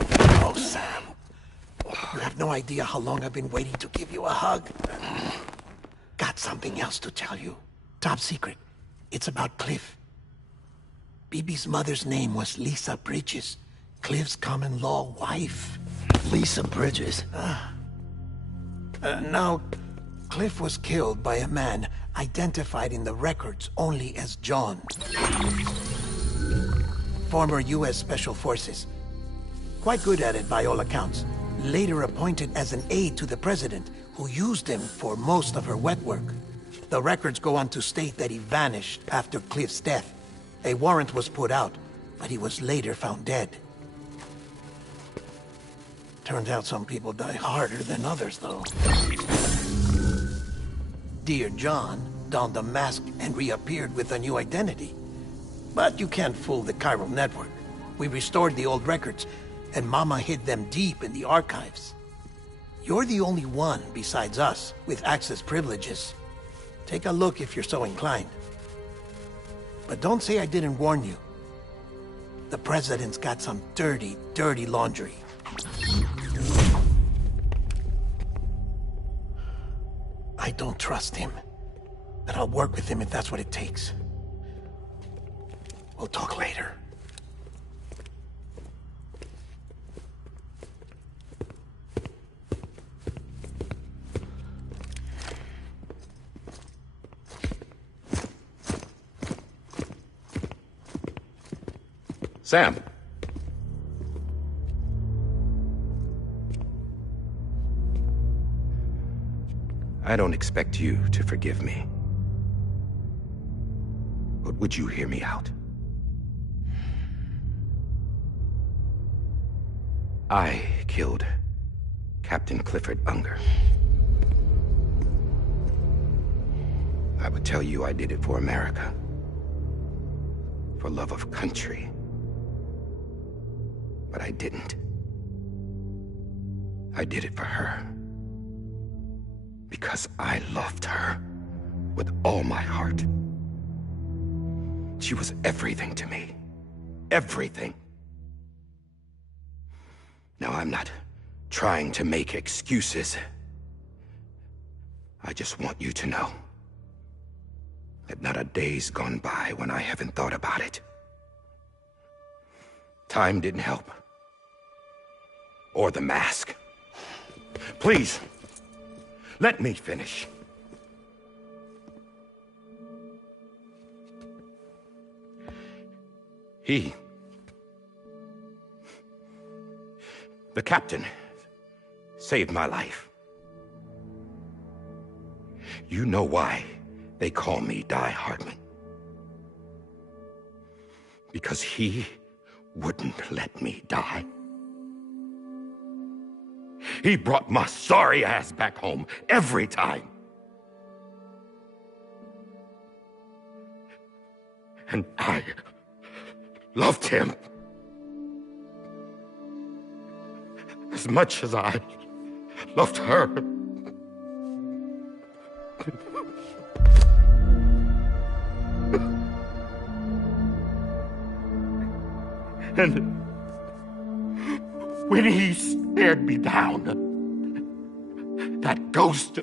Oh, Sam. You have no idea how long I've been waiting to give you a hug. Got something else to tell you. Top secret. It's about Cliff. Bibi's mother's name was Lisa Bridges, Cliff's common-law wife. Lisa Bridges? Now, Cliff was killed by a man identified in the records only as John. Former U.S. Special Forces. Quite good at it by all accounts. Later appointed as an aide to the President, who used him for most of her wet work. The records go on to state that he vanished after Cliff's death. A warrant was put out, but he was later found dead. Turns out some people die harder than others, though. Dear John donned a mask and reappeared with a new identity. But you can't fool the chiral network. We restored the old records, and Mama hid them deep in the archives. You're the only one, besides us, with access privileges. Take a look if you're so inclined. But don't say I didn't warn you. The President's got some dirty, dirty laundry. I don't trust him, but I'll work with him if that's what it takes. We'll talk later. Sam. I don't expect you to forgive me. But would you hear me out? I killed Captain Clifford Unger. I would tell you I did it for America. For love of country. But I didn't. I did it for her. Because I loved her with all my heart. She was everything to me. Everything. Now, I'm not trying to make excuses. I just want you to know that not a day's gone by when I haven't thought about it. Time didn't help. Or the mask. Please, let me finish. The captain saved my life. You know why they call me Die Hardman. Because he wouldn't let me die. He brought my sorry ass back home every time. And I loved him as much as I loved her. And when he stared me down, that ghost,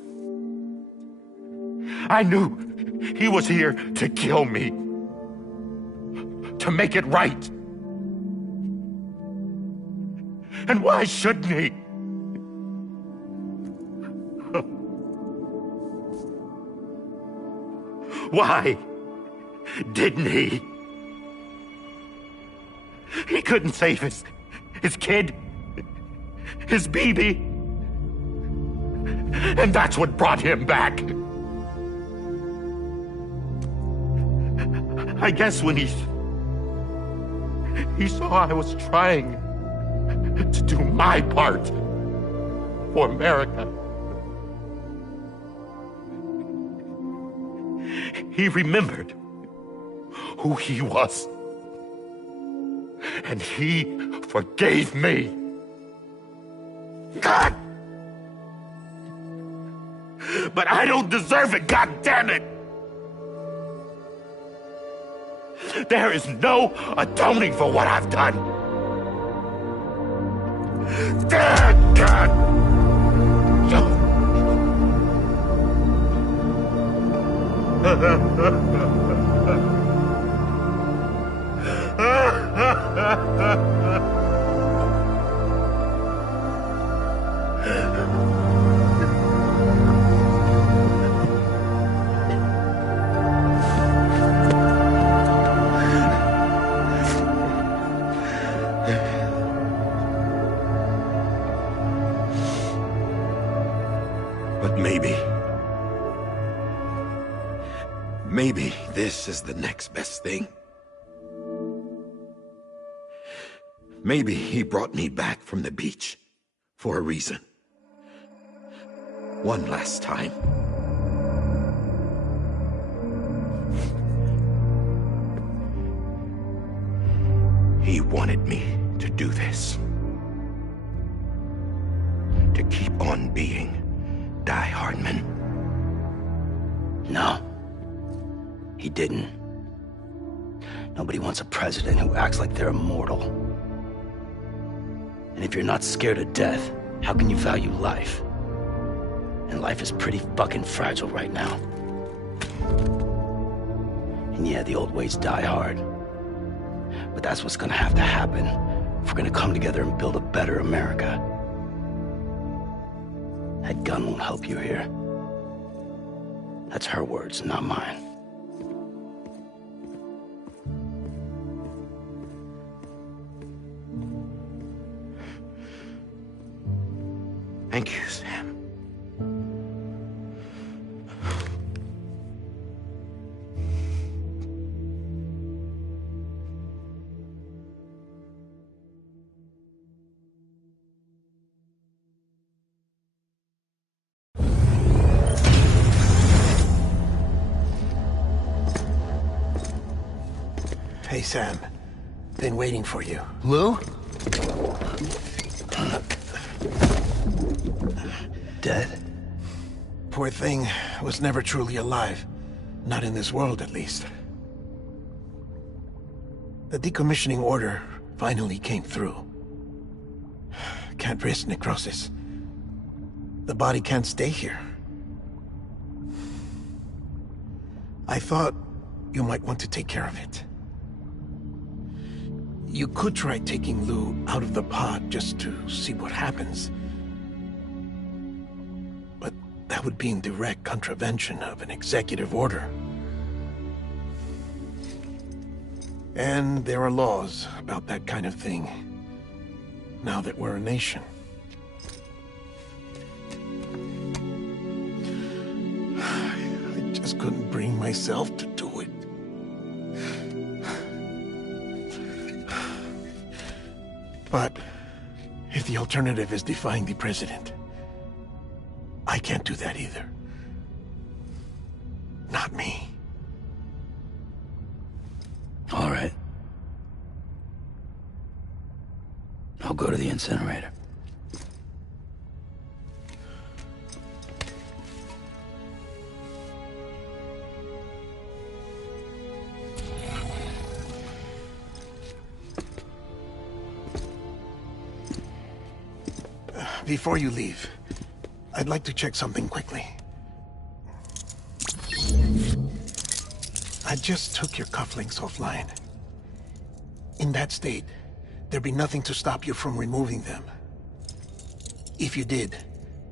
I knew he was here to kill me, to make it right. And why shouldn't he? Why didn't he? He couldn't save his kid, his baby. And that's what brought him back. I guess when he saw I was trying to do my part for America, he remembered who he was. And he forgave me. God! But I don't deserve it, God damn it! There is no atoning for what I've done. God! But maybe this is the next best thing. Maybe he brought me back from the beach for a reason. One last time. He wanted me to do this. To keep on being Die Hardman. No. He didn't. Nobody wants a president who acts like they're immortal. And if you're not scared of death, how can you value life? And life is pretty fucking fragile right now. And yeah, the old ways die hard. But that's what's gonna have to happen if we're gonna come together and build a better America. That gun won't help you here. That's her words, not mine. Thank you, Sam. Hey, Sam. Been waiting for you. Lou? Dead? Poor thing was never truly alive. Not in this world, at least. The decommissioning order finally came through. Can't risk necrosis. The body can't stay here. I thought you might want to take care of it. You could try taking Lou out of the pod just to see what happens. But that would be in direct contravention of an executive order. And there are laws about that kind of thing, now that we're a nation. couldn't bring myself to do it. But if the alternative is defying the president, I can't do that either. Not me. All right. I'll go to the incinerator. Before you leave, I'd like to check something quickly. I just took your cufflinks offline. In that state, there'd be nothing to stop you from removing them. If you did,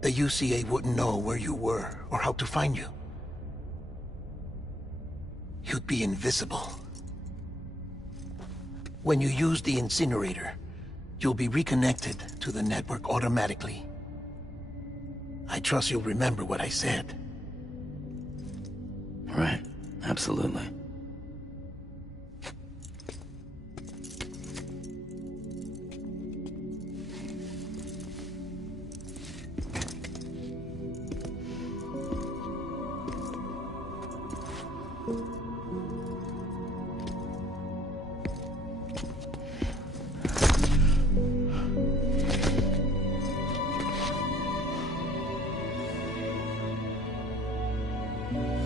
the UCA wouldn't know where you were or how to find you. You'd be invisible. When you use the incinerator, you'll be reconnected to the network automatically. I trust you'll remember what I said. Right, absolutely.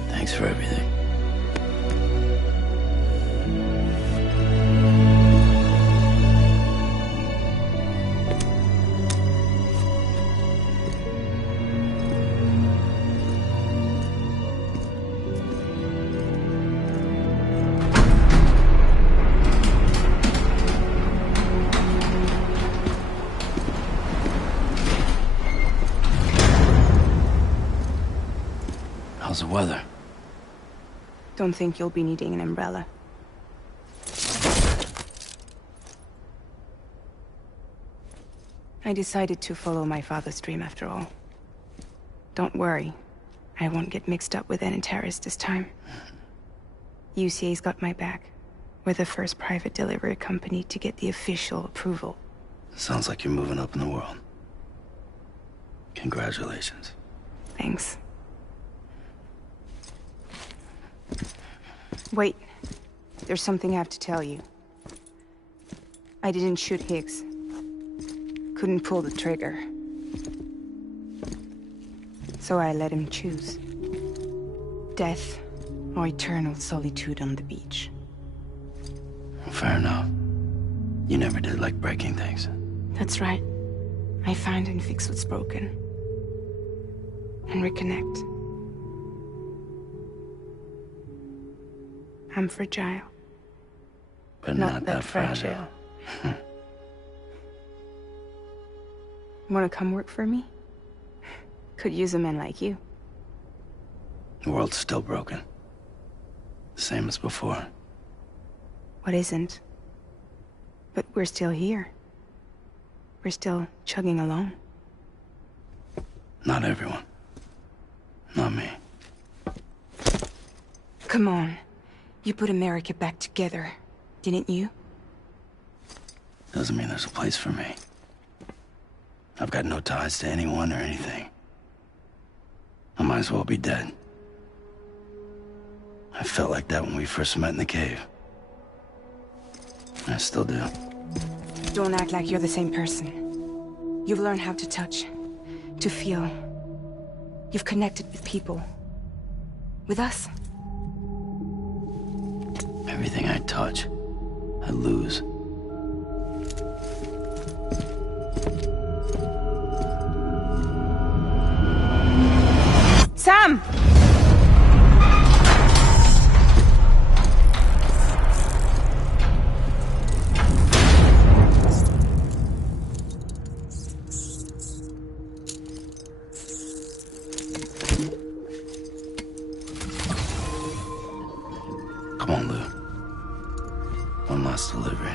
Thanks for everything. How's the weather? Don't think you'll be needing an umbrella. I decided to follow my father's dream after all. Don't worry, I won't get mixed up with any terrorists this time. UCA's got my back. We're the first private delivery company to get the official approval. Sounds like you're moving up in the world. Congratulations. Thanks. Wait. There's something I have to tell you. I didn't shoot Higgs. Couldn't pull the trigger. So I let him choose. Death or eternal solitude on the beach. Fair enough. You never did like breaking things. That's right. I find and fix what's broken. And reconnect. I'm fragile. But not that fragile. Wanna come work for me? Could use a man like you. The world's still broken. Same as before. What isn't? But we're still here. We're still chugging along. Not everyone. Not me. Come on. You put America back together, didn't you? Doesn't mean there's a place for me. I've got no ties to anyone or anything. I might as well be dead. I felt like that when we first met in the cave. I still do. Don't act like you're the same person. You've learned how to touch, to feel. You've connected with people. With us. Everything I touch, I lose. Sam! Come on, Lou. One last delivery.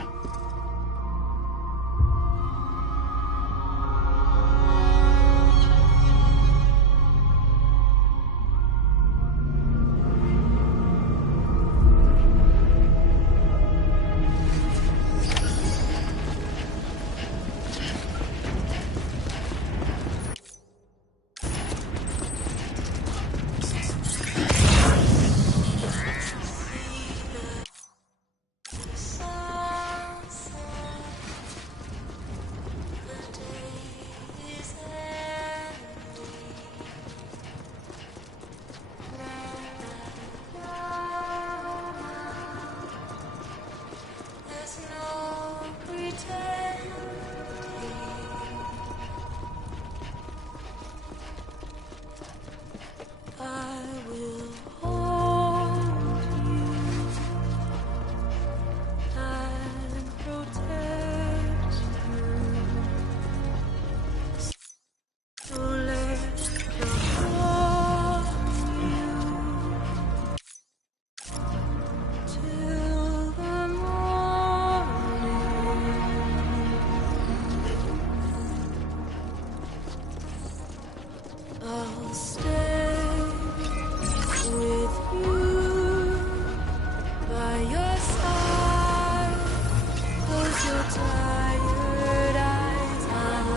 tired eyes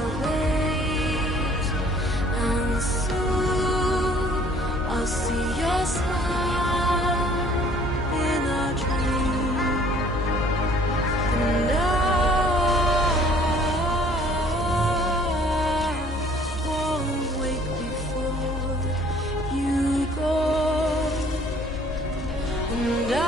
awake, and soon I'll see your smile in a dream, and I won't wake before you go, and I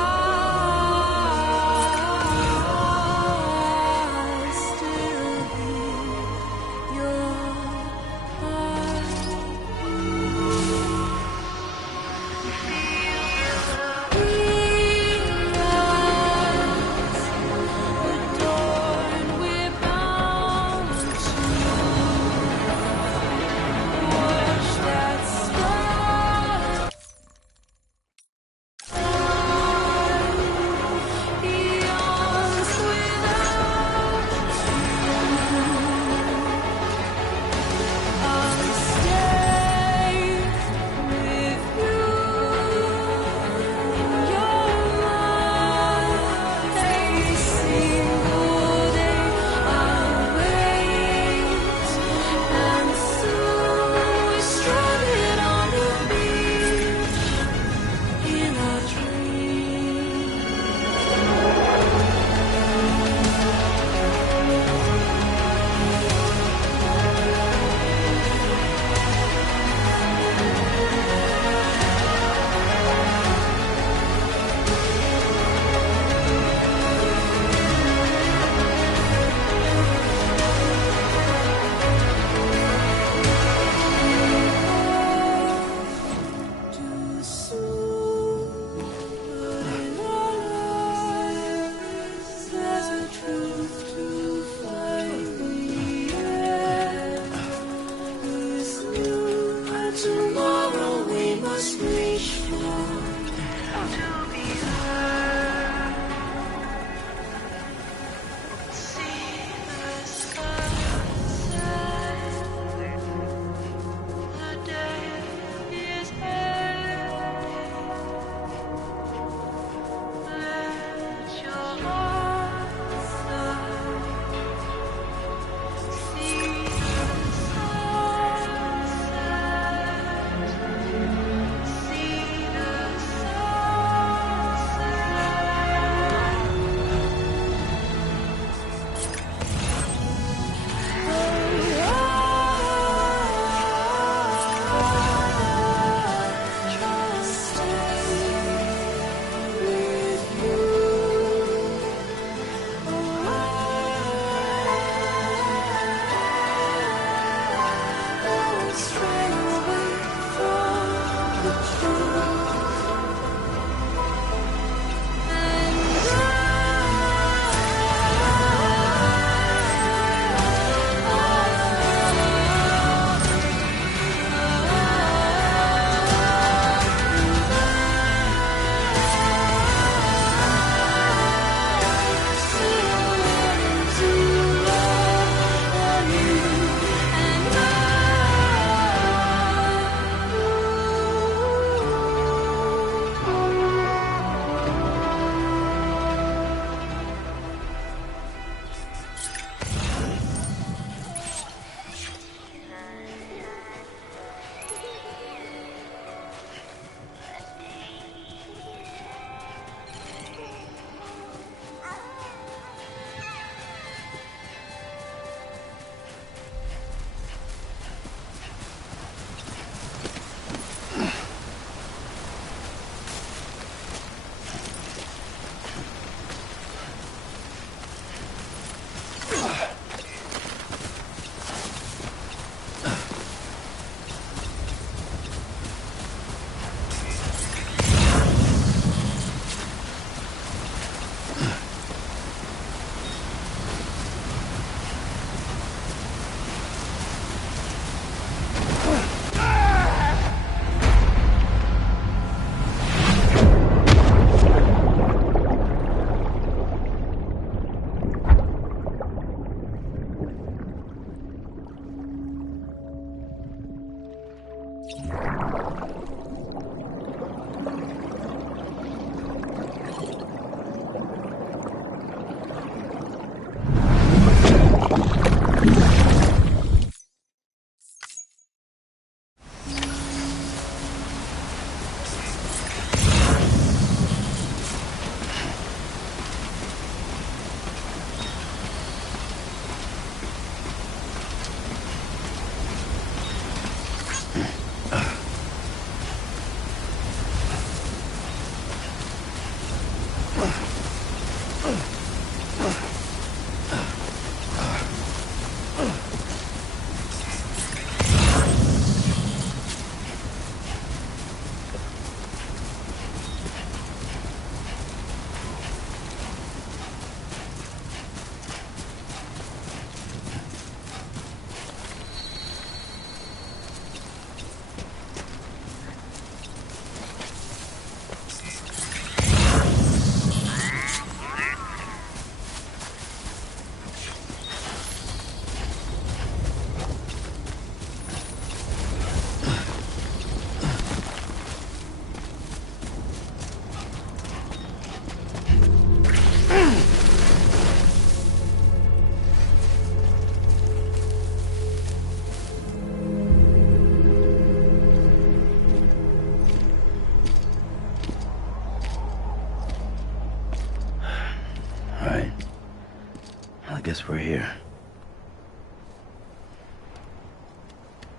I guess we're here.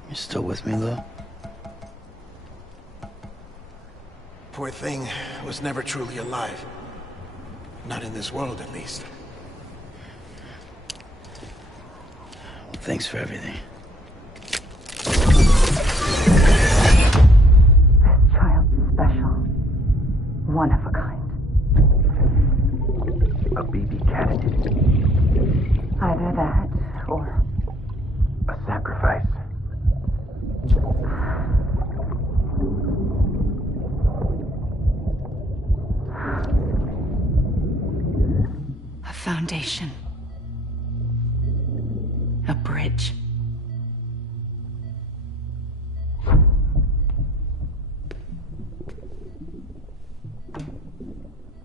You still with me, Lou? Poor thing was never truly alive. Not in this world, at least. Well, thanks for everything. This child's special. One of a kind. A BB candidate. Either that, or... a sacrifice. A foundation. A bridge.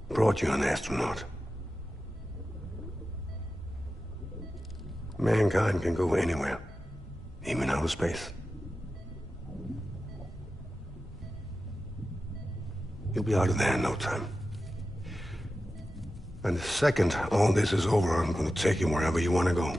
Brought you an astronaut. Mankind can go anywhere, even outer space. You'll be out of there in no time. And the second all this is over, I'm gonna take you wherever you want to go.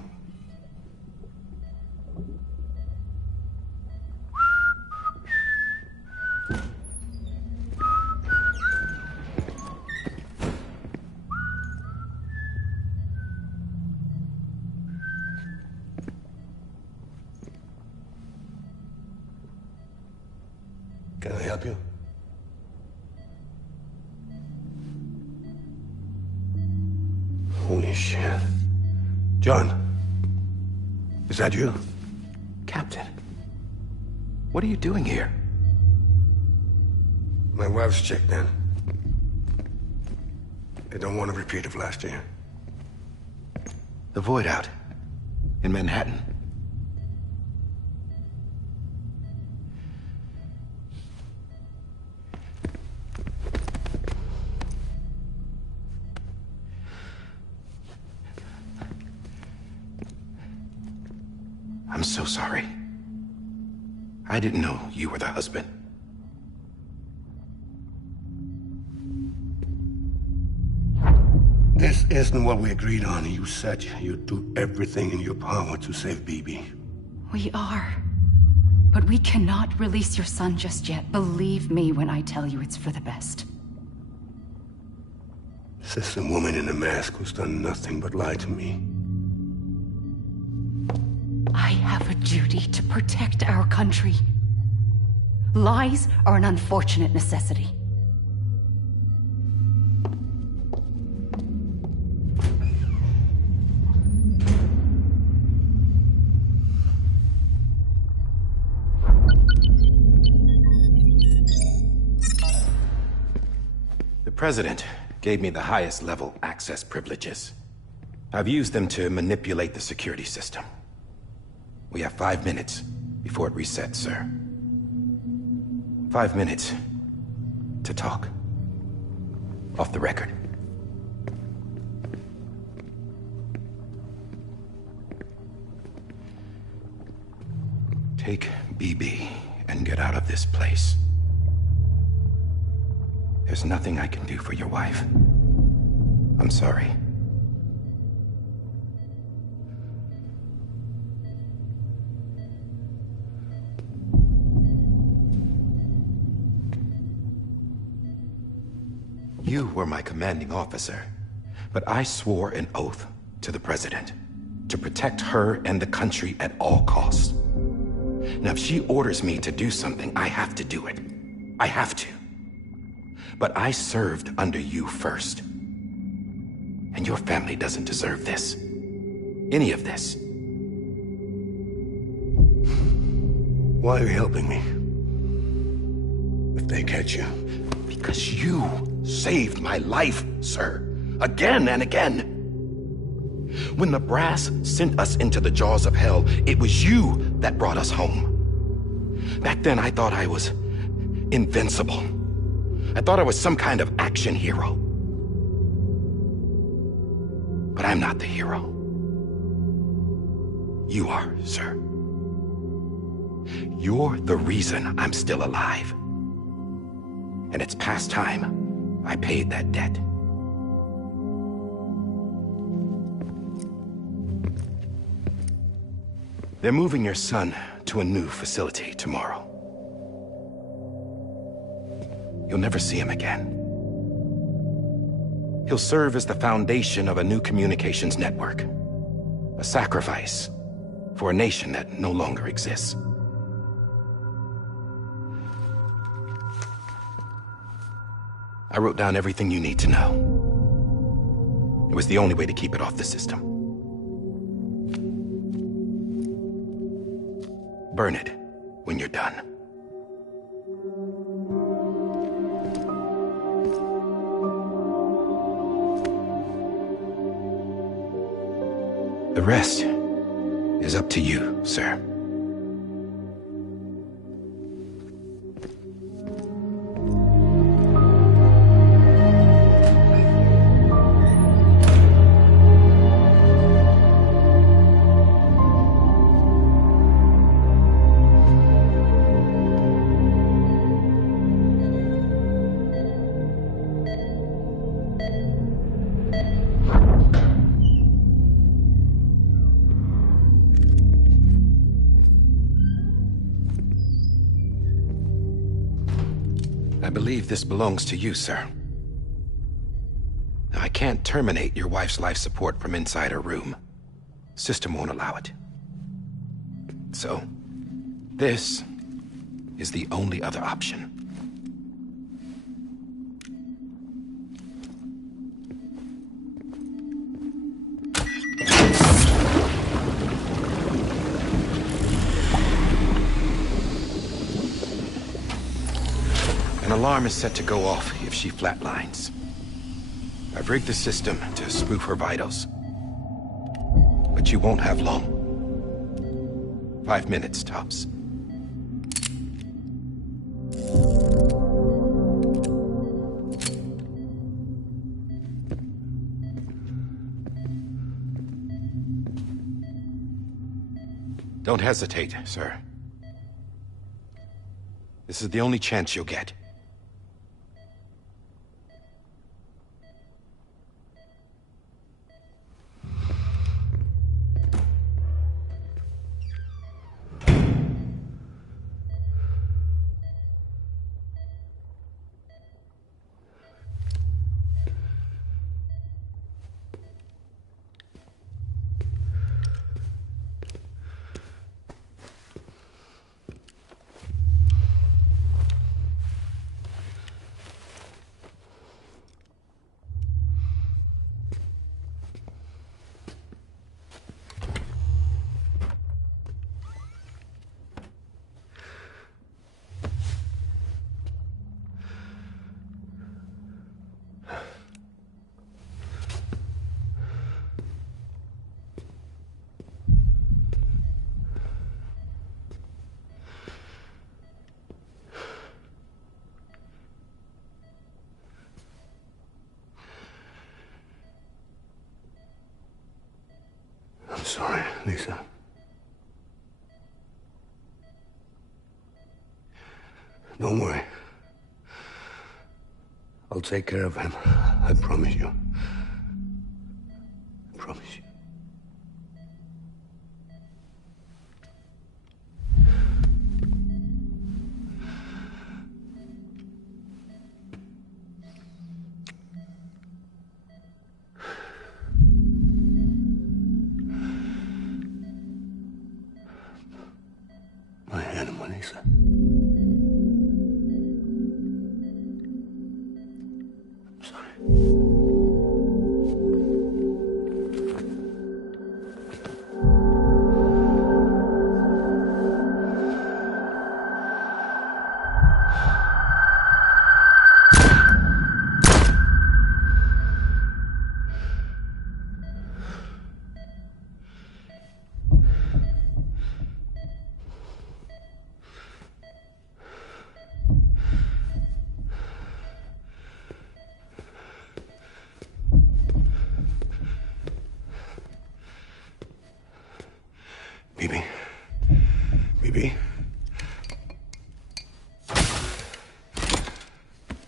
Can I help you? Holy shit. John, is that you? Captain, what are you doing here? My wife's checked in. They don't want a repeat of last year. The Void Out in Manhattan. I'm so sorry. I didn't know you were the husband. This isn't what we agreed on. You said you'd do everything in your power to save BB. We are. But we cannot release your son just yet. Believe me when I tell you it's for the best. This is a woman in a mask who's done nothing but lie to me. I have a duty to protect our country. Lies are an unfortunate necessity. The President gave me the highest level access privileges. I've used them to manipulate the security system. We have 5 minutes before it resets, sir. 5 minutes to talk. Off the record. Take BB and get out of this place. There's nothing I can do for your wife. I'm sorry. You were my commanding officer, but I swore an oath to the President to protect her and the country at all costs. Now, if she orders me to do something, I have to do it. I have to. But I served under you first. And your family doesn't deserve this. Any of this. Why are you helping me? If they catch you. Because you saved my life, sir. Again and again. When the brass sent us into the jaws of hell, it was you that brought us home. Back then, I thought I was invincible. I thought I was some kind of action hero. But I'm not the hero. You are, sir. You're the reason I'm still alive. And it's past time I paid that debt. They're moving your son to a new facility tomorrow. You'll never see him again. He'll serve as the foundation of a new communications network. A sacrifice for a nation that no longer exists. I wrote down everything you need to know. It was the only way to keep it off the system. Burn it when you're done. The rest is up to you, sir. I believe this belongs to you, sir. I can't terminate your wife's life support from inside her room. System won't allow it. So, this is the only other option. An alarm is set to go off if she flatlines. I've rigged the system to spoof her vitals. But you won't have long. 5 minutes, tops. Don't hesitate, sir. This is the only chance you'll get. I'm sorry, Lisa. Don't worry. I'll take care of him. I promise you. I promise you. My animal, Lisa. I'm sorry. Bibi? Bibi?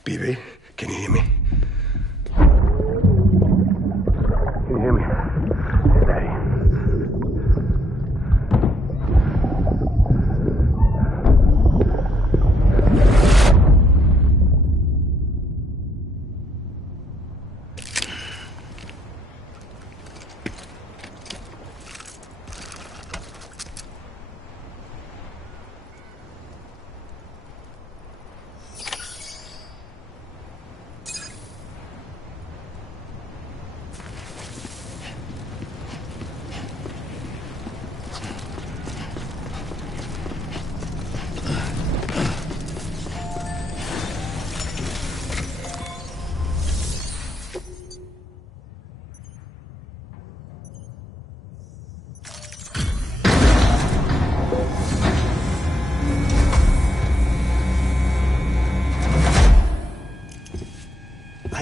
Bibi, can you hear me? Can you hear me? Daddy.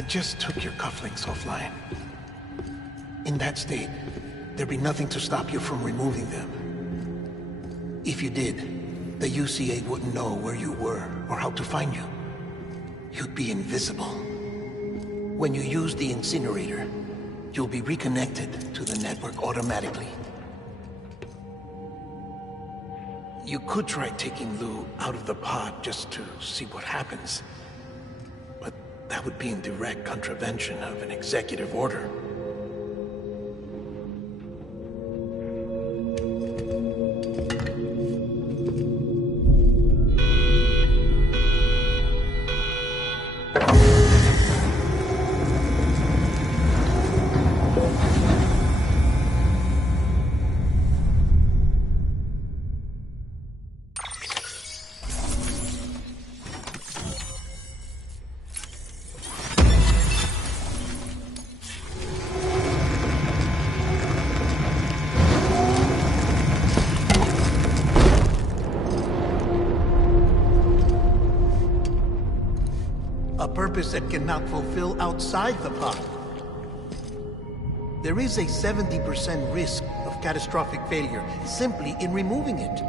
just took your cufflinks offline. In that state, there'd be nothing to stop you from removing them. If you did, the UCA wouldn't know where you were or how to find you. You'd be invisible. When you use the incinerator, you'll be reconnected to the network automatically. You could try taking Lou out of the pod just to see what happens. But that would be in direct contravention of an executive order. A purpose that cannot fulfill outside the pod. There is a 70% risk of catastrophic failure simply in removing it.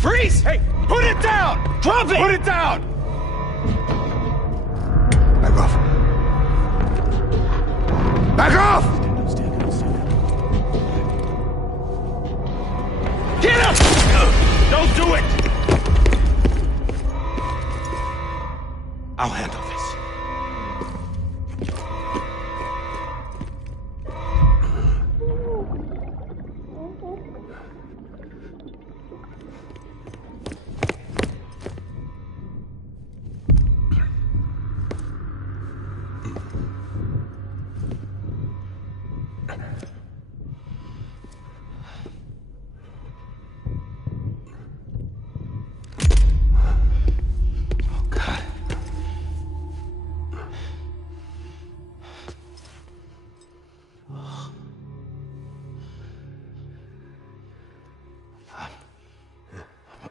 Freeze! Hey, put it down! Drop it! Put it down! Back off. Back off! Get up! Don't do it! I'll handle this.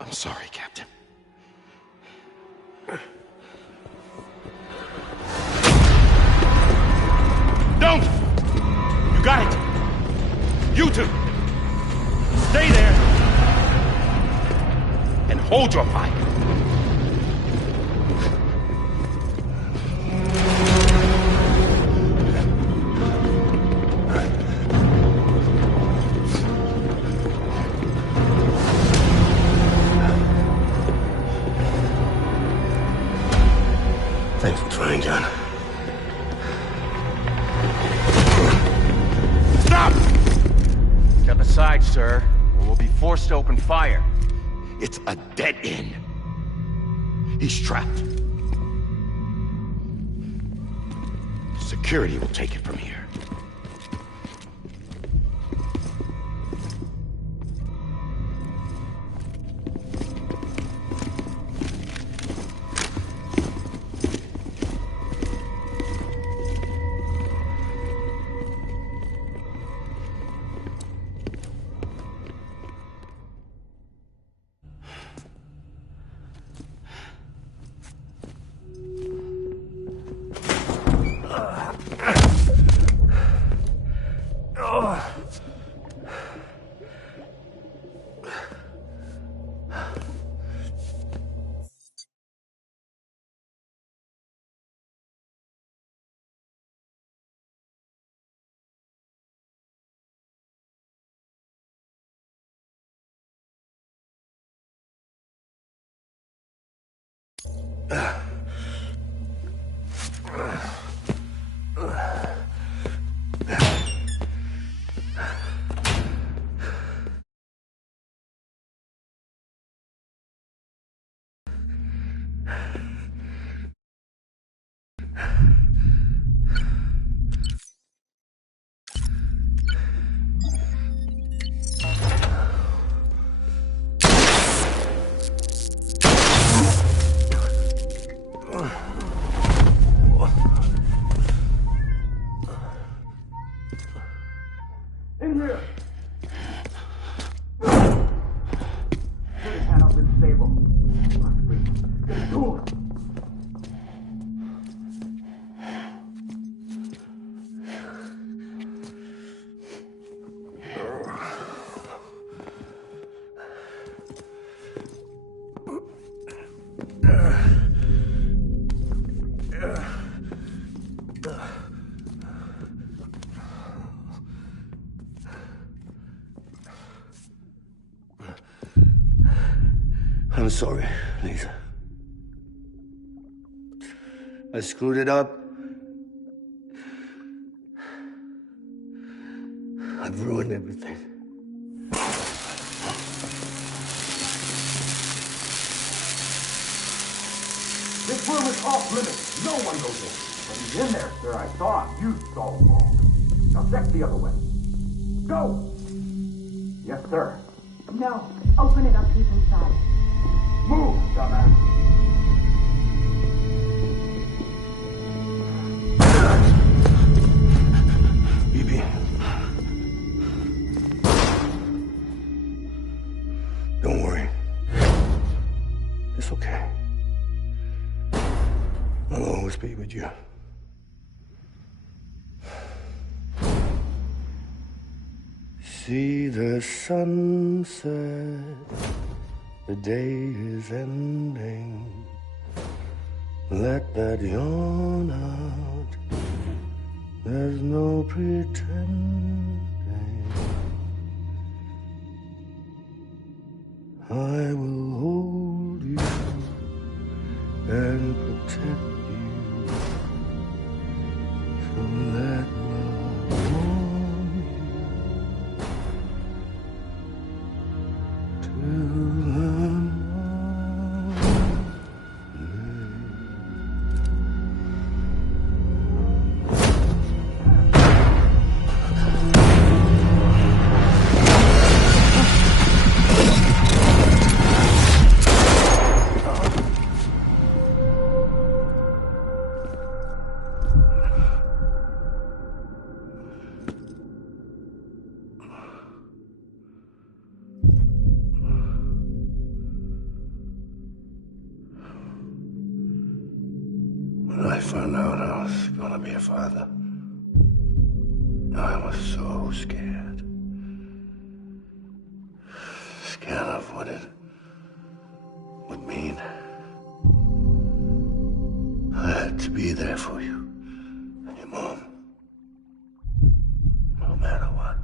I'm sorry, Captain. You two! Stay there! And hold your fire. Thanks for trying, John. Stop! Step aside, sir, or we'll be forced to open fire. It's a dead end. He's trapped. Security will take it from here. In here! Put his hand up in the stable. Get to him! I'm sorry, Lisa. I screwed it up. I've ruined everything. This room is off limits. No one goes in. But he's in there, sir. I saw him. You saw him all. Now check the other way. Go! Yes, sir. No. Open it up. He's inside. Move, dumbass. Bibi. Don't worry. It's okay. I'll always be with you. See the sunset. The day is ending. Let that yawn out. There's no pretending. I will hold you and protect you. So let love warm you till the When I found out I was gonna be a father, I was so scared. it would mean. I had to be there for you and your mom, no matter what.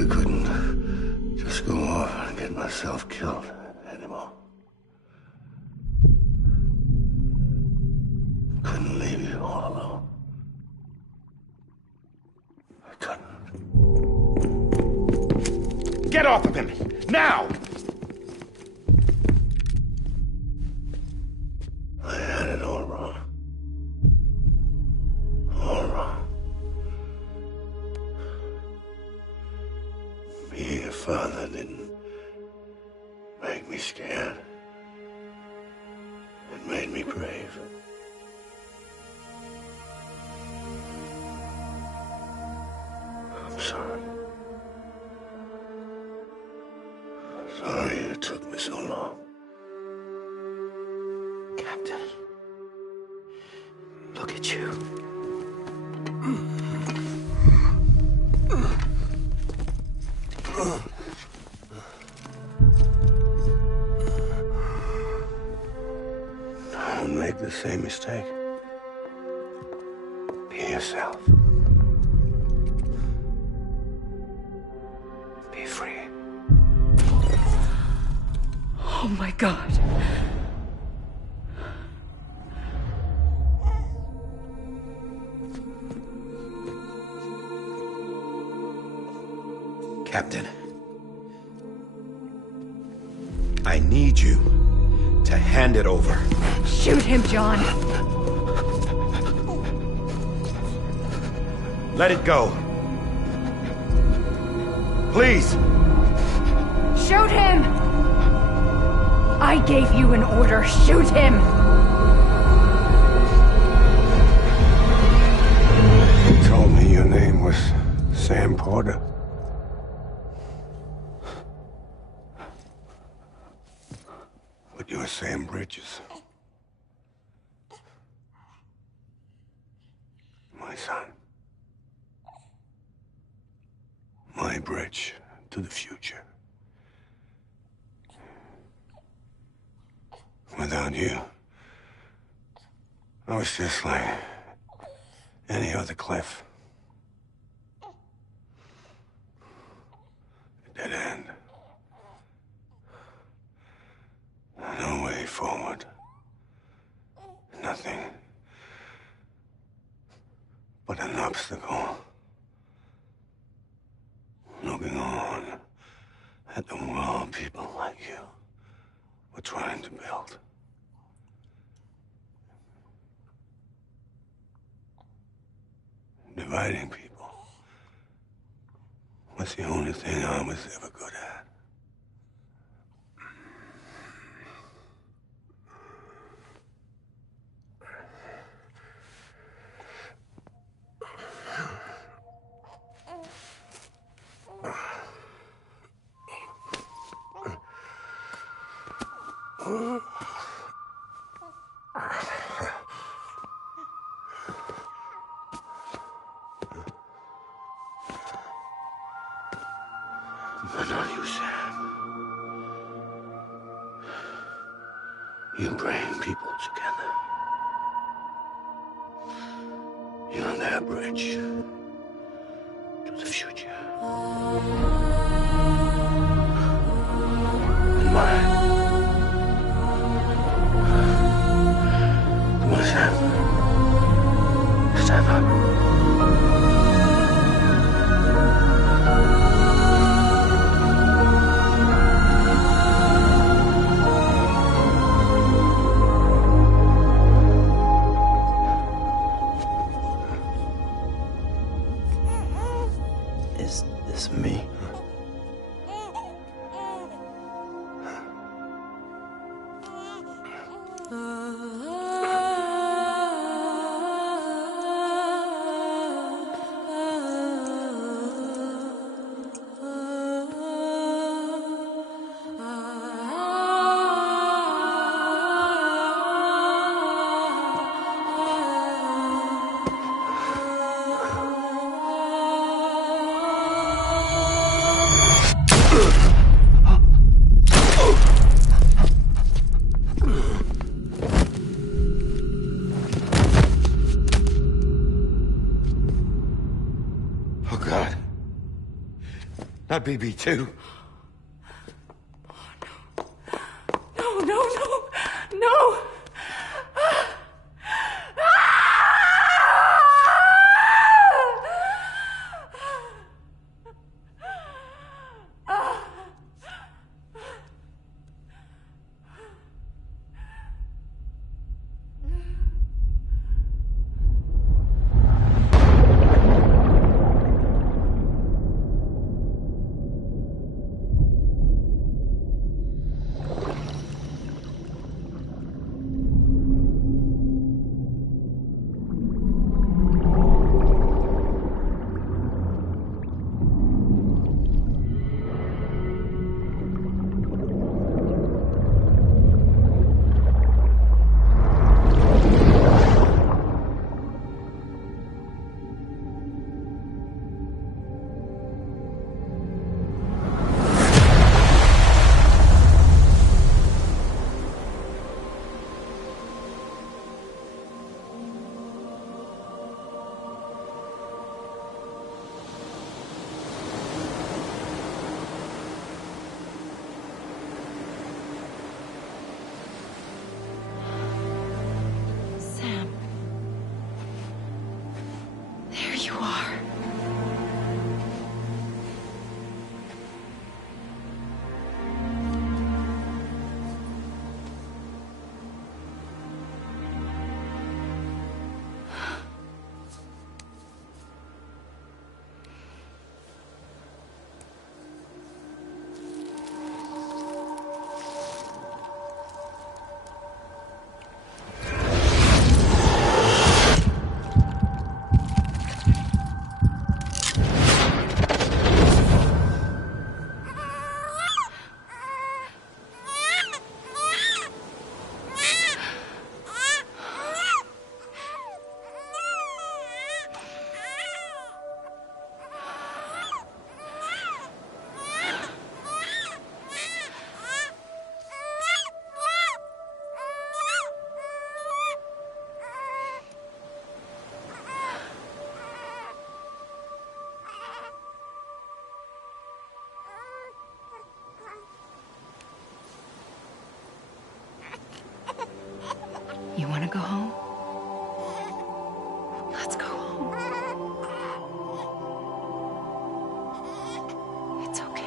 I couldn't just go off and get myself killed anymore. Couldn't leave you all alone. I couldn't. Get off of him! Now! I had it all wrong. All wrong. Being a father didn't make me scared. It made me brave. I'm sorry. Sorry it took me so long. Captain, look at you. Don't make the same mistake. Be yourself. Be free. Oh my God. Captain, I need you to hand it over. Shoot him, John. Let it go. Please. Shoot him! I gave you an order. Shoot him! You told me your name was Sam Porter. But you're Sam Bridges. My son. My bridge to the future. Without you, I was just like any other Cliff. A dead end. No way forward. Nothing but an obstacle. Looking on at the world people like you were trying to build. Dividing people was the only thing I was ever good at. But not you, Sam. You bring people together. You're their bridge to the future. And mine. Come on, Sam. Stand up. Is this me? Oh, God. Not BB2. No, no, no, no! You want to go home? Let's go home. It's okay.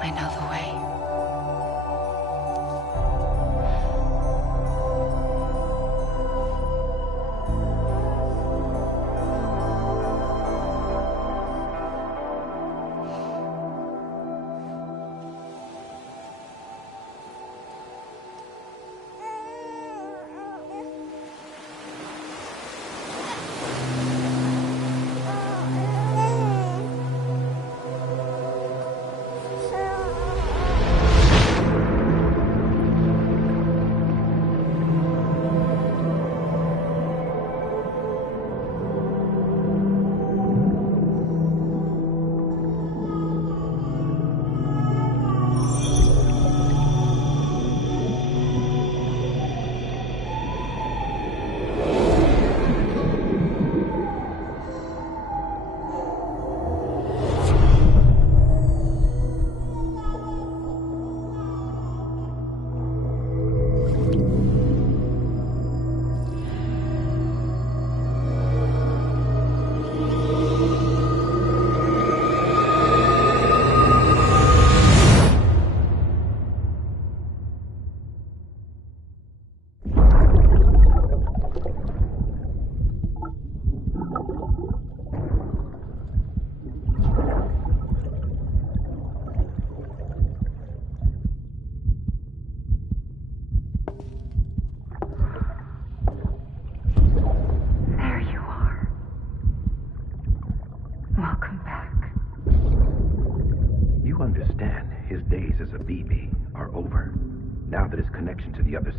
I know the way.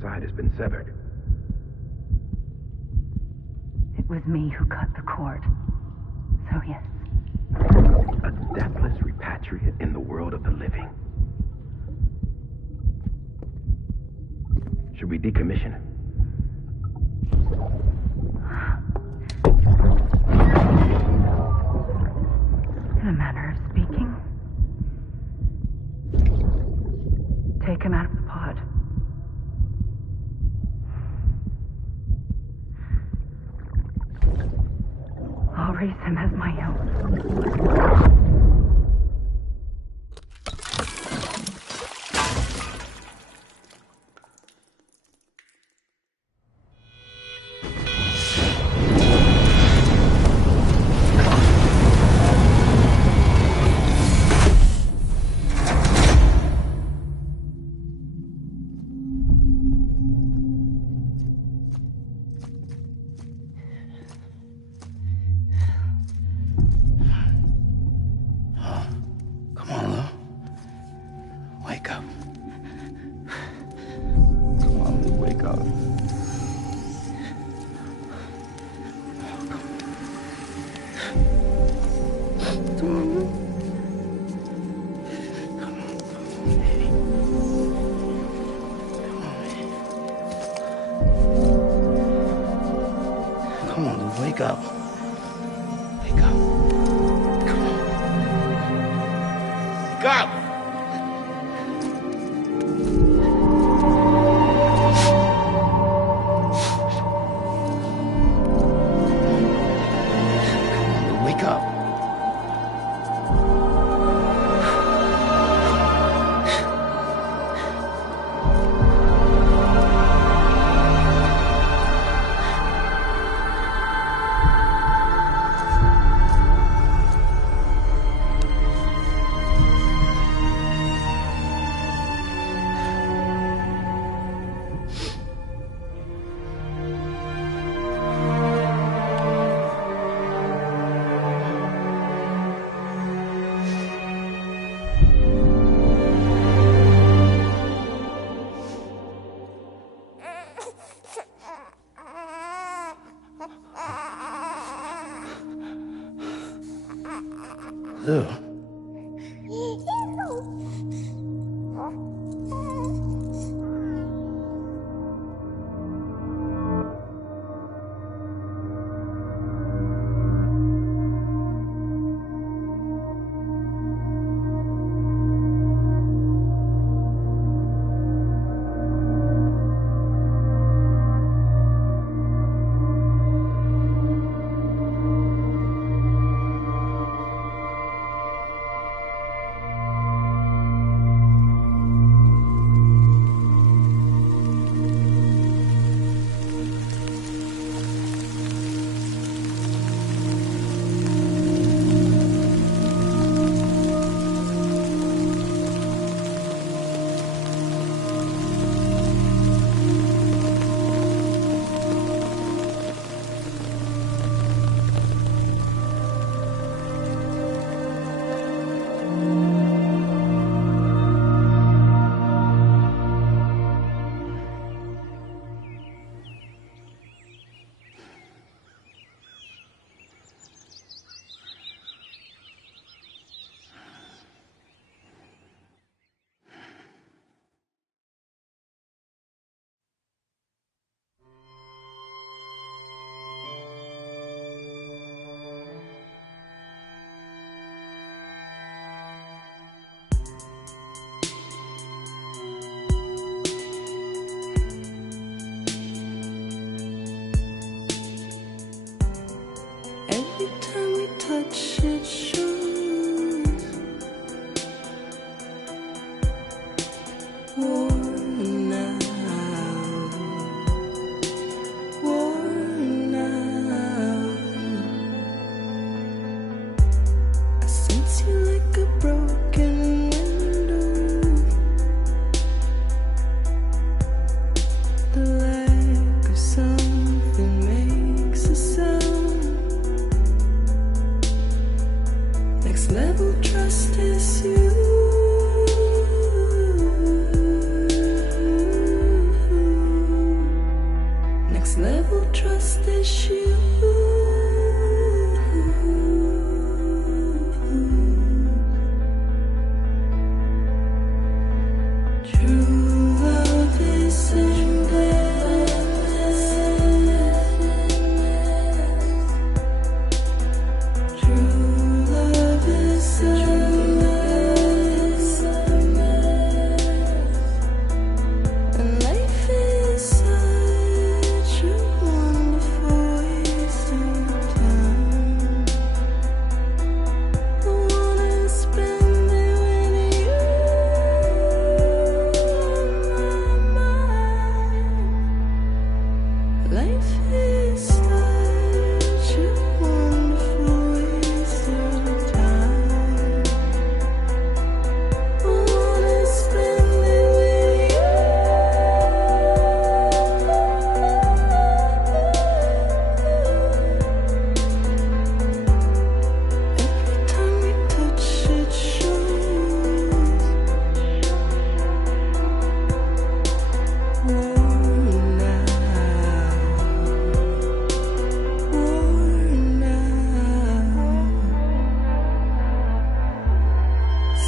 Side has been severed. It was me who cut the cord. So yes. A deathless repatriate in the world of the living. Should we decommission him? In a manner of speaking. Take him out of the pod. I'll raise him as my own. Wake up. Wake up. Come on. Wake up! Come on, wake up. Lou. True love is in Life is such a wonderful waste of time. I wanna spend it with you. Every time we touch it shows. Worn out.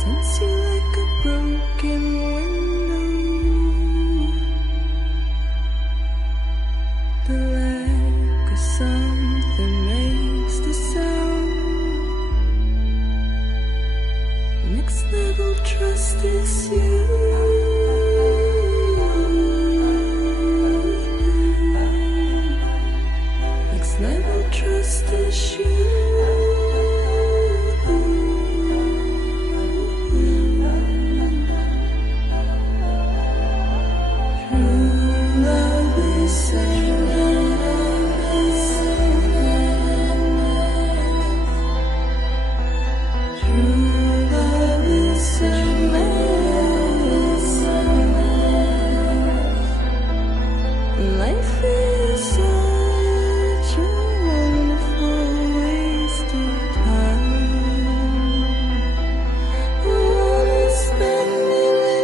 Sense you like a broken window. The lack of something makes the sound. Next level trust is you. Next level trust is you. True love is True love is life is such a wonderful waste of time. I wanna spend it with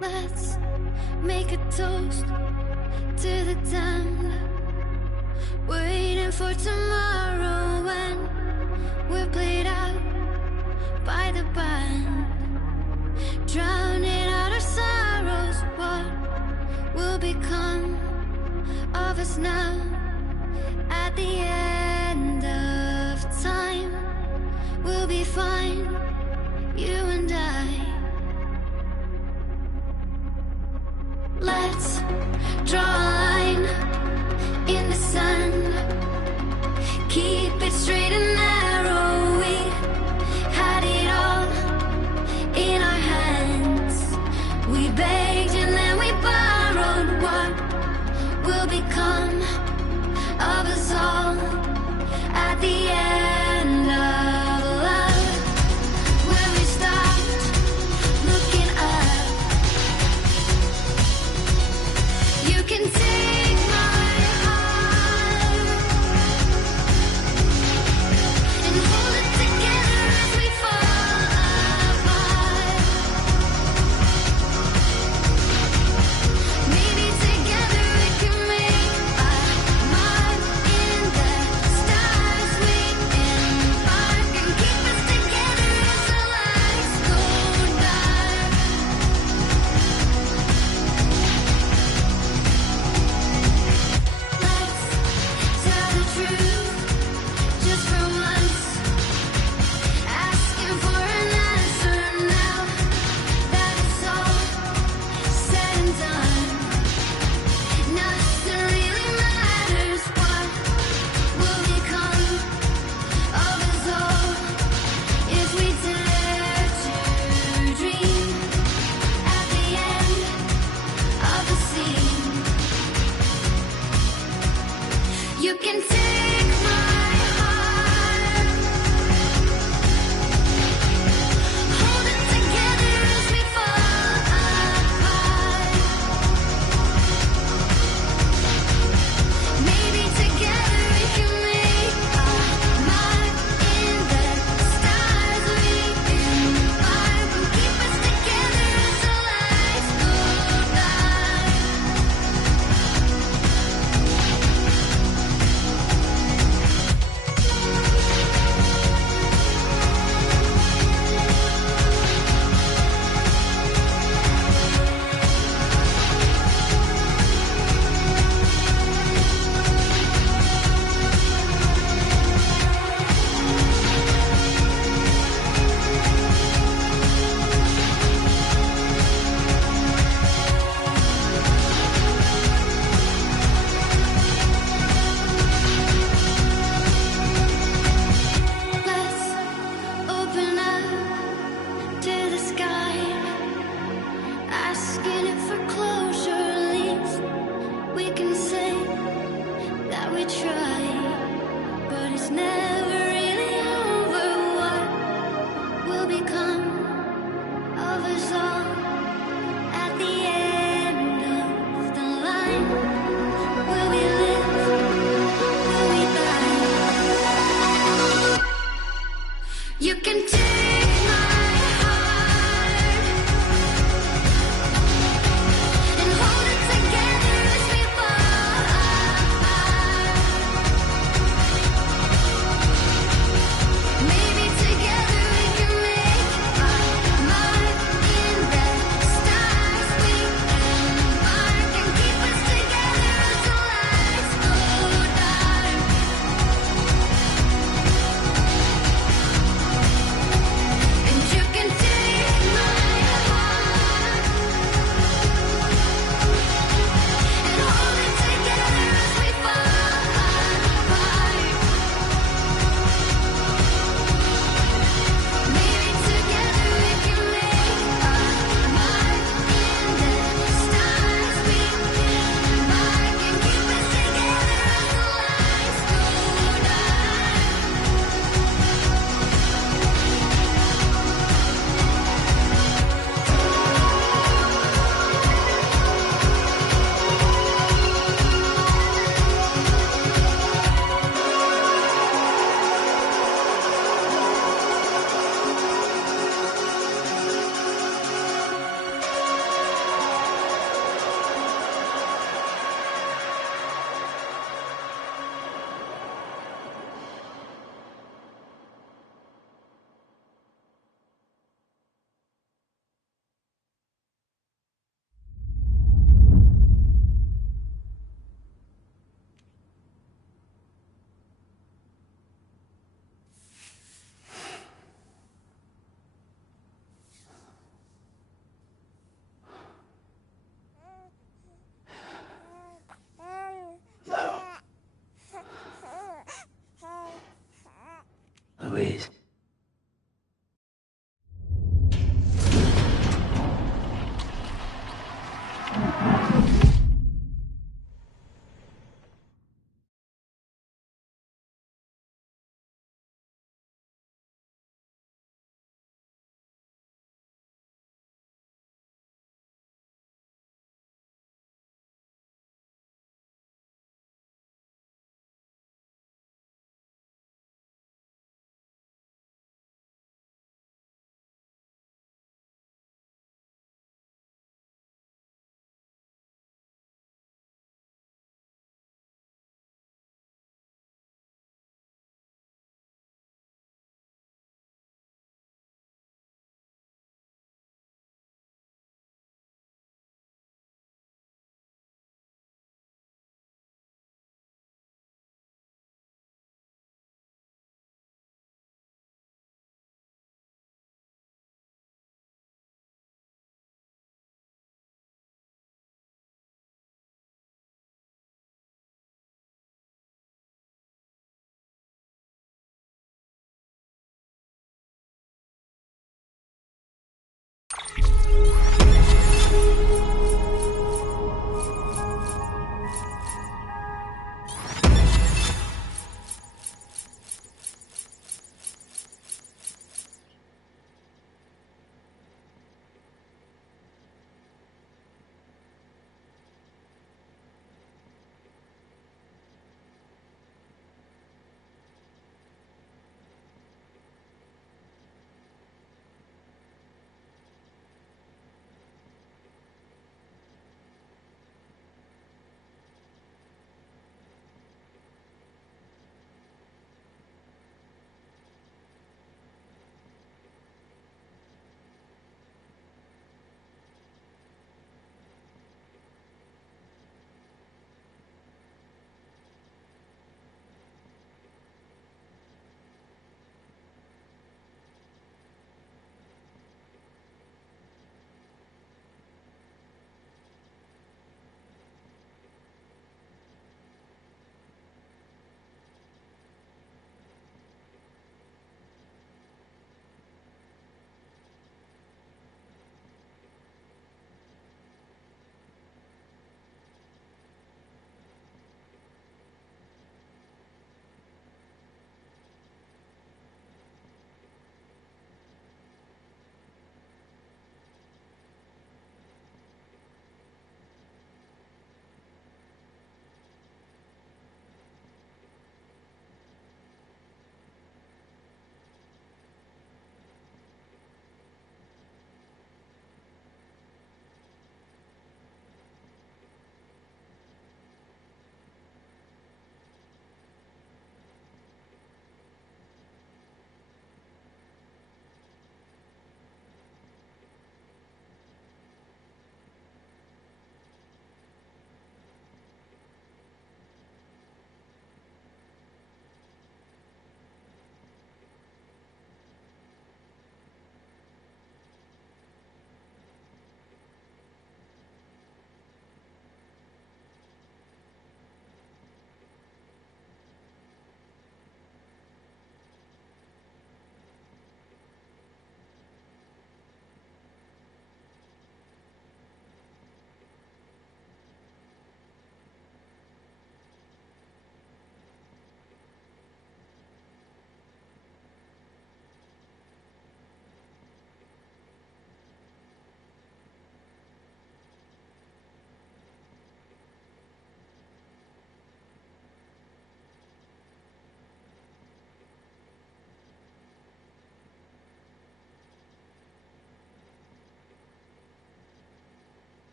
Let's make a toast to the damned, waiting for tomorrow when we're played out by the band, drowning out our sorrows. What will become of us now at the end of time? We'll be fine, you and I.